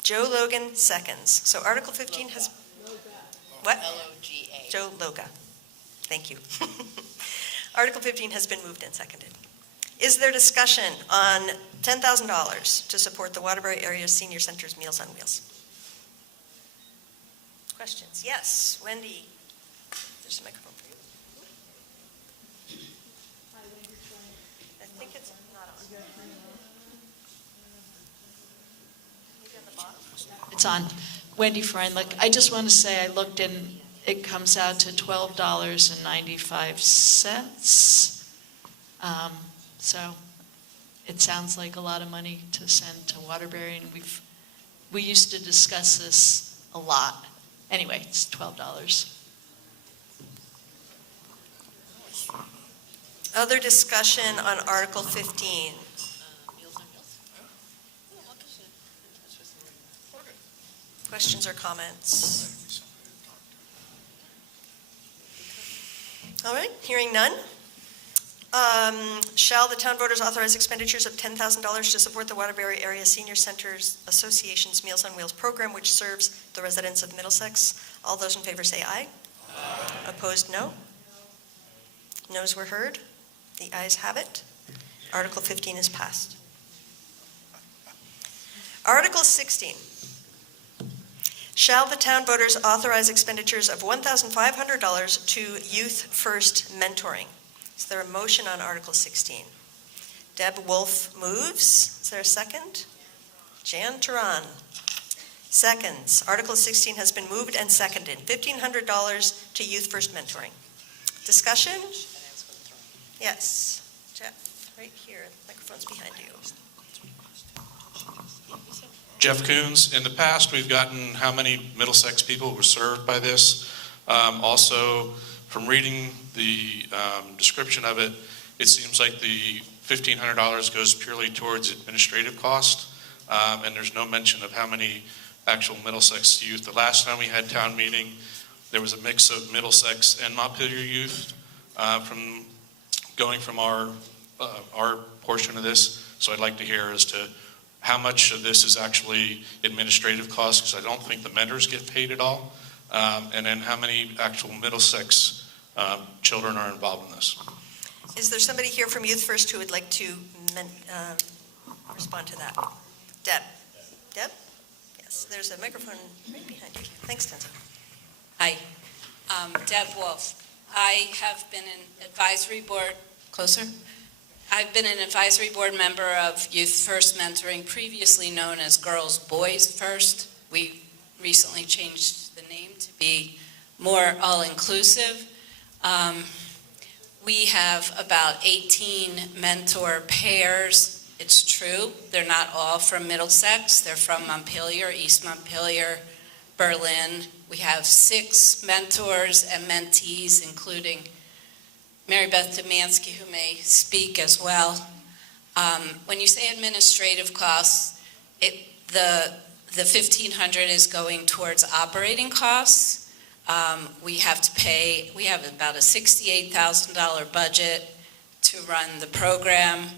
Joe Logan seconds. So Article 15 has... What? L-O-G-A. Joe Loga. Thank you. Article 15 has been moved and seconded. Is there discussion on $10,000 to support the Waterbury Area Senior Center's Meals on Wheels? Questions? Yes, Wendy. There's a microphone for you. I think it's not on. Maybe on the bottom? It's on. Wendy Freundlich. I just want to say I looked in, it comes out to $12.95. So it sounds like a lot of money to send to Waterbury, and we used to discuss this a lot. Anyway, it's $12. Other discussion on Article 15? Questions or comments? All right, hearing none. Shall the town voters authorize expenditures of $10,000 to support the Waterbury Area Senior Centers Association's Meals on Wheels program, which serves the residents of Middlesex? All those in favor say aye. Aye. Opposed, no. Noes were heard. The ayes have it. Article 15 is passed. Article 16. Shall the town voters authorize expenditures of $1,500 to Youth First Mentoring? Is there a motion on Article 16? Deb Wolf moves. Is there a second? Jan Turan seconds. Article 16 has been moved and seconded. $1,500 to Youth First Mentoring. Discussion? Yes. Jeff, right here. The microphone's behind you. Jeff Coons, in the past, we've gotten how many Middlesex people were served by this? Also, from reading the description of it, it seems like the $1,500 goes purely towards administrative cost, and there's no mention of how many actual Middlesex youth. The last time we had town meeting, there was a mix of Middlesex and Montpelier youth from going from our portion of this. So I'd like to hear as to how much of this is actually administrative costs, because I don't think the mentors get paid at all, and then how many actual Middlesex children are involved in this. Is there somebody here from Youth First who would like to respond to that? Deb? Deb? Yes, there's a microphone right behind you. Thanks, Tenzo. Hi, Deb Wolf. I have been an advisory board, closer? I've been an advisory board member of Youth First Mentoring, previously known as Girls Boys First. We recently changed the name to be more all-inclusive. We have about 18 mentor pairs. It's true, they're not all from Middlesex. They're from Montpelier, East Montpelier, Berlin. We have 6 mentors and mentees, including Mary Beth Demansky, who may speak as well. When you say administrative costs, the $1,500 is going towards operating costs. We have about a $68,000 budget to run the program,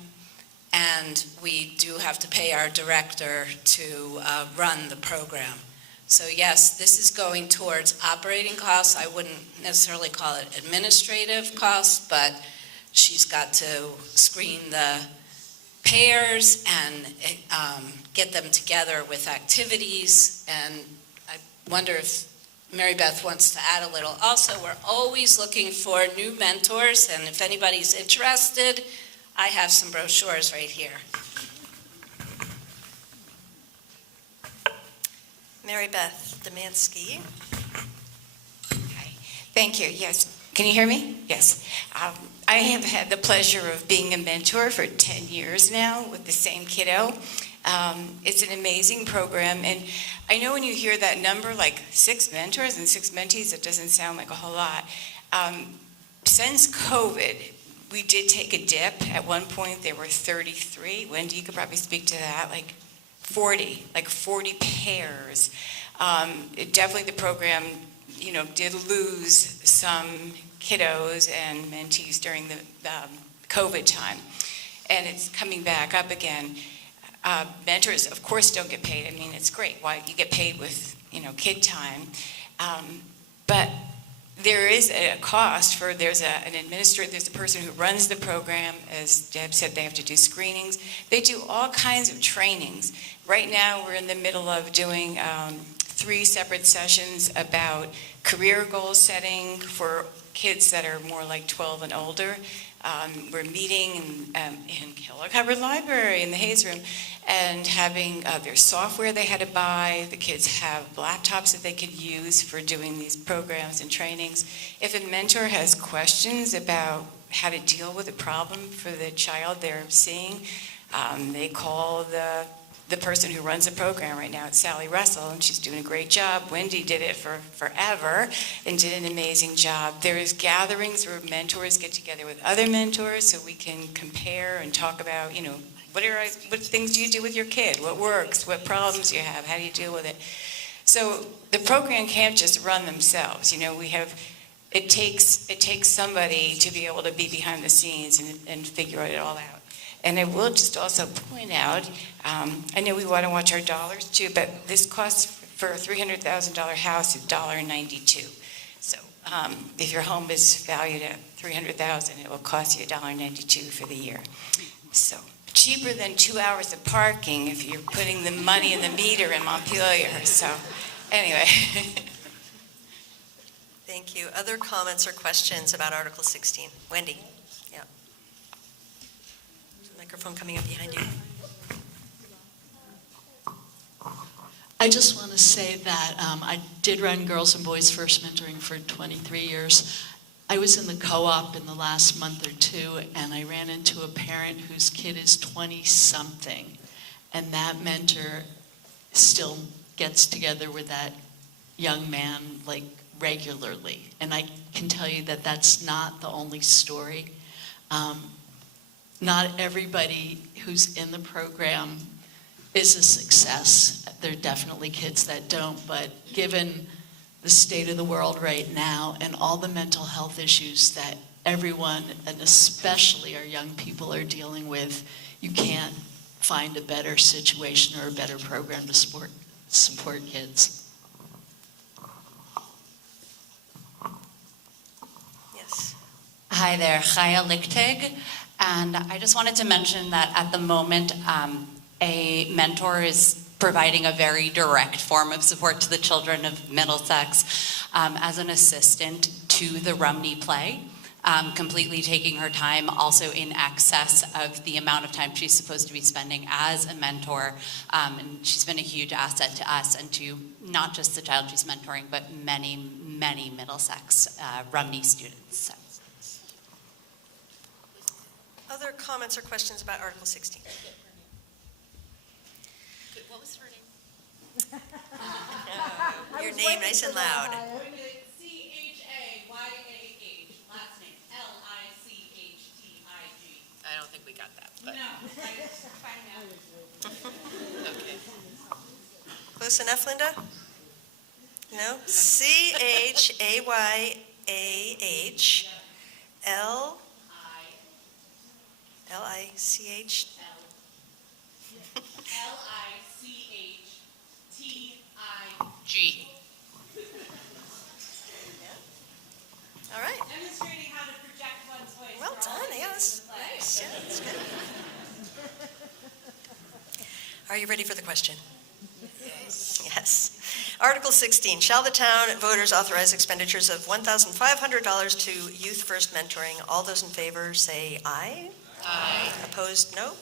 and we do have to pay our director to run the program. So yes, this is going towards operating costs. I wouldn't necessarily call it administrative costs, but she's got to screen the pairs and get them together with activities. And I wonder if Mary Beth wants to add a little. Also, we're always looking for new mentors, and if anybody's interested, I have some brochures right here. Mary Beth Demansky. Thank you. Yes. Can you hear me? Yes. I have had the pleasure of being a mentor for 10 years now with the same kiddo. It's an amazing program. And I know when you hear that number, like 6 mentors and 6 mentees, it doesn't sound like a whole lot. Since COVID, we did take a dip. At one point, there were 33. Wendy, you could probably speak to that, like 40 pairs. Definitely the program, did lose some kiddos and mentees during the COVID time, and it's coming back up again. Mentors, of course, don't get paid. I mean, it's great. Why you get paid with, kid time, but there is a cost for, there's an administrator, there's a person who runs the program. As Deb said, they have to do screenings. They do all kinds of trainings. Right now, we're in the middle of doing 3 separate sessions about career goal setting for kids that are more like 12 and older. We're meeting in Keller Cupboard Library in the Hayes Room and having their software they had to buy. The kids have laptops that they could use for doing these programs and trainings. If a mentor has questions about how to deal with a problem for the child they're seeing, they call the person who runs the program right now. It's Sally Russell, and she's doing a great job. Wendy did it for forever and did an amazing job. There is gatherings where mentors get together with other mentors so we can compare and talk about, what things do you do with your kid? What works? What problems you have? How do you deal with it? So the program can't just run themselves. It takes somebody to be able to be behind the scenes and figure it all out. And I will just also point out, I know we want to watch our dollars too, but this costs for a $300,000 house $1.92. So If your home is valued at $300,000, it will cost you $1.92 for the year. So cheaper than 2 hours of parking if you're putting the money in the meter in Montpelier. So anyway. Thank you. Other comments or questions about Article 16? Wendy? Yeah. Microphone coming up behind you. I just want to say that I did run Girls and Boys First Mentoring for 23 years. I was in the co-op in the last month or two, and I ran into a parent whose kid is 20-something, and that mentor still gets together with that young man, like, regularly. And I can tell you that that's not the only story. Not everybody who's in the program is a success. There are definitely kids that don't, but given the state of the world right now and all the mental health issues that everyone, and especially our young people, are dealing with, you can't find a better situation or a better program to support kids. Yes. Hi there, Chaya Lichtig, and I just wanted to mention that at the moment, a mentor is providing a very direct form of support to the children of Middlesex as an assistant to the Rumney play, completely taking her time also in excess of the amount of time she's supposed to be spending as a mentor. And she's been a huge asset to us and to not just the child she's mentoring, but many, many Middlesex Rumney students. So. Other comments or questions about Article 16? What was her name? Your name, nice and loud. C-H-A-Y-A-H, last name L-I-C-H-T-I-G. I don't think we got that. But. No, I just find out. Okay. Close enough, Linda? No? C-H-A-Y-A-H L-I-C-H. L-I-C-H-T-I-G. All right. Demonstrating how to project one's voice. Well done. Yes. Nice. Yeah, that's good. Are you ready for the question? Yes. Article 16, shall the town voters authorize expenditures of $1,500 to Youth First Mentoring? All those in favor say aye. Aye. Opposed, no.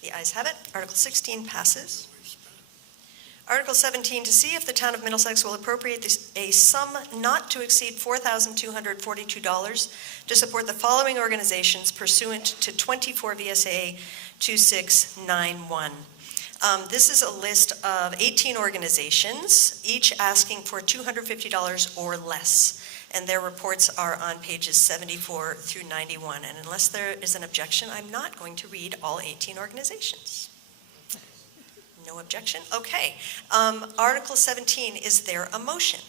The ayes have it. Article 16 passes. Article 17, to see if the town of Middlesex will appropriate a sum not to exceed $4,242 to support the following organizations pursuant to 24 VSA 2691. This is a list of 18 organizations, each asking for $250 or less, and their reports are on pages 74 through 91. And unless there is an objection, I'm not going to read all 18 organizations. No objection? Okay. Article 17, is there a motion?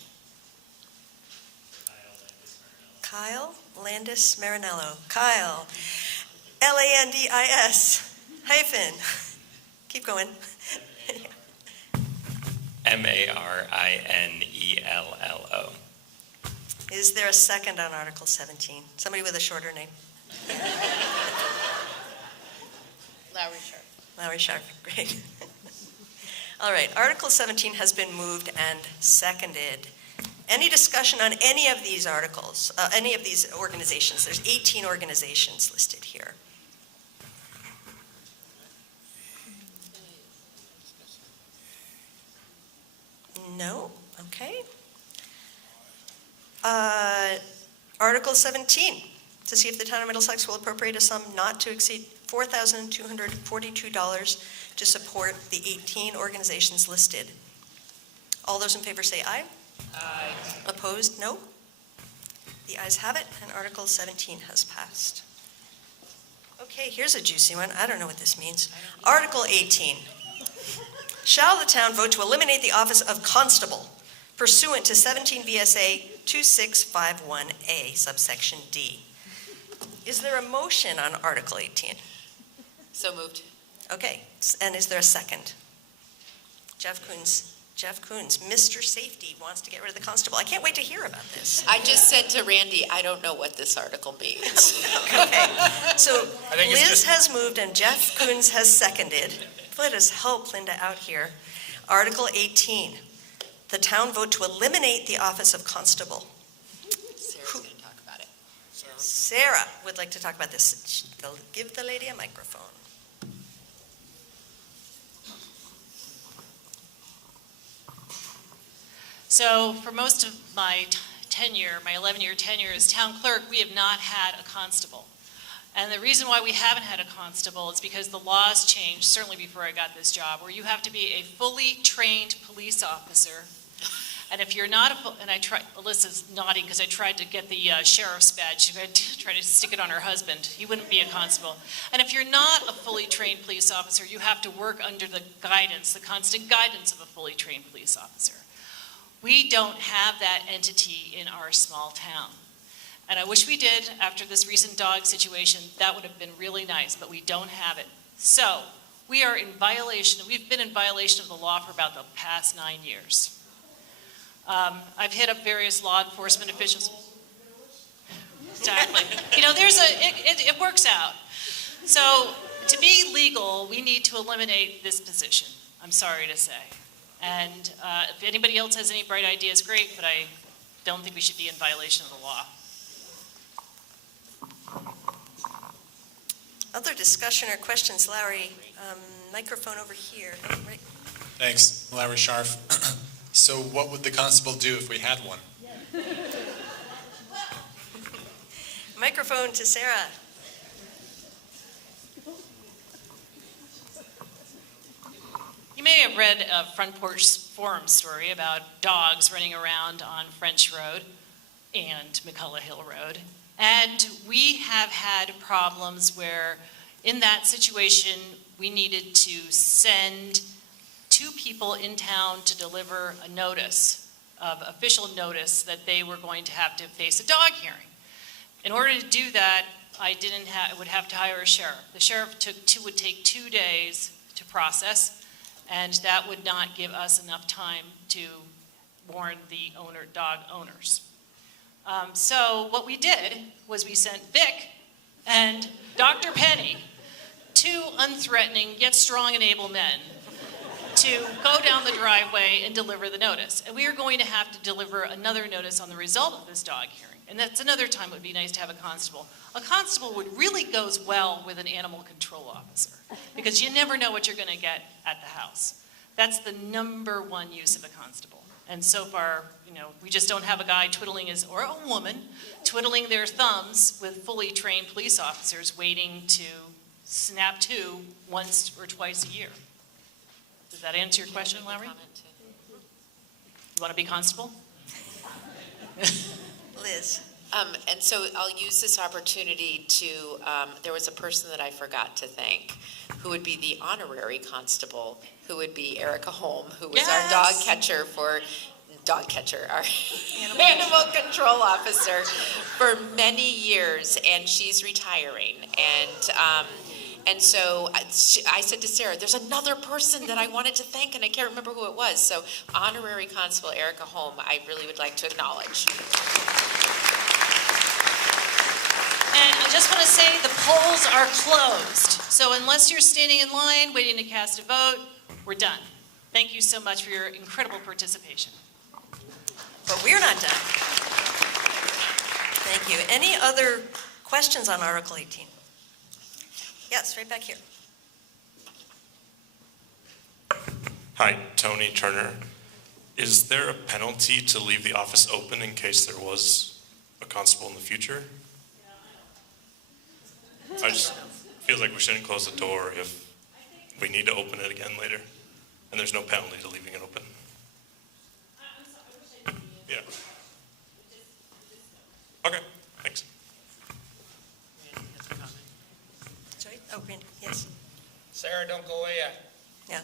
Kyle Landis Marinello. Kyle, Landis hyphen. Keep going. Marinello. Is there a second on Article 17? Somebody with a shorter name. Lowry Sharp. Lowry Sharp, great. All right, Article 17 has been moved and seconded. Any discussion on any of these articles, any of these organizations? There's 18 organizations listed here. No? Okay. Article 17, to see if the town of Middlesex will appropriate a sum not to exceed $4,242 to support the 18 organizations listed. All those in favor say aye. Aye. Opposed, no. The ayes have it, and Article 17 has passed. Okay, here's a juicy one. I don't know what this means. Article 18. Shall the town vote to eliminate the office of constable pursuant to 17 VSA 2651A, subsection D? Is there a motion on Article 18? So moved. Okay, and is there a second? Jeff Koons Jeff Koons, Mr. Safety, wants to get rid of the constable. I can't wait to hear about this. I just said to Randy, I don't know what this article means. Okay, so I think it's Liz just- has moved and Jeff Koons has seconded. Let us help Linda out here. Article 18, the town vote to eliminate the office of constable. Sarah's going to talk about it. Sarah would like to talk about this. Give the lady a microphone. So for most of my tenure, my 11-year tenure as town clerk, we have not had a constable. And the reason why we haven't had a constable is because the laws changed, certainly before I got this job, where you have to be a fully trained police officer. And if you're not and I tried, Alyssa's nodding because I tried to get the sheriff's badge, I tried to stick it on her husband. He wouldn't be a constable. And if you're not a fully trained police officer, you have to work under the guidance, the constant guidance of a fully trained police officer. We don't have that entity in our small town. And I wish we did after this recent dog situation. That would have been really nice, but we don't have it. So we are in violation, we've been in violation of the law for about the past 9 years. I've hit up various law enforcement officials. Exactly. You know, it works out. So to be legal, we need to eliminate this position, I'm sorry to say. And if anybody else has any bright ideas, great, but I don't think we should be in violation of the law. Other discussion or questions? Larry, microphone over here. Right. Thanks, Larry Scharf. So what would the constable do if we had one? Microphone to Sarah. You may have read a Front Porch Forum story about dogs running around on French Road and McCullough Hill Road. And we have had problems where in that situation, we needed to send 2 people in town to deliver a notice, of official notice, that they were going to have to face a dog hearing. In order to do that, I would have to hire a sheriff. The sheriff would take 2 days to process, and that would not give us enough time to warn the dog owners. So what we did was we sent Vic and Dr. Penny, 2 unthreatening yet strong and able men, to go down the driveway and deliver the notice. And we are going to have to deliver another notice on the result of this dog hearing. And that's another time it would be nice to have a constable. A constable really goes well with an animal control officer because you never know what you're going to get at the house. That's the #1 use of a constable. And so far, you know, we just don't have a guy twiddling or a woman twiddling their thumbs with fully trained police officers waiting to snap to once or twice a year. Does that answer your question, Larry? You want to be constable? Liz. And so I'll use this opportunity to, there was a person that I forgot to thank, who would be the honorary constable, who would be Erica Holm, who was our dog catcher, our animal control officer for many years, and she's retiring. And so I said to Sarah, there's another person that I wanted to thank, and I can't remember who it was. So honorary constable Erica Holm, I really would like to acknowledge. And I just want to say the polls are closed. So unless you're standing in line waiting to cast a vote, we're done. Thank you so much for your incredible participation. But we're not done. Thank you. Any other questions on Article 18? Yes, right back here. Hi, Tony Turner. Is there a penalty to leave the office open in case there was a constable in the future? I just feel like we shouldn't close the door if we need to open it again later, and there's no penalty to leaving it open. Yeah. Okay, thanks. Sorry? Oh, Randy, yes. Sarah, don't go away yet. Yeah.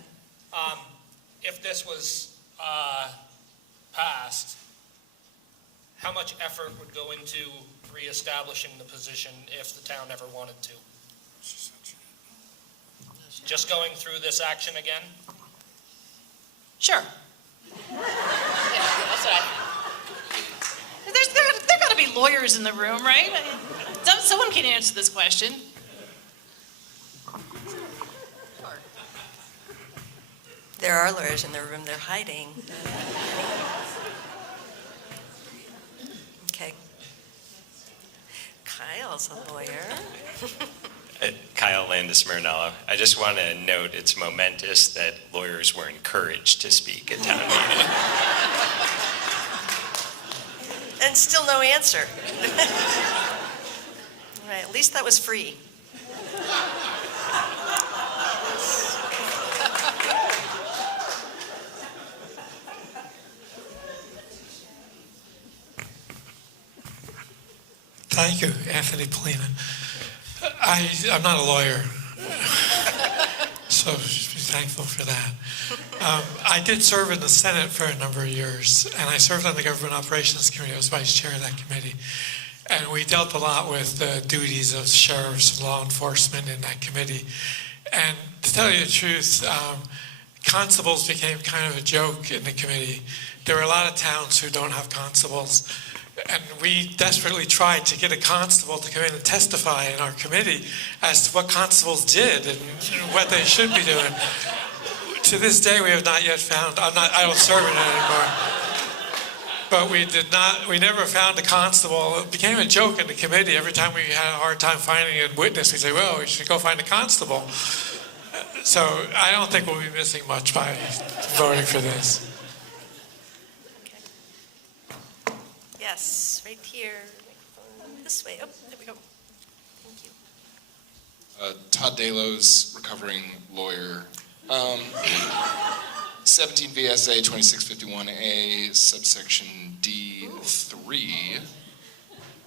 If this was passed, how much effort would go into reestablishing the position if the town ever wanted to? Just going through this action again? Sure. That's what I. There got to be lawyers in the room, right? Someone can answer this question. There are lawyers in the room, they're hiding. Okay. Kyle's a lawyer. Kyle Landis-Marinello. I just want to note it's momentous that lawyers were encouraged to speak at town meeting. And still no answer. All right, at least that was free. Thank you, Anthony Polina. I'm not a lawyer, so just be thankful for that. I did serve in the Senate for a number of years, and I served on the Government Operations Committee. I was vice chair of that committee. And we dealt a lot with the duties of sheriffs and law enforcement in that committee. And to tell you the truth, constables became kind of a joke in the committee. There are a lot of towns who don't have constables. And we desperately tried to get a constable to come in and testify in our committee as to what constables did and what they should be doing. To this day, we have not yet found, I don't serve in it anymore. But we never found a constable. It became a joke in the committee. Every time we had a hard time finding a witness, we'd say, well, we should go find a constable. So I don't think we'll be missing much by voting for this. Yes, right here. This way. Oh, there we go. Thank you. Todd Delos, recovering lawyer. 17 VSA 2651A, subsection D3.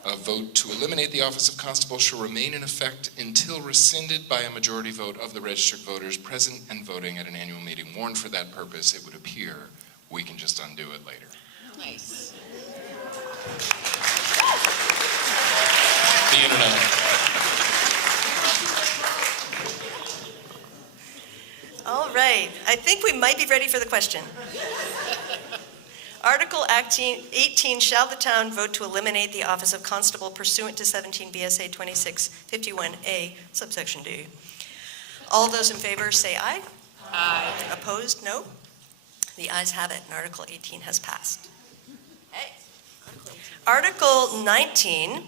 A vote to eliminate the office of constable shall remain in effect until rescinded by a majority vote of the registered voters present and voting at an annual meeting warned for that purpose. It would appear we can just undo it later. Nice. The internet. All right, I think we might be ready for the question. Article 18, shall the town vote to eliminate the office of constable pursuant to 17 BSA 2651A, subsection D? All those in favor say aye. Aye. Opposed, no. The ayes have it, and Article 18 has passed. Article 19,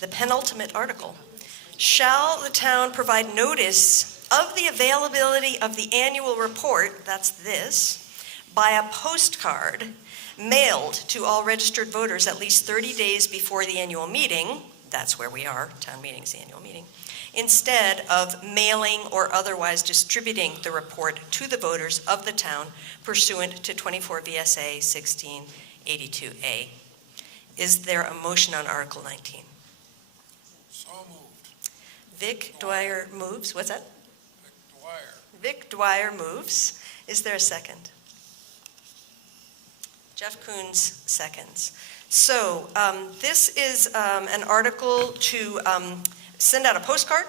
the penultimate article. Shall the town provide notice of the availability of the annual report, that's this, by a postcard mailed to all registered voters at least 30 days before the annual meeting, that's where we are, town meeting's the annual meeting, instead of mailing or otherwise distributing the report to the voters of the town pursuant to 24 VSA 1682A. Is there a motion on Article 19? So moved. Vic Dwyer moves. What's that? Vic Dwyer. Vic Dwyer moves. Is there a second? Jeff Koons seconds. So this is an article to send out a postcard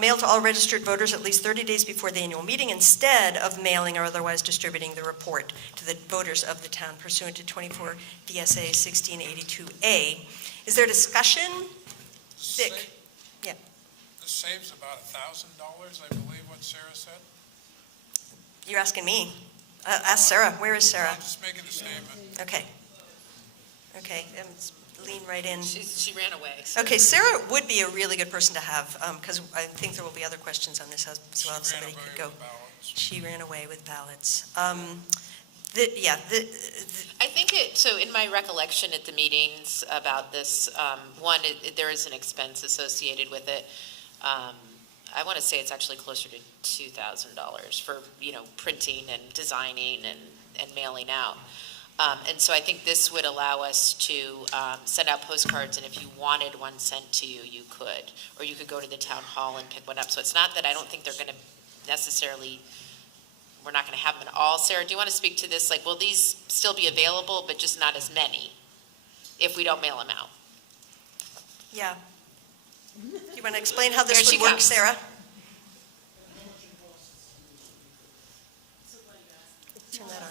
mailed to all registered voters at least 30 days before the annual meeting instead of mailing or otherwise distributing the report to the voters of the town pursuant to 24 VSA 1682A. Is there discussion? Vic? Yeah. This saves about $1,000, I believe what Sarah said. You're asking me. Ask Sarah. Where is Sarah? I'm just making a statement. Okay. Okay, lean right in. She ran away. So. Okay, Sarah would be a really good person to have, because I think there will be other questions on this as well, if somebody could go. She ran away with ballots. I think so in my recollection at the meetings about this, there is an expense associated with it. I want to say it's actually closer to $2,000 for, printing and designing and mailing out. And so I think this would allow us to send out postcards, and if you wanted one sent to you, you could. Or you could go to the town hall and pick one up. So it's not that I don't think they're going to necessarily, we're not going to have them all. Sarah, do you want to speak to this? Like, will these still be available, but just not as many if we don't mail them out? Yeah. You want to explain how this There would she work, comes. Sarah? Turn that on.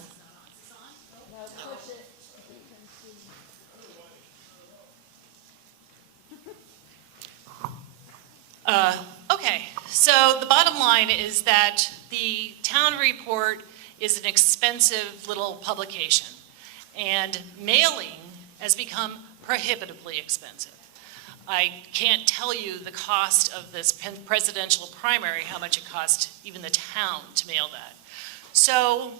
Okay, so the bottom line is that the town report is an expensive little publication, and mailing has become prohibitively expensive. I can't tell you the cost of this presidential primary, how much it cost even the town to mail that. So,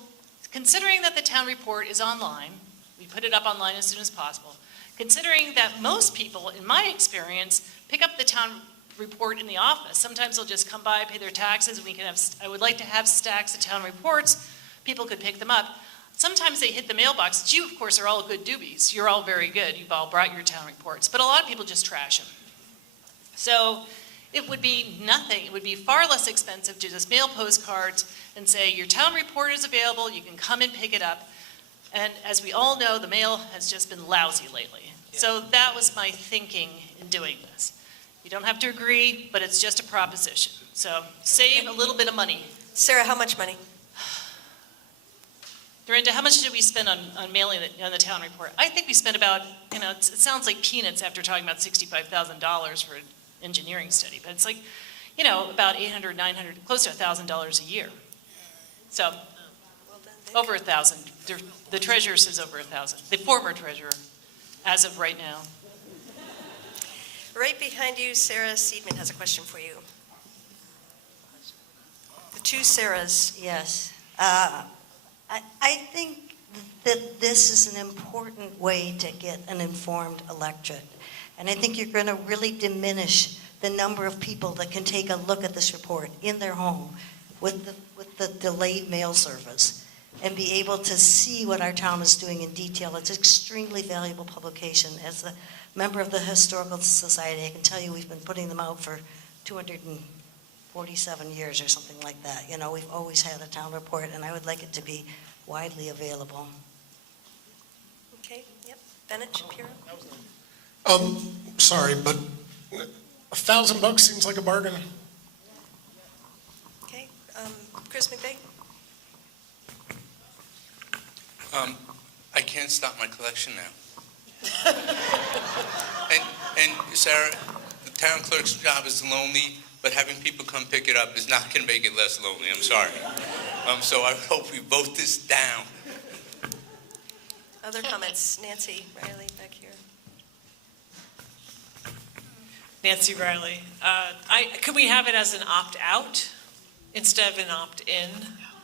considering that the town report is online, we put it up online as soon as possible, considering that most people, in my experience, pick up the town report in the office. Sometimes they'll just come by, pay their taxes, and we can have, I would like to have stacks of town reports, people could pick them up. Sometimes they hit the mailbox. You, of course, are all good doobies. You're all very good. You've all brought your town reports, but a lot of people just trash them. So it would be nothing. It would be far less expensive to just mail postcards and say, your town report is available, you can come and pick it up. And as we all know, the mail has just been lousy lately. So that was my thinking in doing this. You don't have to agree, but it's just a proposition. So save a little bit of money. Sarah, how much money? Dorinda, how much did we spend on mailing on the town report? I think we spent about, it sounds like peanuts after talking about $65,000 for an engineering study, but it's like, about $800, $900, close to $1,000 a year. So, over 1,000. The treasurer says over 1,000. The former treasurer, as of right now. Right behind you, Sarah Seidman has a question for you. The two Sarahs. Yes. I think that this is an important way to get an informed electorate. And I think you're going to really diminish the number of people that can take a look at this report in their home with the delayed mail service and be able to see what our town is doing in detail. It's an extremely valuable publication. As a member of the Historical Society, I can tell you we've been putting them out for 247 years or something like that. We've always had a town report, and I would like it to be widely available. Okay, yep. Bennett Shapiro? Sorry, but $1,000 seems like a bargain. Okay, Chris McVeigh? I can't stop my collection now. and Sarah, the town clerk's job is lonely, but having people come pick it up is not going to make it less lonely. I'm sorry. So I hope we vote this down. Other comments? Nancy Riley back here. Nancy Riley. Could we have it as an opt-out instead of an opt-in?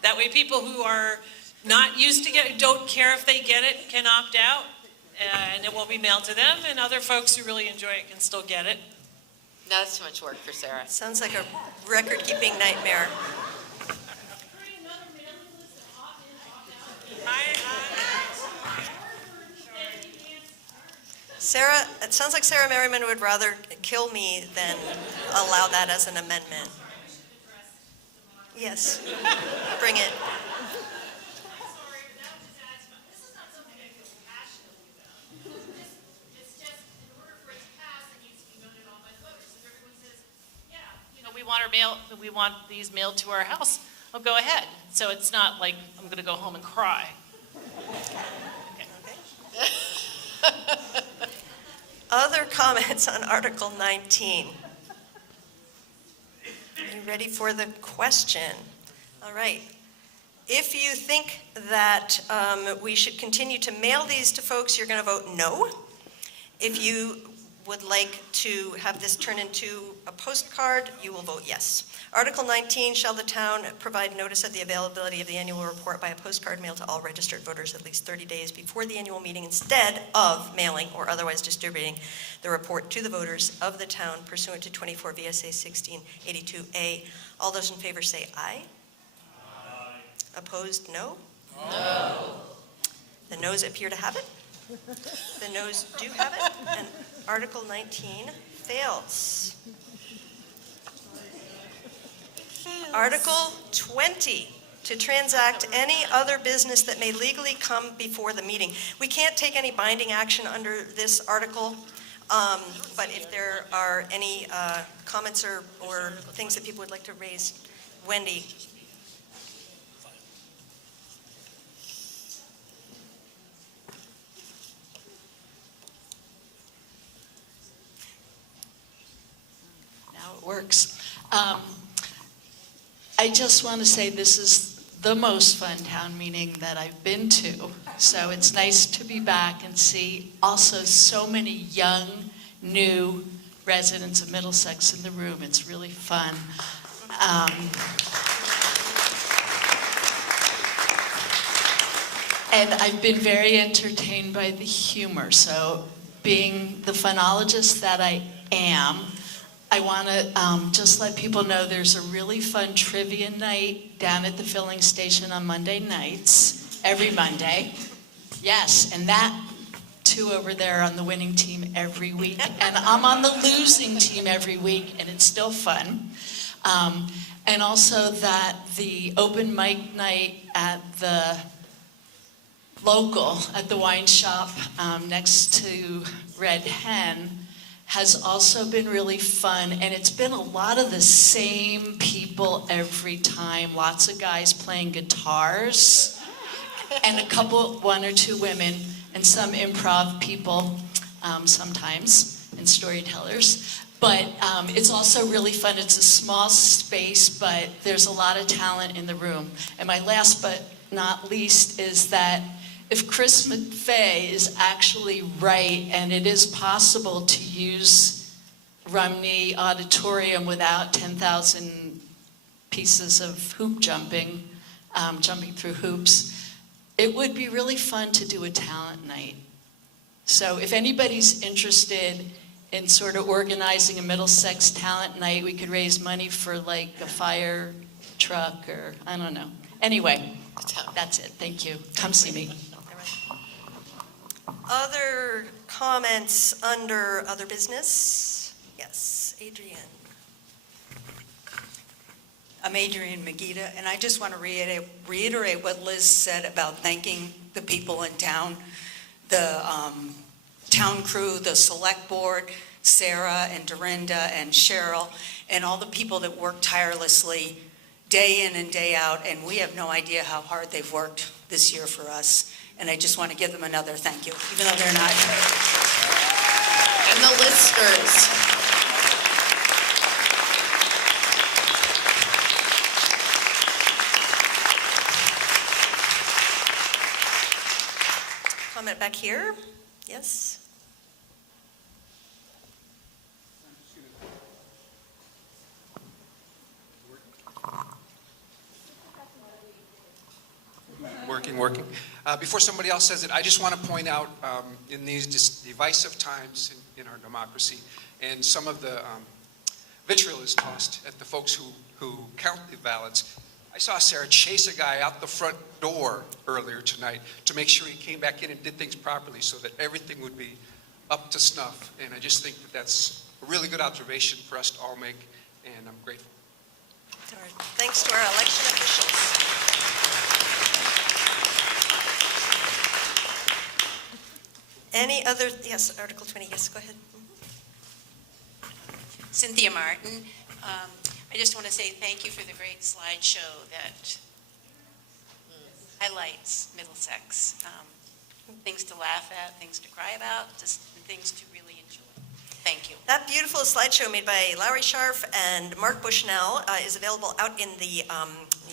That way people who are not used to get, don't care if they get it, can opt out, and it won't be mailed to them, and other folks who really enjoy it can still get it. No, that's too much work for Sarah. Sounds like a record-keeping nightmare. Sarah, it sounds like Sarah Merriman would rather kill me than allow that as an amendment. Yes, bring it. We want these mailed to our house. Oh, go ahead. So it's not like I'm going to go home and cry. Other comments on Article 19? Are you ready for the question? All right. If you think that we should continue to mail these to folks, you're going to vote no. If you would like to have this turn into a postcard, you will vote yes. Article 19, shall the town provide notice of the availability of the annual report by a postcard mailed to all registered voters at least 30 days before the annual meeting instead of mailing or otherwise distributing the report to the voters of the town pursuant to 24 VSA 1682A. All those in favor say aye. Aye. Opposed, no? No. The noes appear to have it. The noes do have it, and Article 19 fails. Article 20, to transact any other business that may legally come before the meeting. We can't take any binding action under this article, but if there are any comments or things that people would like to raise, Wendy. works. I just want to say this is the most fun town meeting that I've been to. So it's nice to be back and see also so many young, new residents of Middlesex in the room. It's really fun. And I've been very entertained by the humor. So being the phonologist that I am, I want to just let people know there's a really fun trivia night down at the filling station on Monday nights, every Monday. Yes, and that too over there on the winning team every week. And I'm on the losing team every week, and it's still fun. And also that the open mic night at the local, at the wine shop next to Red Hen, has also been really fun, and it's been a lot of the same people every time. Lots of guys playing guitars, and one or two women, and some improv people sometimes, and storytellers. But it's also really fun. It's a small space, but there's a lot of talent in the room. And my last but not least is that if Chris McFay is actually right, and it is possible to use Rumney Auditorium without 10,000 pieces of hoop jumping, jumping through hoops, it would be really fun to do a talent night. So if anybody's interested in sort of organizing a Middlesex talent night, we could raise money for like a fire truck or I don't know. Anyway, that's it. Thank you. Come see me. Other comments under other business? Yes, Adrienne. I'm Adrienne Megida, and I just want to reiterate what Liz said about thanking the people in town, the town crew, the select board, Sarah and Dorinda and Cheryl, and all the people that work tirelessly day in and day out, and we have no idea how hard they've worked this year for us. And I just want to give them another thank you, even though they're not here. And the listers. Comment back here? Yes? Working. Before somebody else says it, I just want to point out in these divisive times in our democracy, and some of the vitriol is tossed at the folks who count the ballots. I saw Sarah chase a guy out the front door earlier tonight to make sure he came back in and did things properly so that everything would be up to snuff. And I just think that that's a really good observation for us to all make, and I'm grateful. Thanks to our election officials. Any other, yes, Article 20, yes, go ahead. Cynthia Martin. I just want to say thank you for the great slideshow that highlights Middlesex. Things to laugh at, things to cry about, just things to really enjoy. Thank you. That beautiful slideshow made by Lowry Scharf and Mark Bushnell is available out in the,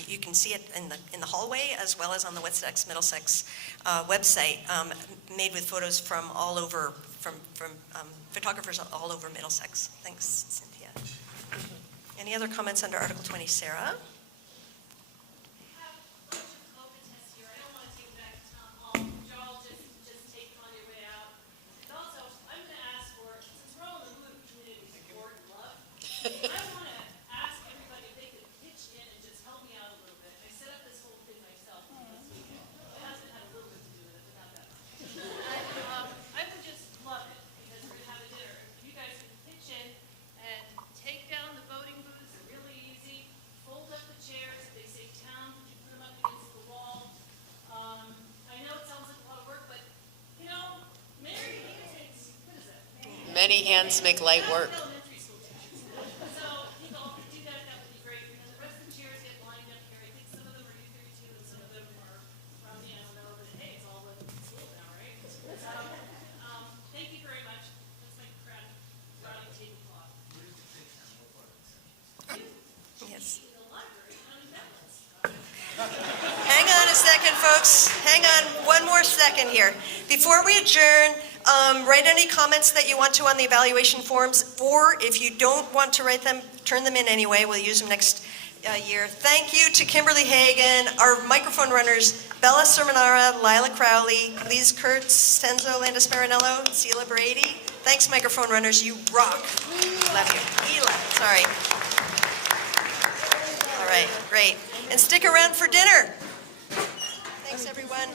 you can see it in the hallway as well as on the Middlesex website, made with photos from all over, from photographers all over Middlesex. Thanks, Cynthia. Any other comments under Article 20, Sarah? Many hands make light work. folks, hang on one more second here. Before we adjourn, write any comments that you want to on the evaluation forms, or if you don't want to write them, turn them in anyway. We'll use them next year. Thank you to Kimberly Hagan, our microphone runners, Bella Sermonara, Lila Crowley, Liz Kurtz, Stenzo Landis Marinello, Sheila Brady. Thanks, microphone runners. You rock. Love you. Ela, sorry. All right, great. And stick around for dinner. Thanks, everyone.